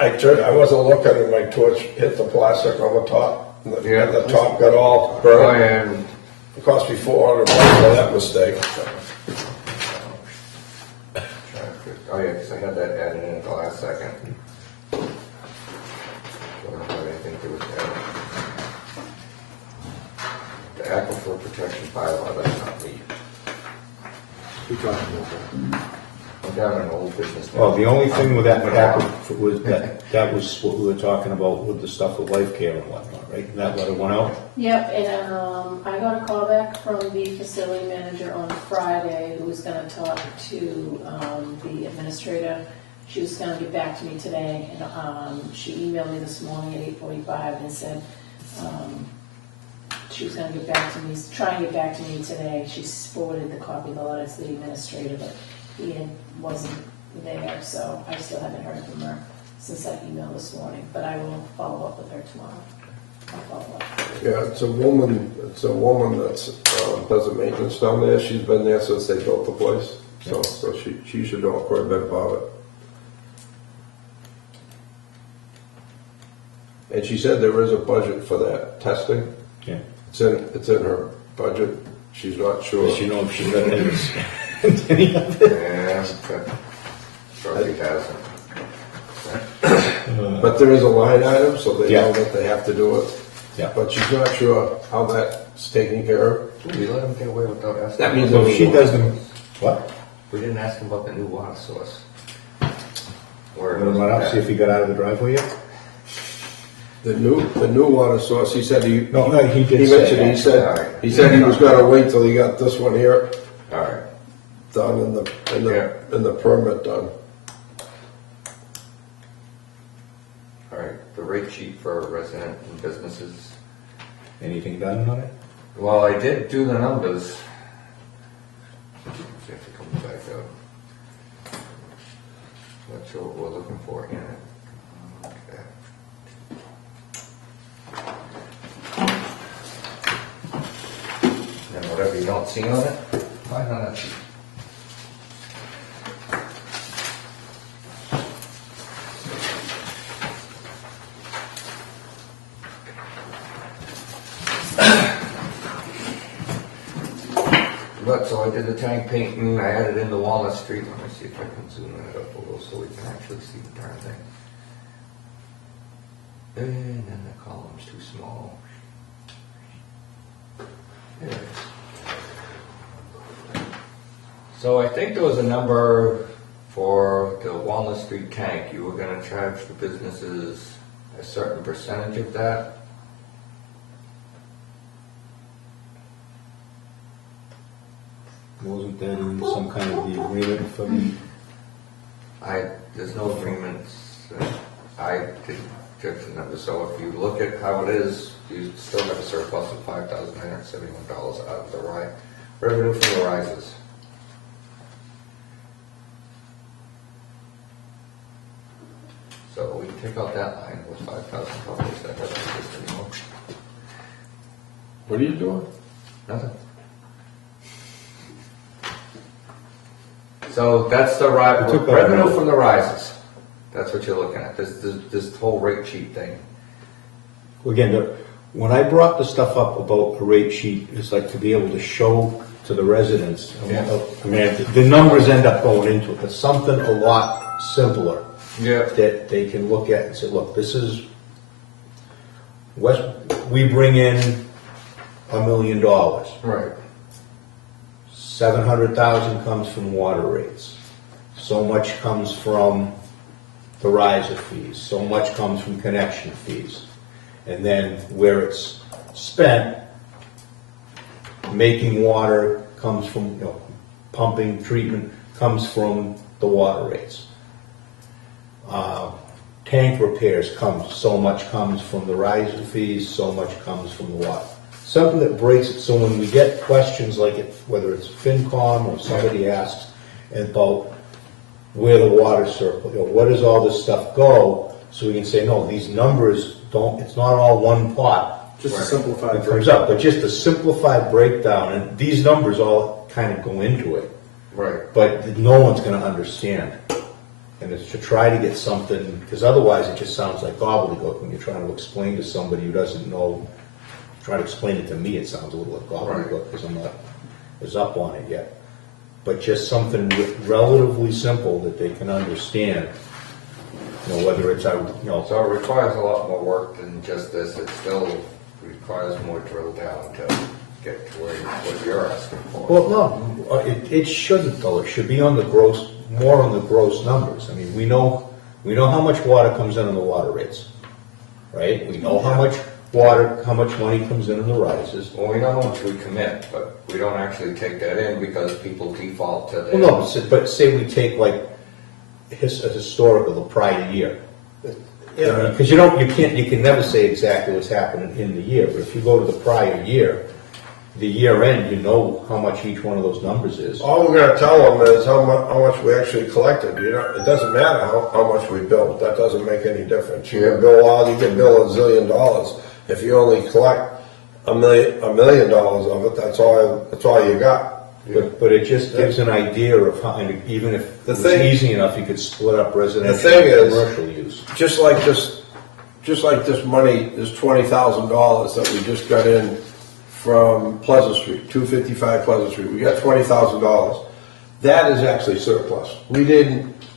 I wasn't looking, and my torch hit the plastic on the top, and Yeah. the top got all Oh, burned. and It cost me $400 for that mistake. oh yeah, because I had that added in at the last second. Don't have anything to do with that. The aquifer protection bylaw, that's not me. We talked about that. I'm down in old business now. Well, the only thing with that packet was that was what we were talking about with the stuff with life care and whatnot, right? And that letter went out? Yep, and I got a call back from the facility manager on Friday who was gonna talk to the administrator. She was gonna get back to me today, and she emailed me this morning at 8:45 and said she was gonna get back to me, try and get back to me today. She forwarded the copy of the letter to the administrator, but he wasn't there, so I still haven't heard from her. since that email this morning, but I will follow up with her tomorrow. I'll follow up. Yeah, it's a woman that's, does the maintenance down there. She's been there since they built the place. So she should know quite a bit about it. And she said there is a budget for that testing. Yeah. It's in her budget. She's not sure. Does she know if she's got any of it? Yeah, but probably hasn't. But there is a line item, so they know Yeah. that they have to do it. Yeah. But she's not sure how that's taken care of. We let him get away without asking. That means So if she doesn't, what? We didn't ask him about the new water source. Where it Wanna was run up, at. see if he got out of the driveway yet? The new water source, he said he No, he did he say mentioned, that. he said he was gonna wait till he got this one here All right. done and the permit done. All right, the rate sheet for resident and businesses. Anything done on it? Well, I did do the numbers. See if it comes back up. Not sure what we're looking for in it. Okay. And whatever you don't see on it, find on that sheet. But, so I did the tank painting, I added in the Walnut Street, let me see if I can zoom that up a little so we can actually see the darn thing. And then the column's too small. There it is. So I think there was a number for the Walnut Street tank, you were gonna charge the businesses a certain percentage of that. Wasn't that in some kind of the agreement for the, There's no agreements, I didn't judge the number, so if you look at how it is, you still have a surplus of $5,971 out of the revenue from the rises. So we can take out that line with $5,000, that doesn't exist anymore. What are you doing? Nothing. So that's the I took that revenue out. from the rises. That's what you're looking at, this whole rate sheet thing. again, when I brought the stuff up about a rate sheet, it's like to be able to show to the residents. Yeah. I mean, the numbers end up going into it, but something a lot simpler. Yeah. That they can look at and say, look, this is, we bring in $1 million. Right. 700,000 comes from water rates. So much comes from the riser fees. So much comes from connection fees. And then where it's spent, making water comes from, pumping, treatment comes from the water rates. Tank repairs so much comes from the riser fees, so much comes from the water. Something that breaks it, so when we get questions like it, whether it's FinCom or somebody asks about where the water circle, where does all this stuff go, so we can say, no, these numbers don't, it's not all one pot. Just a Right. simplified It comes up, but just a simplified breakdown, and these numbers all kind of go into it, Right. but no one's gonna understand. And it's to try to get something, because otherwise it just sounds like gobbledygook when you're trying to explain to somebody who doesn't know. Try to explain it to me, it sounds a little like gobbledygook, because I'm not as up on it yet. But just something relatively simple that they can understand, whether it's, So it requires a lot more work than just this, it still requires more drill down to get to what you're asking for. well, no, it shouldn't though, it should be on the gross, more on the gross numbers. I mean, we know how much water comes in on the water rates, right? We know how much money comes in on the rises. Well, we know how much we commit, but we don't actually take that in because people default to the. Well, no, but say we take like a historical, the prior year. Yeah. Because you can never say exactly what's happening in the year, but if you go to the prior year, the year end, you know how much each one of those numbers is. All we're gonna tell them is how much we actually collected, you know, it doesn't matter how much we billed, that doesn't make any difference. You can bill $1 zillion. If you only collect $1 million of it, that's all you got. But it just gives an idea of how, and even if it was easy enough, you could split up residential and commercial use. Just like this money, this $20,000 that we just got in from Pleasant Street, 255 Pleasant Street, we got $20,000. That is actually surplus.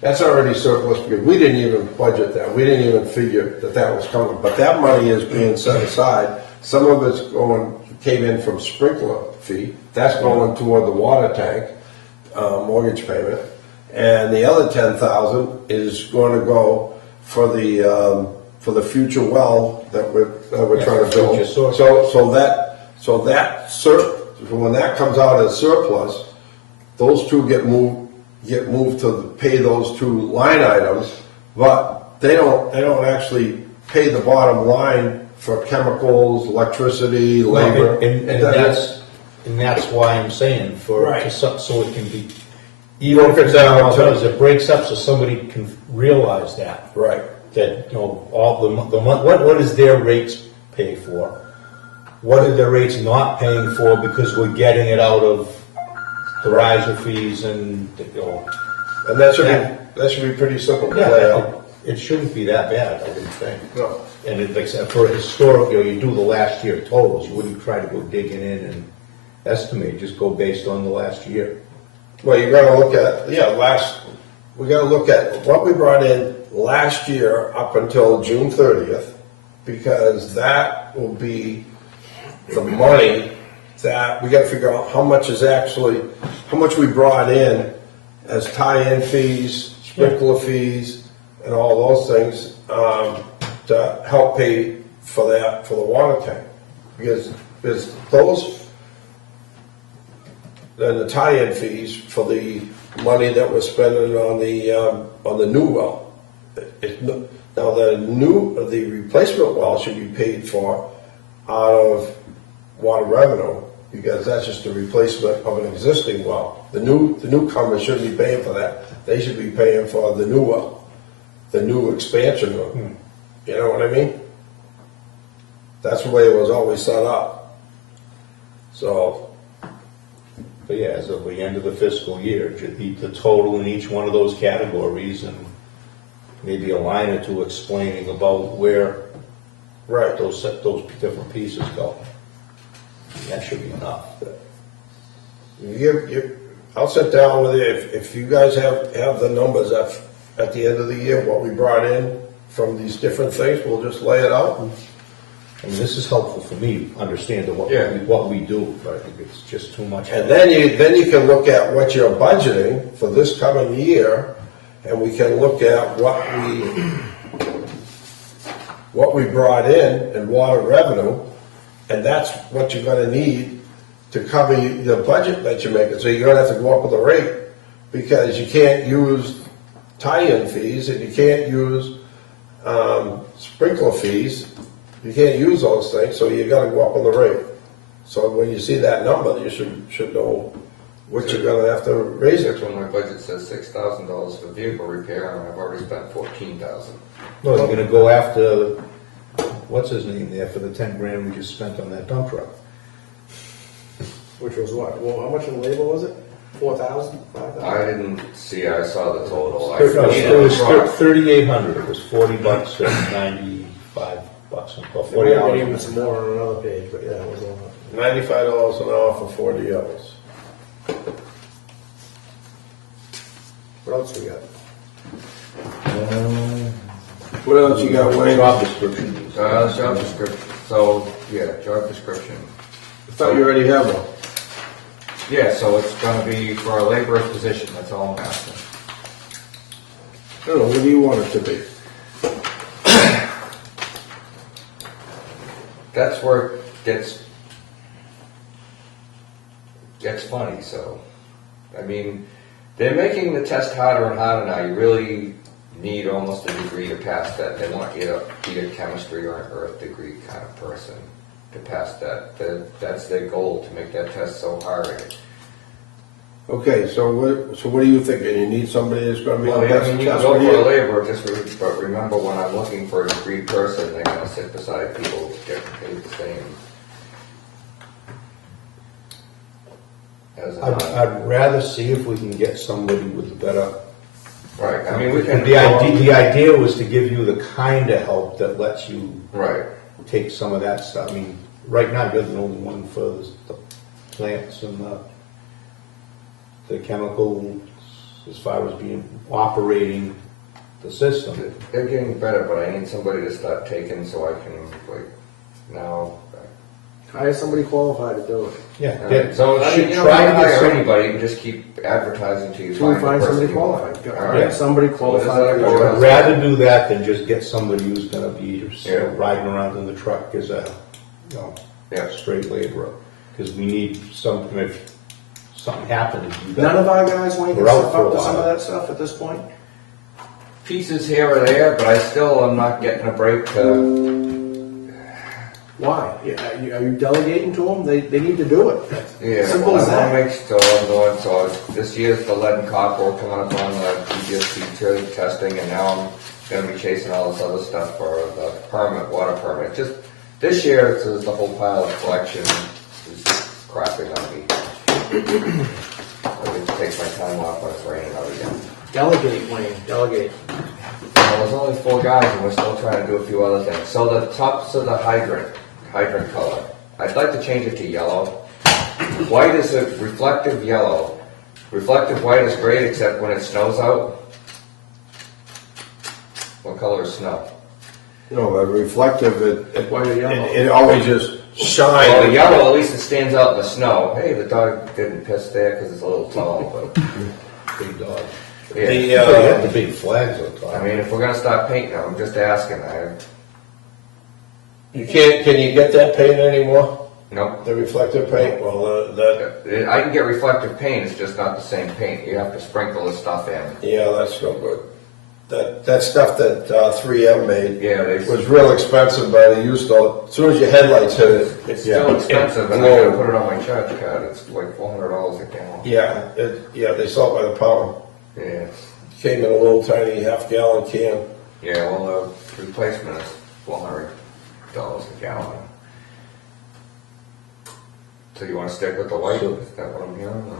That's already surplus because we didn't even budget that. We didn't even figure that was coming. But that money is being set aside. Some of it's came in from sprinkler fee. That's going toward the water tank, mortgage payment. And the other $10,000 is going to go for the future well that we're trying to build. future source. So when that comes out as surplus, those two get moved to pay those two line items, but they don't actually pay the bottom line for chemicals, electricity, labor. And that's why I'm saying Right. so it can be, even if it's out, it breaks up so somebody can realize that. Right. That, you know, all what is their rates pay for? What are their rates not paying for because we're getting it out of the riser fees and, you know. And that should be pretty simple to play out. It shouldn't be that bad, I wouldn't think. No. And except for a historic, you know, you do the last year totals, you wouldn't try to go digging in and estimate, just go based on the last year. Well, you're gonna look at, we gotta look at what we brought in last year up until June 30th, because that will be the money that, we gotta figure out how much we brought in as tie-in fees, sprinkler fees, and all those things, to help pay for the water tank. Because those, then the tie-in fees for the money that we're spending on the new well. Now, the replacement well should be paid for out of water revenue, because that's just a replacement of an existing well. The newcomers shouldn't be paying for that. They should be paying for the new well, the new expansion one. You know what I mean? That's the way it was always set up. So, But yeah, as of the end of the fiscal year, it should be the total in each one of those categories and maybe a line or two explaining about where right. those different pieces go. That should be enough. I'll sit down with you, if you guys have the numbers at the end of the year, what we brought in from these different things, we'll just lay it out. I mean, this is helpful for me, understanding what we do, but I think it's just too much. And then you can look at what you're budgeting for this coming year, and we can look at what we brought in water revenue, and that's what you're gonna need to cover the budget that you're making. So you're gonna have to go up with the rate, because you can't use tie-in fees, and you can't use sprinkler fees. You can't use those things, so you gotta go up on the rate. So when you see that number, you should know what you're gonna have to raise it. That's when my budget says $6,000 for vehicle repair, and I've already spent $14,000. No, you're gonna go after, what's his name there, for the 10 grand we just spent on that dump truck. Which was what? Well, how much in labor was it? 4,000? 5,000? I didn't see, I saw the total. It was 3,800, it was $40 and $95 or There 40 might have been hours. even some more on another page, but yeah, it was on. $95 an hour for 40 hours. What else we got? What else you got, Wayne? Job description. Job description, so, yeah, job description. I thought you already have one. Yeah, so it's gonna be for a laborer's position, that's all I'm asking. I don't know, what do you want it to be? That's where it gets funny, so, I mean, they're making the test harder and harder now, you really need almost a degree to pass that, they want you to be a chemistry or an earth degree kind of person. to pass that. That's their goal, to make that test so hard. Okay, so what are you thinking? You need somebody that's gonna be Well, the yeah, I best mean, you can test go for for a you? laborer, but remember, when I'm looking for a discrete person, they're gonna sit beside people who get paid the same. As a I'd rather see if we can get somebody with a better. right, I mean, we can. The idea was to give you the kind of help that lets you Right, take some of that stuff. I mean, right now, you're the only one for the plants and the chemicals as far as being, operating the system. they're getting better, but I need somebody to start taking so I can, like, now. Hire somebody qualified to do it. Yeah. Alright, so, I mean, you don't Try have to to get hire some- anybody, you can just keep advertising till you Till we find the find person somebody you want. qualified. Alright. Get somebody So qualified. does that for go the with- job. Rather do that than just get somebody who's gonna be Yeah. riding around in the truck as a, Yeah. straight laborer. Because we need some, if something happens, you None got, of our guys want to get We're out stuff for a up to some of while. that stuff at this point? Pieces here or there, but I still am not getting a break to, Why? Yeah, are you delegating to them? They need to do it. yeah, Simple well, as I wanna that. make, so I'm going, so this year's the lead and copper coming up on the PGSP testing, and now I'm gonna be chasing all this other stuff for the permit, water permit. Just, this year, it's just the whole pile of collection is crapping on me. I get to take my time off when it's raining out again. Delegate, Wayne, delegate. Well, there's only 4 guys, and we're still trying to do a few other things. So the tops of the hydrant color, I'd like to change it to yellow. White is a reflective yellow. Reflective white is great, except when it snows out. What color is snow? No, but reflective, it White or yellow? it always just Well, the shines. yellow, at least it stands out in the snow. Hey, the dog didn't piss there because it's a little tall, but, big dog. yeah. So you have the big flags on top. I mean, if we're gonna start painting them, I'm just asking. You can't, can you get that paint anymore? Nope. The reflective paint? Well, that, I can get reflective paint, it's just not the same paint. You have to sprinkle the stuff in. yeah, that's no good. That stuff that 3M made Yeah, they. was real expensive, but they used to, as soon as your headlights hit it, It's yeah, still expensive, and I gotta put it on my charge card, it's like $400 a gallon. yeah, they sell it by the pound. Yeah, Came in a little tiny half-gallon can. yeah, well, the replacement is $400 a gallon. So you wanna stick with the white, is that what I'm hearing, or?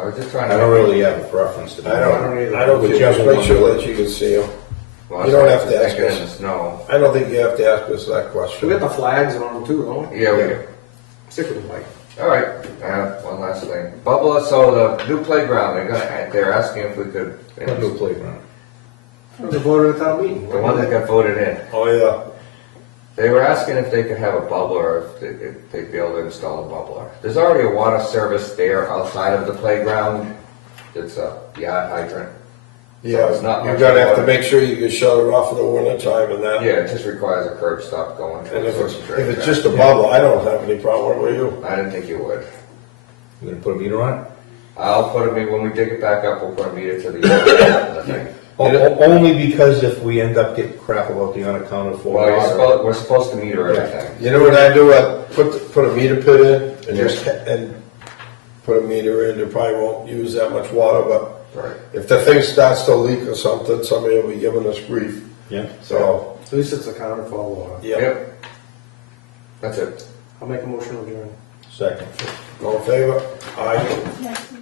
I was just trying to. I don't really have a preference to that. I don't care, Whichever just make one. sure that you can see them. Well, you don't I have was to ask thinking us. in the snow. I don't think you have to ask us that We question. got the flags on them too, don't we? Yeah, we do. Stick with the white. All right, one last thing. Bubba, so the new playground, they're asking if we could, A new playground. They voted at town meeting. the one that got voted in, Oh, yeah. they were asking if they could have a bubbler, if they'd be able to install a bubbler. There's already a water service there outside of the playground. It's a yard hydrant. Yeah, it's not you're much gonna have to water. make sure you can shut it off in the winter time and that. Yeah, it just requires a curb stop going to And a if source it's, of if drainage. it's just a bubble, I don't have any problem with you. I didn't think you would. You gonna put a meter on it? I'll put when we dig it back up, we'll put a meter to the thing. Only because if we end up getting crap about the unaccounted for Well, water. we're supposed to meter everything. You know what I do? I put a meter pit in and Yeah. just, and put a meter in. They probably won't use that much water, but Right. if the thing starts to leak or something, somebody will be giving us grief. Yeah. So, At least it's accounted for water. yeah. Yep. That's it. I'll make a motion to adjourn. Second. All in favor? Aye. Next week.